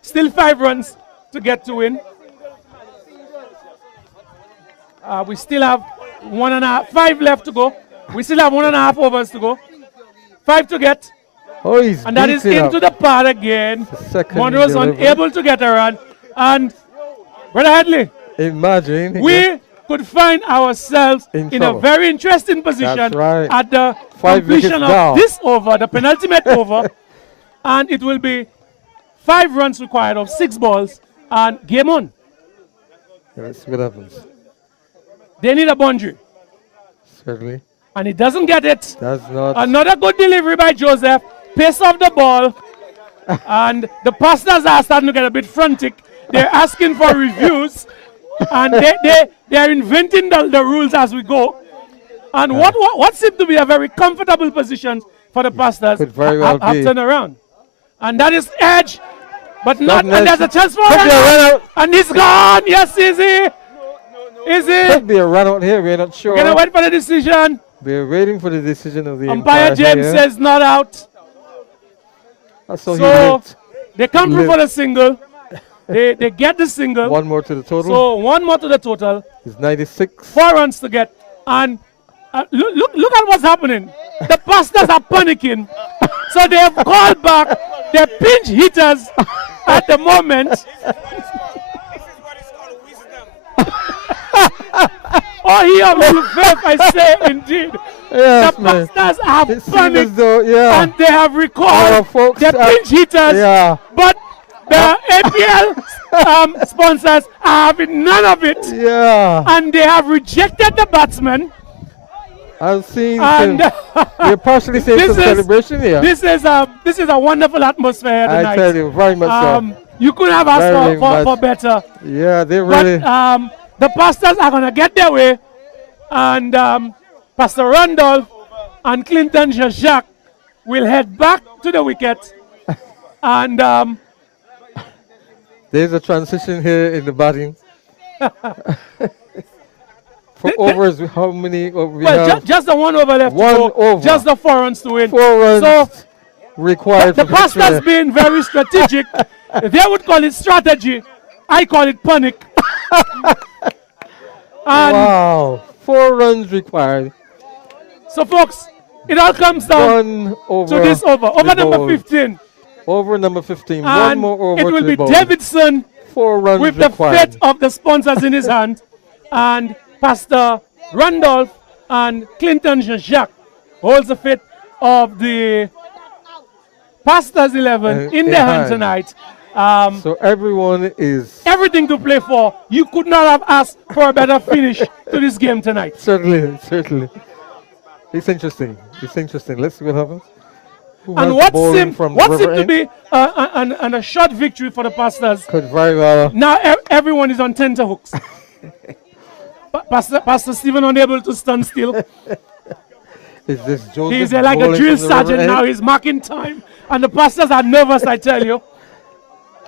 Still 5 runs to get to win. We still have 5 left to go. We still have 1.5 overs to go. 5 to get. Oh, he's And that is beaten into up. the pad again. Second Monroe's delivery. unable to get a run. And Brother Hadley, Imagine. we could find ourselves In in a trouble. very interesting position That's right. at the 5 completion wickets of down. this over, the penultimate over. And it will be 5 runs required of 6 balls and game on. Let's see what happens. They need a boundary. Certainly. And he doesn't get it. That's not. Another good delivery by Joseph. Pace of the ball. And the pastors are starting to get a bit frantic. They're asking for reviews, and they're inventing the rules as we go. And what seemed to be a very comfortable position for the pasters Could very well have be. turned around. And that is edge, but not, nice. and there's a chance for Could be a run out. and he's gone. Yes, is he? Is he? Could be a run out here. We're not sure. We're gonna wait for the decision. We're waiting for the decision of the Umpire James here. says not out. That's how he So lived. they come through Live. for the single. They get the single. One more to the total. So one more to the total. It's 96. 4 runs to get. And look at what's happening. The pastors are panicking. So they have called back their pinch hitters at the moment. Oh, he of little faith, I say indeed. Yes, The man. pastors are It seems as panicked though, yeah. and they have Our recalled folks their are- pinch hitters. Yeah. But the APL sponsors are having none of it. Yeah. And they have rejected the batsman. I've seen And we're partially seeing this some is- celebration here. this is a wonderful atmosphere here I tonight. tell you, very much so. You couldn't have asked Very for much. better. Yeah, they But really. the pastors are going to get their way. And Pastor Randolph and Clinton Jacques will head back to the wicket. And There's a transition here in the batting. For overs, how many? We have just the one over left. One to go, over. Just the 4 runs to win. 4 runs So required. the for pastors victory. being very strategic. They would call it strategy. I call it panic. And Wow, 4 runs required. so, folks, it all comes down One over. to this over. Over the number ball. 15. Over number 15. One And more over it will to be the ball. Davidson 4 runs with the required. fate of the sponsors in his hand. And Pastor Randolph and Clinton Jacques holds the fate of the Pastors 11 in their hand tonight. So everyone is Everything to play for. You could not have asked for a better finish to this game tonight. certainly. It's interesting. Let's see what happens. Who has And the what bowling seemed from the to river be end? a short victory for the Pastors. Could very well. Now everyone is on tenterhooks. Pastor Stephen unable to stand still. Is this Joseph? He's like a bowling drill from the river sergeant end? now. He's marking time. And the pastors are nervous, I tell you.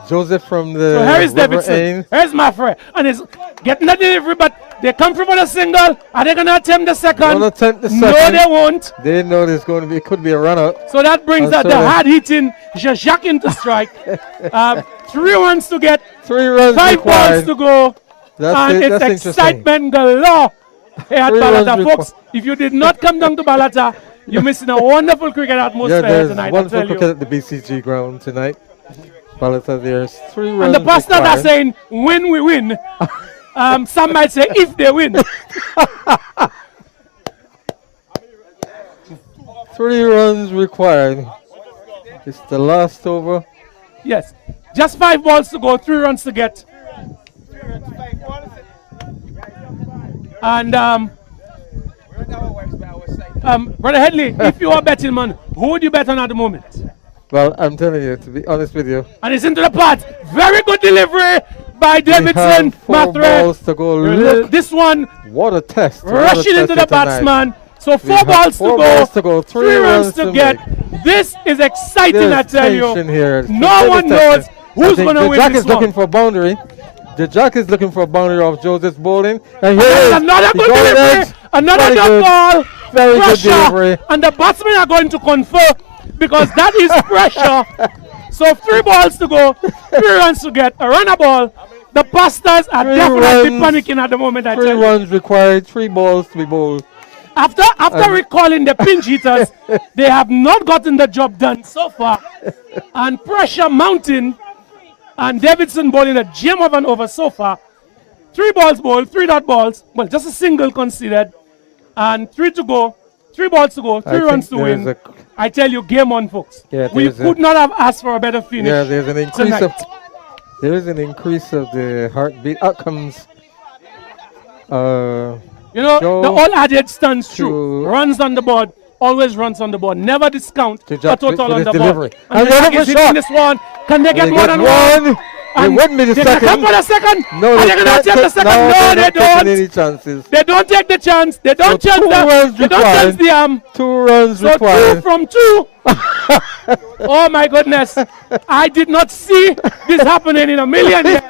Joseph from the So here is river Davidson. end. Here's my friend. And he's getting the delivery, but they come through for the single. Are they going to attempt the second? Gonna attempt the No, second. they won't. They know there's going to be. It could be a run out. So that brings And the so- hard-hitting Jacques into strike. 3 runs to get, 3 runs 5 balls required. to go. That's And it. it's That's interesting. excitement galore here at 3 runs Balata. Folks, if you did not come down to Balata, you're missing a wonderful cricket Yeah, atmosphere there's tonight, I wonderful tell cricket you. at the BCG ground tonight. Balata, there's 3 runs And the pastors are required. saying, when we win. Some might say, if they win. 3 runs required. It's the last over. Yes. Just 5 balls to go, 3 runs to get. And Brother Headley, if you are betting man, who would you bet on at the moment? Well, I'm telling you, to be honest with you, And it's into the pot. Very good delivery by we Davidson have 4 Mathre. balls to go. Look, This one what a test. What a rushing test into the tonight. batsman. So We 4 have balls, 4 to, balls go, to go, 3 3 runs runs to to get. make. This is exciting, I There's tell you. tension here. No one knows who's going to the win Jack this is looking one. for a boundary. The Jack is looking for a boundary of Joseph's bowling. And here There's it is. another He good got it delivery. edge. Another Very jump good. ball. Very good Pressure. delivery. And the batsmen are going to confer because that is pressure. So 3 balls to go, 3 runs to get, a runner ball. The Pastors are 3 definitely runs, panicking at the moment, I 3 tell you. runs required, 3 balls to be bowled. After recalling the pinch hitters, they have not gotten the job done so far. And pressure mounting. And Davidson bowling a gem of an over so far. 3 balls bowled, 3 dot balls. Well, just a single considered. And 3 to go. 3 balls to go, 3 I runs to think win. there's I tell you, game on, folks. Yeah, We there's could not have asked for a better finish. Yeah, there's an increase tonight. of the heartbeat. Out comes You know, Joe the all adage stands true. to- Runs on the board, always runs on the board. Never discount To a just total for on this the delivery. board. And the they're Jack looking is hitting shot. this one. Can they get They more get than one. one? They wouldn't be the they're gonna come second. for the second. No, Are they they gonna can't take the second? no, No, they're they not taking don't. any chances. They don't take the chance. They don't So chance 2 runs They don't chance required. the arm. 2 runs So 2 required. from 2. Oh my goodness. I did not see this happening in a million years.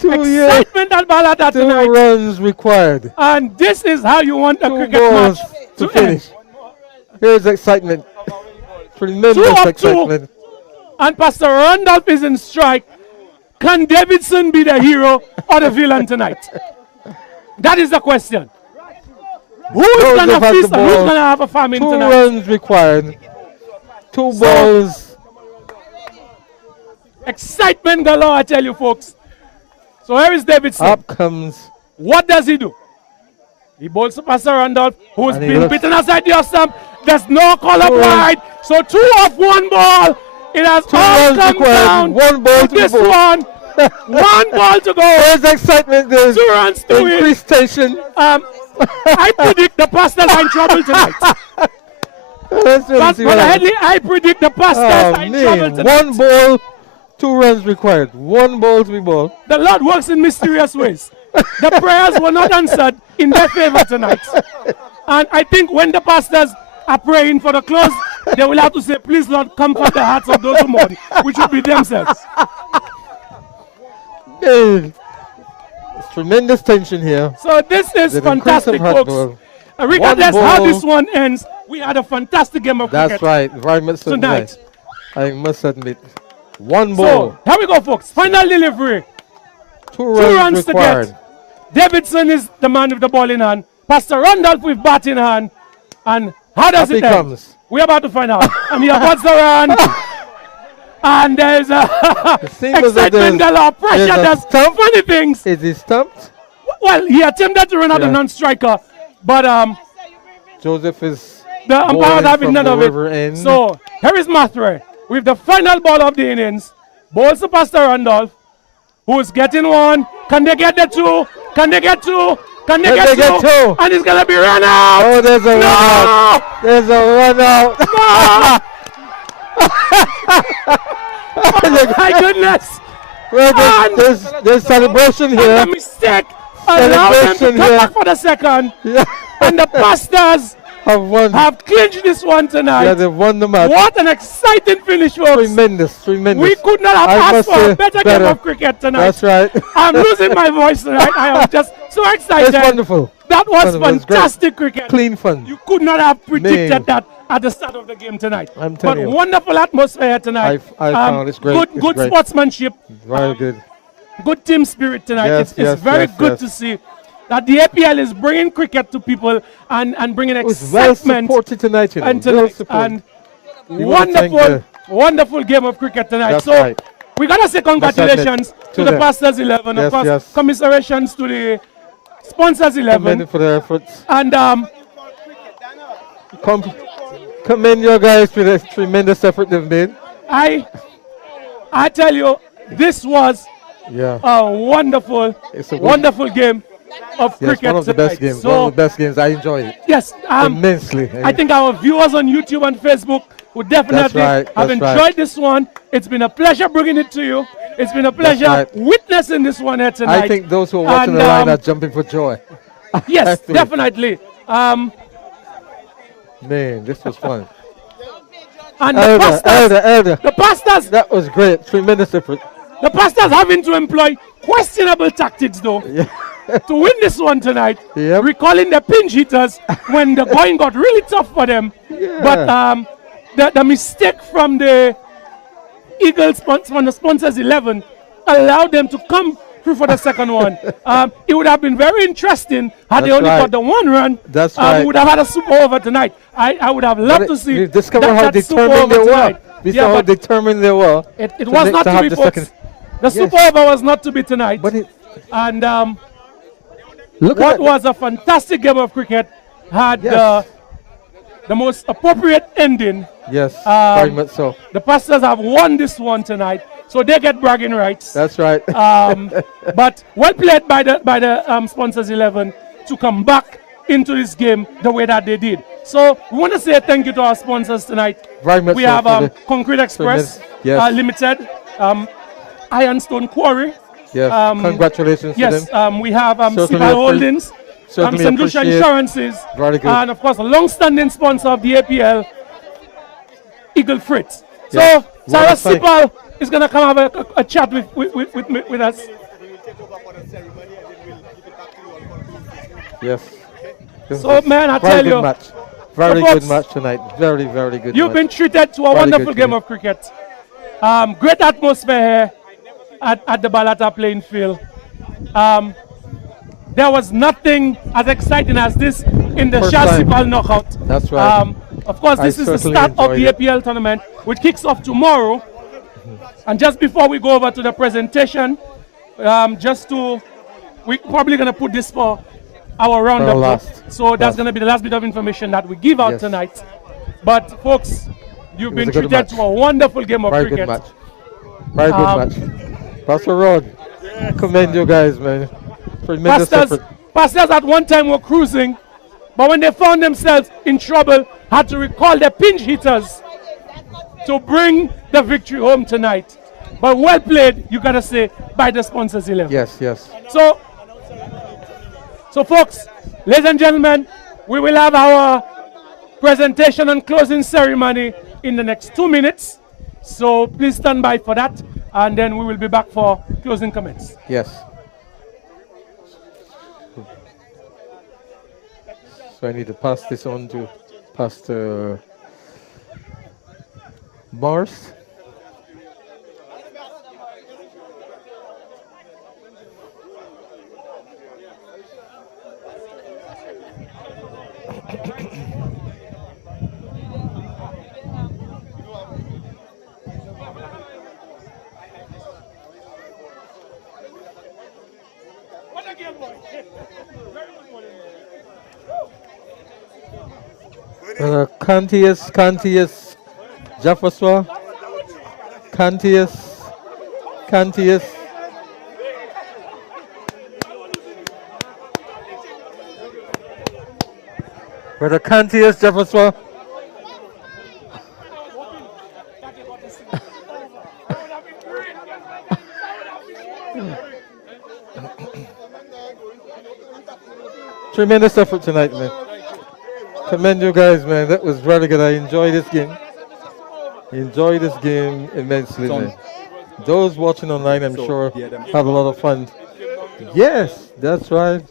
2 years. Excitement at Balata 2 tonight. runs required. And this is how you want a 2 cricket balls match to to finish. end. Here's excitement. Tremendous 2 up 2. excitement. And Pastor Randolph is in strike. Can Davidson be the hero or the villain tonight? That is the question. Who is Joseph going to has feast the and who's ball. going to have a famine 2 tonight? runs required. 2 So- balls. Excitement galore, I tell you folks. So here is Davidson. Up comes. What does he do? He bowls to Pastor Randolph, who's And he been looks- beaten aside the off stump. There's no call up 2 runs. wide. So 2 off 1 ball. It has 2 all runs come required. down 1 ball to to the this ball. one. 1 ball to go. There's excitement. There's 2 runs to win. increased tension. I predict the Pastors are in trouble tonight. Let's really But see what happens. Headley, I predict the Pastors Oh, are in trouble man. tonight. 1 ball, 2 runs required. 1 ball to be ball. The Lord works in mysterious ways. The prayers were not answered in their favor tonight. And I think when the pastors are praying for the close, they will have to say, please, Lord, comfort the hearts of those who mourn, which will be themselves. There's tremendous tension here. So this is There's increase fantastic, of hard folks. ball. Regardless One how ball. this one ends, we had a fantastic game of That's cricket right. Very much so. tonight. I must admit. 1 So ball. here we go, folks. Final delivery. 2 2 runs runs to required. get. Davidson is the man with the ball in hand. Pastor Randolph with bat in hand. And how does Up it he end? comes. We're about to find out. And he abuts the run. And there's a seems as though excitement galore. Pressure there's a does stump. funny things. Is he stumped? Well, he attempted to run out a Yeah. non-striker. But Joseph is the umpire bowling was having from none the of river it. end. So here is Mathre with the final ball of the innings. Balls to Pastor Randolph, who's getting 1. Can they get the 2? Can they get 2? Can they Can get they get 2? And it's going to be run out. Oh, there's a run out. No! There's a run out. No! Oh my goodness! Well, And- there's celebration And here. the mistake allowed them to Celebration come here. back for the second. Yeah. And the Pastors Have won. have clinched this one tonight. Yeah, they've won the match. What an exciting finish, folks. Tremendous, tremendous. We could not have I asked must for a say better game better. of cricket tonight. That's right. I'm losing my voice tonight. I am just so excited. It's wonderful. That was Wonderful. It's great. fantastic cricket. Clean fun. You could not have predicted Man. that at the start of the game tonight. I'm But telling you. wonderful atmosphere tonight. I found it's great. Good, It's good great. sportsmanship. Very good. Good team spirit tonight. Yes, It's yes, very yes, good yes. to see that the APL is bringing cricket to people and bringing It was well excitement supported tonight, you know. and Well tonight. supported. And wanna thank wonderful game of cricket tonight. That's So right. we gotta say congratulations admit, to to the them. Pastors 11. Yes, Of course, yes. commiserations to the sponsors 11. Commend for their efforts. And Commend your guys for the tremendous effort they've made. I tell you, this was Yeah. a wonderful, It's a wonderful game of Yes, cricket one of the tonight. best games. So, One of the best games. I enjoyed it yes, immensely. I think our viewers on YouTube and Facebook would definitely right, have that's enjoyed right. this one. It's been a pleasure bringing it to you. It's been a pleasure right. witnessing this one here tonight. I think those who are watching And, the line are jumping for joy. yes, Definitely. definitely. Man, this was fun. And the Elder, pastors, elder. the pastors, That was great. Tremendous effort. the pastors having to employ questionable tactics though to win this one tonight. Yep. Recalling the pinch hitters when the going got really tough for them. Yeah. But the mistake from the Eagles from the sponsors 11 allowed them to come through for the second one. It would have been very interesting had they That's only right. got the one run. That's We right. would have had a super over tonight. I would have loved to see We've discovered how that super determined over they were. tonight. We Yeah, saw how but determined they were. it to was make- not to to have be, the folks. second. The super over was not to be tonight. But it, And look what at was a fantastic game of cricket had Yes. the most appropriate ending. yes, very much so. The Pastors have won this one tonight, so they get bragging rights. That's right. But well played by the sponsors 11 to come back into this game the way that they did. So we want to say thank you to our sponsors tonight. Very much We so have for the Concrete Express yes. Limited, Ironstone Quarry. Yes, congratulations to Yes, them. we have Certainly Sibal Holdings, certainly St. Lucia appreciate. Insurances, Very good. and of course a long-standing sponsor of the APL, Eagle Fritz. Yes. So Sarah What a sight. Sibal is going to come have a chat with us. Yes. This So, is a man, I very tell good you, match. Very so good folks, match tonight. Very, very good You've match. been treated to a Very wonderful good game tonight. of cricket. Great atmosphere here at the Balata playing field. There was nothing as exciting as this in the First Shah time. Sibal knockout. That's right. Of course, I this is the certainly start of the enjoyed it. APL tournament, which kicks off tomorrow. And just before we go over to the presentation, we're probably going to put this for our roundup. last. So that's Last. going to be the last bit of information that we give out Yes. tonight. But folks, you've It been was a good treated match. to a wonderful game of Very cricket. good match. Very good match. Pastor Rod, commend you guys, man. Tremendous effort. Pastors at one time were cruising, but when they found themselves in trouble, had to recall their pinch hitters to bring the victory home tonight. But well played, you gotta say, by the sponsors 11. Yes, yes. So folks, ladies and gentlemen, we will have our presentation and closing ceremony in the next 2 minutes. So please stand by for that, and then we will be back for closing comments. Yes. So I need to pass this on to Pastor Morris. Cantius, Jafaswa, Cantius. Brother Cantius, Jafaswa. Tremendous effort tonight, man. Commend you guys, man. That was very good. I enjoyed this game. Enjoy this game immensely, man. Those watching online, I'm sure, have a lot of fun. Yes, that's right.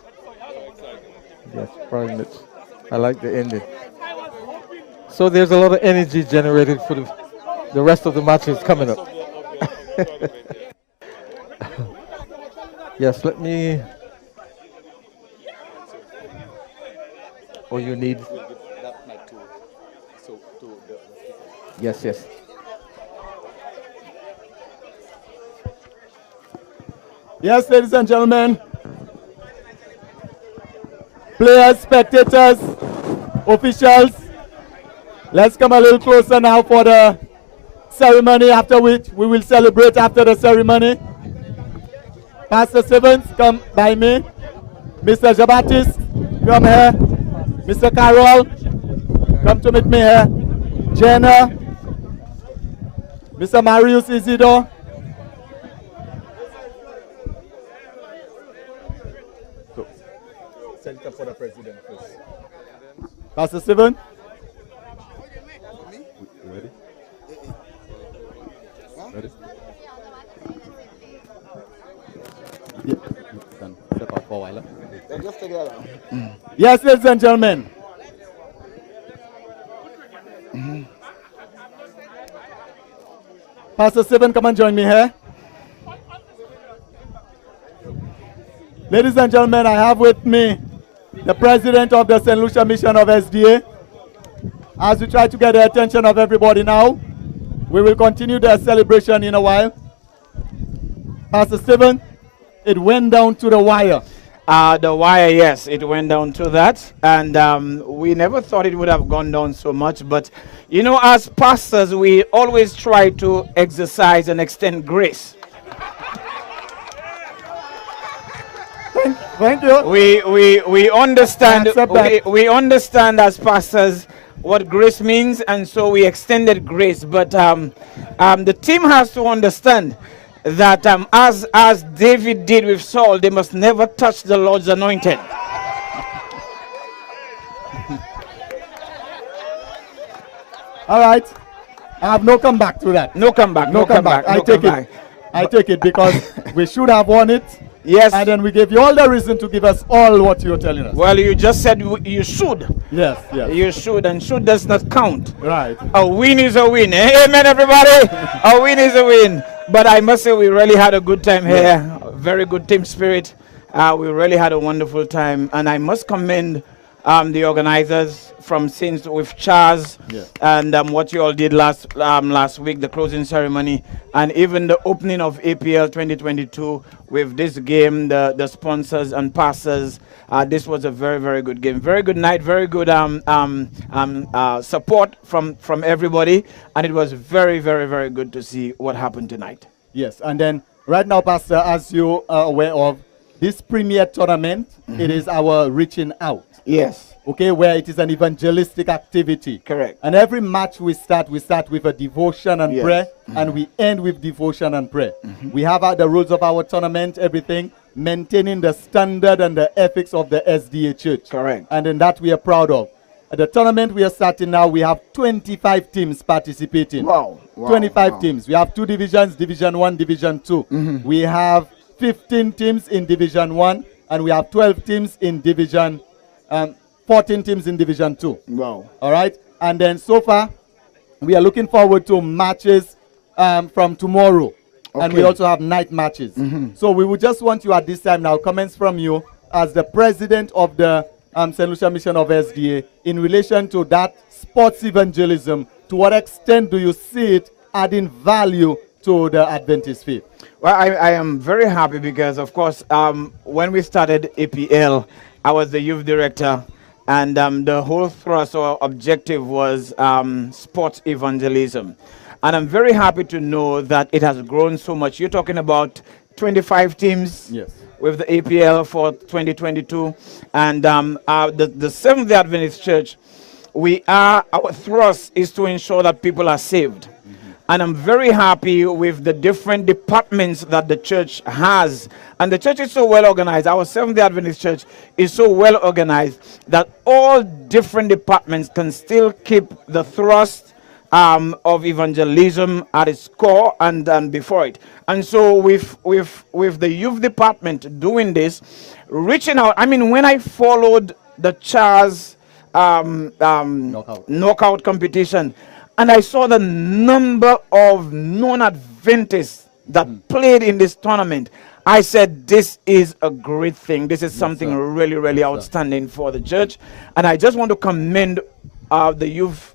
Yes, very much. I like the ending. So there's a lot of energy generated for the rest of the matches coming up. Yes, let me. Oh, you need. Yes, yes. Yes, ladies and gentlemen, players, spectators, officials, let's come a little closer now for the ceremony, after which we will celebrate after the ceremony. Pastor Stevens, come by me. Mr. Jabatis, come here. Mr. Carroll, come to meet me here. Jenna, Mr. Marius Isidore. Send it for the president first. Pastor Stephen. Ready? Ready? Yeah. Step up for a while. Just together. Yes, ladies and gentlemen. Pastor Stephen, come and join me here. Ladies and gentlemen, I have with me the president of the St. Lucia Mission of SDA. As we try to get the attention of everybody now, we will continue the celebration in a while. Pastor Stephen, it went down to the wire. The wire, yes, it went down to that. And we never thought it would have gone down so much. But, you know, as pastors, we always try to exercise and extend grace. Thank you. We understand. I accept that. We understand as pastors what grace means, and so we extended grace. But the team has to understand that as David did with Saul, they must never touch the Lord's anointed. All right. I have no comeback to that. No comeback. No comeback. I take it. I take it because we should have won it. Yes. And then we gave you all the reason to give us all what you're telling us. Well, you just said you should. Yes, yes. You should, and should does not count. Right. A win is a win. Amen, everybody. A win is a win. But I must say, we really had a good time here. Very good team spirit. We really had a wonderful time, and I must commend the organizers from since with Charles and what you all did last week, the closing ceremony, and even the opening of APL 2022 with this game, the sponsors and pastors. This was a very, very good game. Very good night. Very good support from everybody, and it was very, very, very good to see what happened tonight. Yes, and then right now, Pastor, as you are aware of, this premier tournament, it is our reaching out. Yes. Okay, where it is an evangelistic activity. Correct. And every match we start with a devotion and Yes. prayer, and we end with devotion and prayer. We have the rules of our tournament, everything, maintaining the standard and the ethics of the SDA Church. Correct. And then that we are proud of. At the tournament we are starting now, we have 25 teams participating. Wow. 25 teams. We have 2 divisions, Division 1, Division 2. We have 15 teams in Division 1, and we have 12 teams in Division 14 teams in Division 2. Wow. All right? And then so far, we are looking forward to matches from tomorrow. And we Okay. also have night matches. So we would just want you at this time now, comments from you as the president of the St. Lucia Mission of SDA in relation to that sports evangelism. To what extent do you see it adding value to the Adventist faith? Well, I am very happy because, of course, when we started APL, I was the youth director, and the whole thrust or objective was sports evangelism. And I'm very happy to know that it has grown so much. You're talking about 25 teams Yes. with the APL for 2022. And the Seventh-day Adventist Church, our thrust is to ensure that people are saved. And I'm very happy with the different departments that the church has. And the church is so well organized. Our Seventh-day Adventist Church is so well organized that all different departments can still keep the thrust of evangelism at its core and before it. And so with the youth department doing this, reaching out, I mean, when I followed the Charles knockout competition, and I saw the number of non-Adventists that played in this tournament, I said, this is a great thing. This is something really, really outstanding for the church. And I just want to commend the youth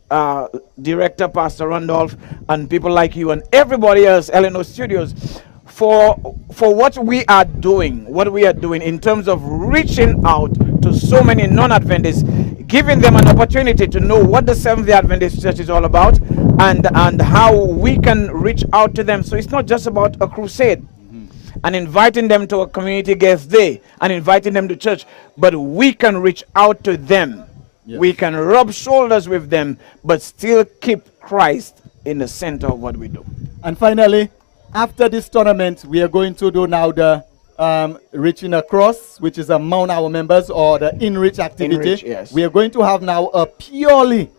director, Pastor Randolph, and people like you and everybody else, LNO Studios, for what we are doing in terms of reaching out to so many non-Adventists, giving them an opportunity to know what the Seventh-day Adventist Church is all about and how we can reach out to them. So it's not just about a crusade and inviting them to a community guest day and inviting them to church, but we can reach out to them. Yes. We can rub shoulders with them, but still keep Christ in the center of what we do. And finally, after this tournament, we are going to do now the Reaching Across, which is among our members, or the In-Reach activity. In-Reach, yes. We are going to have now a purely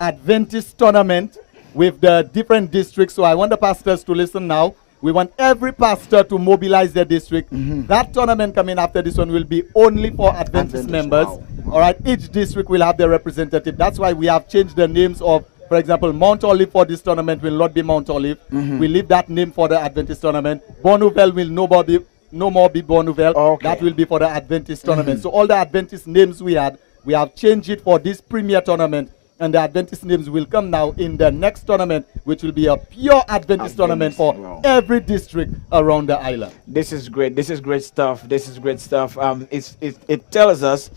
Adventist tournament with the different districts. So I want the pastors to listen now. We want every pastor to mobilize their district. That tournament coming after this one will be only for Adventist members. Wow. All right, each district will have their representative. That's why we have changed the names of, for example, Mount Olive for this tournament will not be Mount Olive. We leave that name for the Adventist tournament. Bonneval will no more be Bonneval. Okay. That will be for the Adventist tournament. So all the Adventist names we have changed it for this premier tournament. And the Adventist names will come now in the next tournament, which will be a pure Adventist tournament for every district around the island. This is great. This is great stuff. This is great stuff. It tells us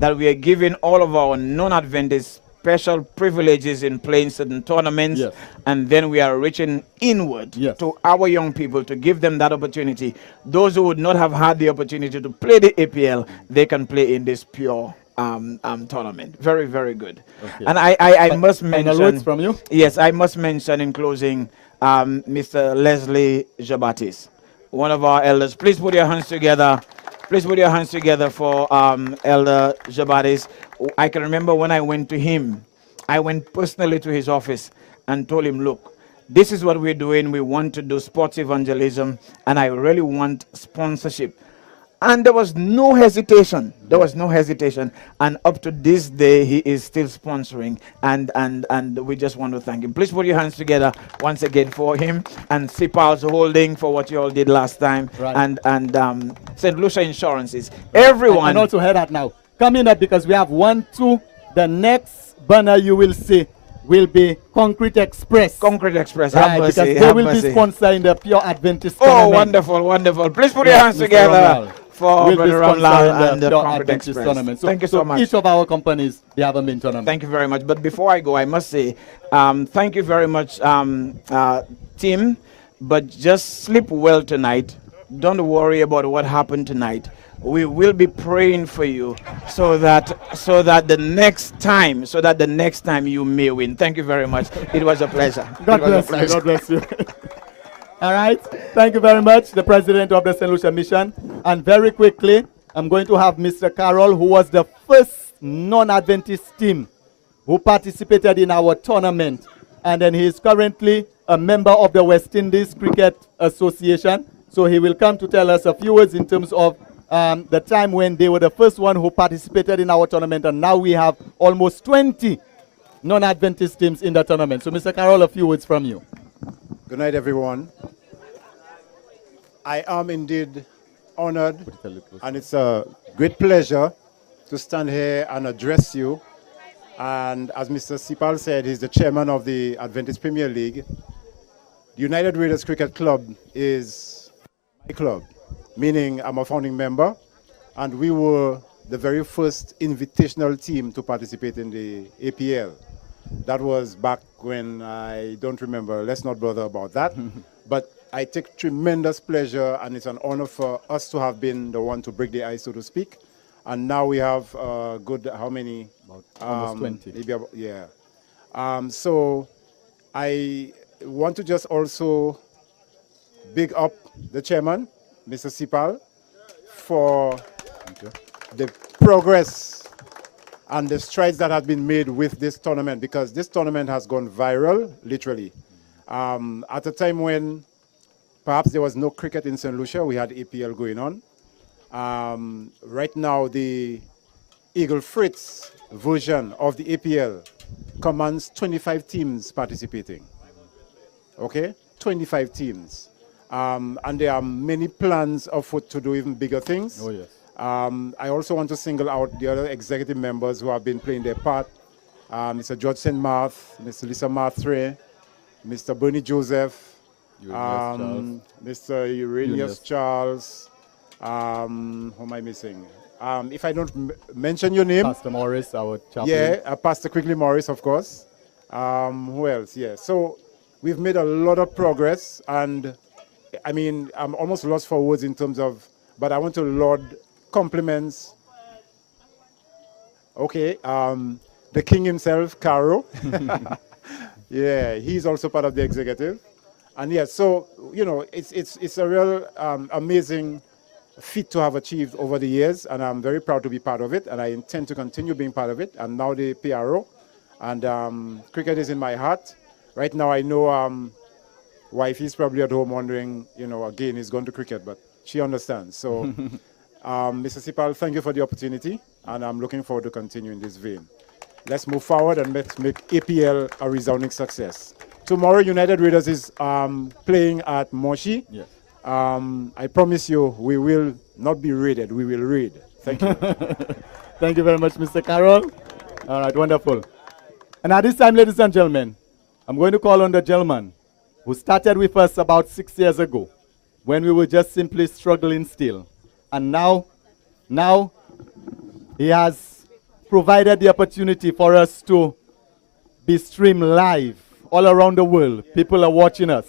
that we are giving all of our non-Adventists special privileges in playing certain tournaments, Yes. and then we are reaching inward Yes. to our young people to give them that opportunity. Those who would not have had the opportunity to play the APL, they can play in this pure tournament. Very, very good. Okay. And I must Final mention, words from you? yes, I must mention in closing, Mr. Leslie Jabatis, one of our elders. Please put your hands together. Please put your hands together for Elder Jabatis. I can remember when I went to him, I went personally to his office and told him, look, this is what we're doing. We want to do sports evangelism, and I really want sponsorship. And there was no hesitation. There was no hesitation. And up to this day, he is still sponsoring. And we just want to thank him. Please put your hands together once again for him and Sipal's Holding for what you all did last time. Right. And St. Lucia Insurances. Everyone. And also hear that now. Coming up, because we have 1, 2. The next banner you will see will be Concrete Express. Concrete Express. Right, Have because mercy, they have will mercy. be sponsoring the Pure Adventist Oh, tournament. wonderful, wonderful. Please put your Yeah, hands Mr. together Ramlal for will be Brother sponsoring Ramlal and the Pure Concrete Adventist Express. tournament. Thank you so much. Each of our companies, they have a main tournament. Thank you very much. But before I go, I must say, thank you very much, team. But just sleep well tonight. Don't worry about what happened tonight. We will be praying for you so that the next time you may win. Thank you very much. It was a pleasure. God It was a bless you. pleasure. God bless you. All right. Thank you very much, the president of the St. Lucia Mission. And very quickly, I'm going to have Mr. Carroll, who was the first non-Adventist team who participated in our tournament. And then he is currently a member of the West Indies Cricket Association. So he will come to tell us a few words in terms of the time when they were the first one who participated in our tournament. And now we have almost 20 non-Adventist teams in the tournament. So Mr. Carroll, a few words from you. Good night, everyone. I am indeed honored, and it's a great pleasure to stand here and address you. And as Mr. Sipal said, he's the chairman of the Adventist Premier League. The United Raiders Cricket Club is my club, meaning I'm a founding member, and we were the very first invitational team to participate in the APL. That was back when I don't remember. Let's not bother about that. But I take tremendous pleasure, and it's an honor for us to have been the one to break the ice, so to speak. And now we have good, how many? Almost 20. Maybe about, yeah. So I want to just also big up the chairman, Mr. Sipal, for the progress and the strides that have been made with this tournament, because this tournament has gone viral, literally. At a time when perhaps there was no cricket in St. Lucia, we had APL going on. Right now, the Eagle Fritz version of the APL commands 25 teams participating. Okay? 25 teams. And there are many plans afoot to do even bigger things. Oh, yes. I also want to single out the other executive members who have been playing their part. Mr. George St. Marth, Mr. Lisa Marthre, Mr. Bernie Joseph, Mr. Uranius Charles. Who am I missing? If I don't mention your name. Pastor Morris, our chaplain. Yeah, Pastor Quigley Morris, of course. Who else? Yeah. So we've made a lot of progress, and I mean, I'm almost lost for words in terms of, but I want to laud compliments. Okay, the king himself, Caro. Yeah, he's also part of the executive. And yeah, so, you know, it's a real amazing feat to have achieved over the years, and I'm very proud to be part of it, and I intend to continue being part of it. I'm now the PRO, and cricket is in my heart. Right now, I know wifey's probably at home wondering, you know, again, he's going to cricket, but she understands. So, Mr. Sipal, thank you for the opportunity, and I'm looking forward to continuing this vein. Let's move forward and let's make APL a resounding success. Tomorrow, United Raiders is playing at Moshi. Yes. I promise you, we will not be raided, we will raid. Thank you. Thank you very much, Mr. Carroll. All right, wonderful. And at this time, ladies and gentlemen, I'm going to call on the gentleman who started with us about 6 years ago when we were just simply struggling still. And now he has provided the opportunity for us to be streamed live all around the world. People are watching us.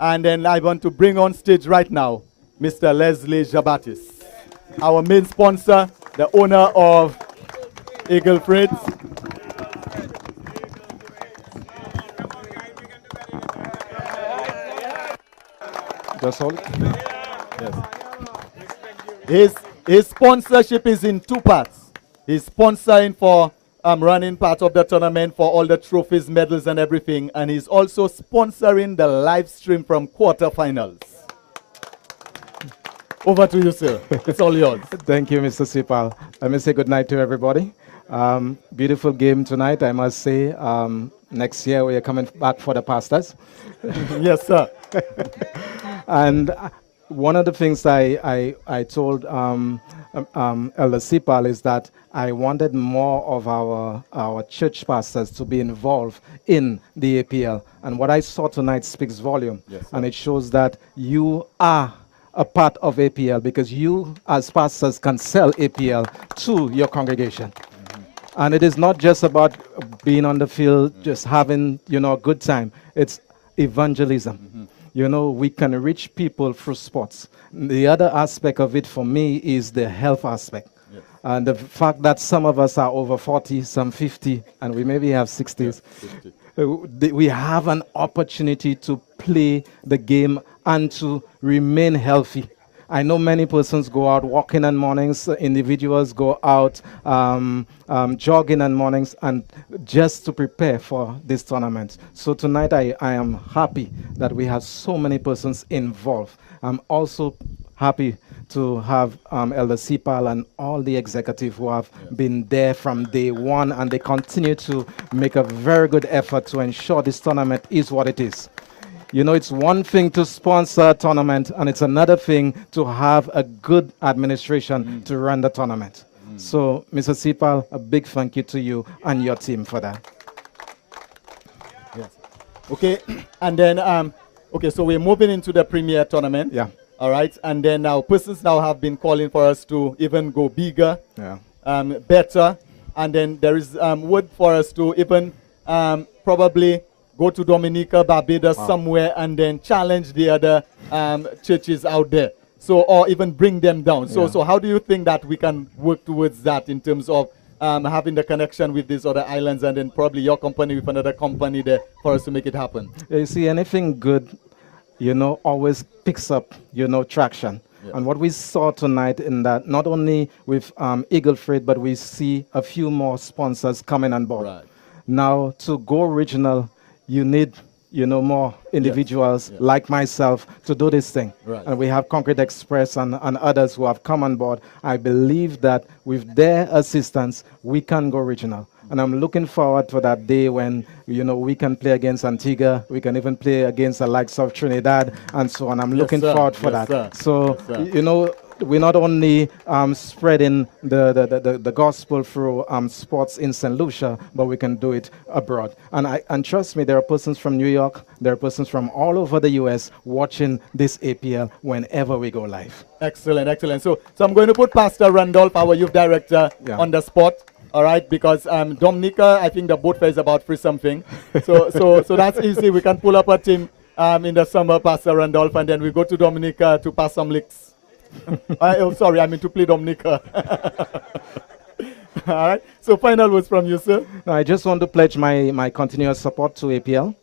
And then I want to bring on stage right now Mr. Leslie Jabatis, our main sponsor, the owner of Eagle Freight. That's all. Yes. His sponsorship is in two parts. He's sponsoring for running part of the tournament for all the trophies, medals, and everything. And he's also sponsoring the live stream from quarterfinals. Over to you, sir. It's all yours. Thank you, Mr. Sipal. Let me say good night to everybody. Beautiful game tonight, I must say. Next year, we are coming back for the Pastors. Yes, sir. And one of the things I told Elder Sipal is that I wanted more of our church pastors to be involved in the APL. And what I saw tonight speaks volume. Yes, and it shows that you are a part of APL because you as pastors can sell APL to your congregation. And it is not just about being on the field, just having, a good time. It's evangelism. We can reach people through sports. The other aspect of it for me is the health aspect. Yes. And the fact that some of us are over 40, some 50, and we maybe have 60s. Yeah, we have an opportunity to play the game and to remain healthy. I know many persons go out walking in mornings, individuals go out jogging in mornings, and just to prepare for this tournament. So tonight I am happy that we have so many persons involved. I'm also happy to have Elder Sipal and all the executive who have been there from day one, and they continue to make a very good effort to ensure this tournament is what it is. It's one thing to sponsor a tournament, and it's another thing to have a good administration to run the tournament. So, Mr. Sipal, a big thank you to you and your team for that. Yes. Okay, and then, so we're moving into the Premier tournament. Yeah. All right, and then now persons now have been calling for us to even go bigger, better, and then there is word for us to even probably go to Dominica, Barbados, somewhere, and then challenge the other churches out there. So, or even bring them down. So how do you think that we can work towards that in terms of having the connection with these other islands, and then probably your company with another company there for us to make it happen? You see, anything good, always picks up, traction. Yeah. And what we saw tonight in that, not only with Eagle Freight, but we see a few more sponsors coming on board. Right. Now, to go regional, you need, more individuals like myself to do this thing. Right. And we have Concrete Express and others who have come on board. I believe that with their assistance, we can go regional. And I'm looking forward to that day when, we can play against Antigua, we can even play against the likes of Trinidad and so on. I'm looking forward for that. Sir. So, we're not only spreading the gospel through sports in St. Lucia, but we can do it abroad. And trust me, there are persons from New York, there are persons from all over the U.S. watching this APL whenever we go live. Excellent, excellent. So I'm going to put Pastor Randolph, our youth director, on the spot. All right, because Dominica, I think the boat fare is about free something. So that's easy. We can pull up a team in the summer, Pastor Randolph, and then we go to Dominica to pass some licks. To play Dominica. All right. So final words from you, sir. No, I just want to pledge my continuous support to APL.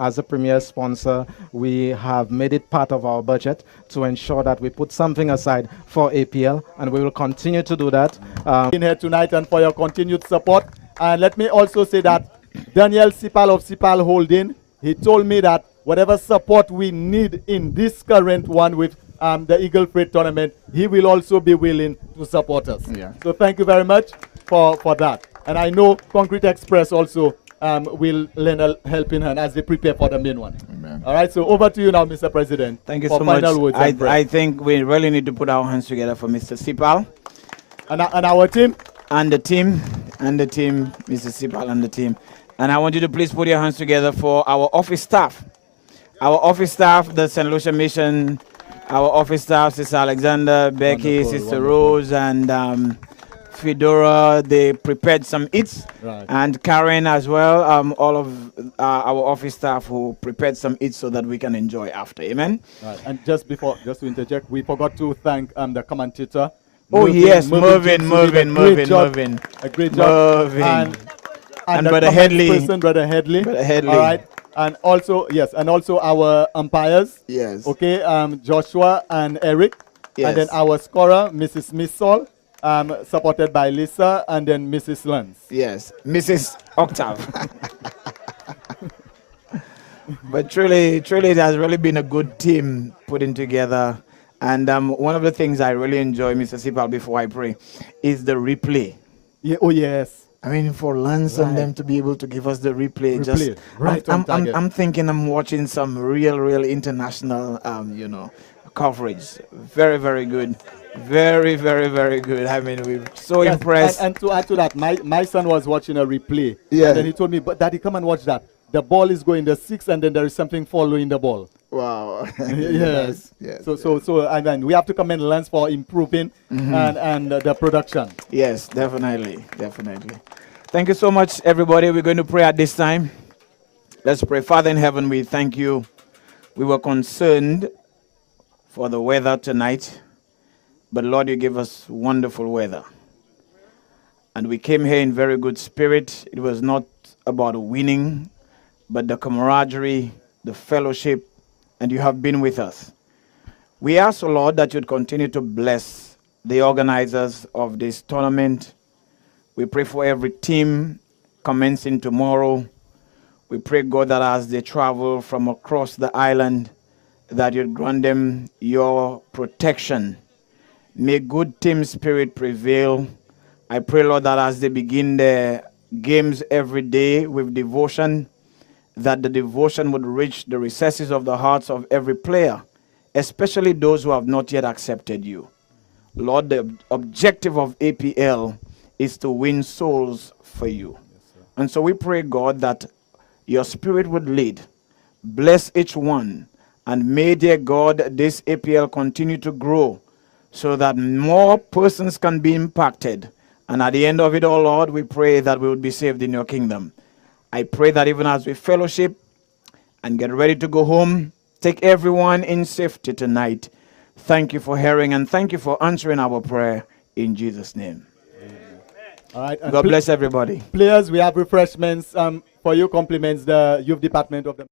As a premier sponsor, we have made it part of our budget to ensure that we put something aside for APL, and we will continue to do that. In here tonight and for your continued support. And let me also say that Daniel Sipal of Sipal Holding, he told me that whatever support we need in this current one with the Eagle Freight tournament, he will also be willing to support us. Yeah. So thank you very much for that. And I know Concrete Express also will lend a helping hand as they prepare for the main one. Amen. All right, so over to you now, Mr. President. Thank you for so much. final words and prayer. I think we really need to put our hands together for Mr. Sipal. And our team? And the team, Mr. Sipal and the team. And I want you to please put your hands together for our office staff. Our office staff, the St. Lucia Mission, our office staff, Sister Alexander, Becky, Sister Rose, and Fedora, they prepared some eats. Right. And Karen as well, all of our office staff who prepared some eats so that we can enjoy after. Amen. Right. And just to interject, we forgot to thank the commentator. Oh, yes, Mervyn, James, who did Mervyn. a great job. Mervyn. And the Brother comments Headley. person, Brother Headley. Brother Headley. All right. And also, yes, and also our umpires. Yes. Okay, Joshua and Eric. Yes. And then our scorer, Mrs. Smith-Saul, supported by Lisa, and then Mrs. Lance. Yes, Mrs. Octave. But truly, it has really been a good team putting together. And one of the things I really enjoy, Mr. Sipal, before I pray, is the replay. Yeah, oh, yes. I mean, for Lance and them to be able to give us the replay, just right on target. I'm thinking I'm watching some real international, coverage. Very, very good. Very, very, very good. I mean, we're so impressed. And to add to that, my son was watching a replay. Yeah. And then he told me, but Daddy, come and watch that. The ball is going the 6, and then there is something following the ball. Wow. Yes. Yes. So and then we have to commend Lance for improving and the production. Yes, definitely. Thank you so much, everybody. We're going to pray at this time. Let's pray. Father in heaven, we thank you. We were concerned for the weather tonight, but Lord, you give us wonderful weather. And we came here in very good spirit. It was not about winning, but the camaraderie, the fellowship, and you have been with us. We ask, Lord, that you'd continue to bless the organizers of this tournament. We pray for every team commencing tomorrow. We pray, God, that as they travel from across the island, that you'd grant them your protection. May good team spirit prevail. I pray, Lord, that as they begin their games every day with devotion, that the devotion would reach the recesses of the hearts of every player, especially those who have not yet accepted you. Lord, the objective of APL is to win souls for you. And so we pray, God, that your spirit would lead. Bless each one. And may, dear God, this APL continue to grow so that more persons can be impacted. And at the end of it all, Lord, we pray that we would be saved in your kingdom. I pray that even as we fellowship and get ready to go home, take everyone in safety tonight. Thank you for hearing and thank you for answering our prayer in Jesus' name. All right. God bless everybody. Players, we have refreshments for you. Compliments the youth department of the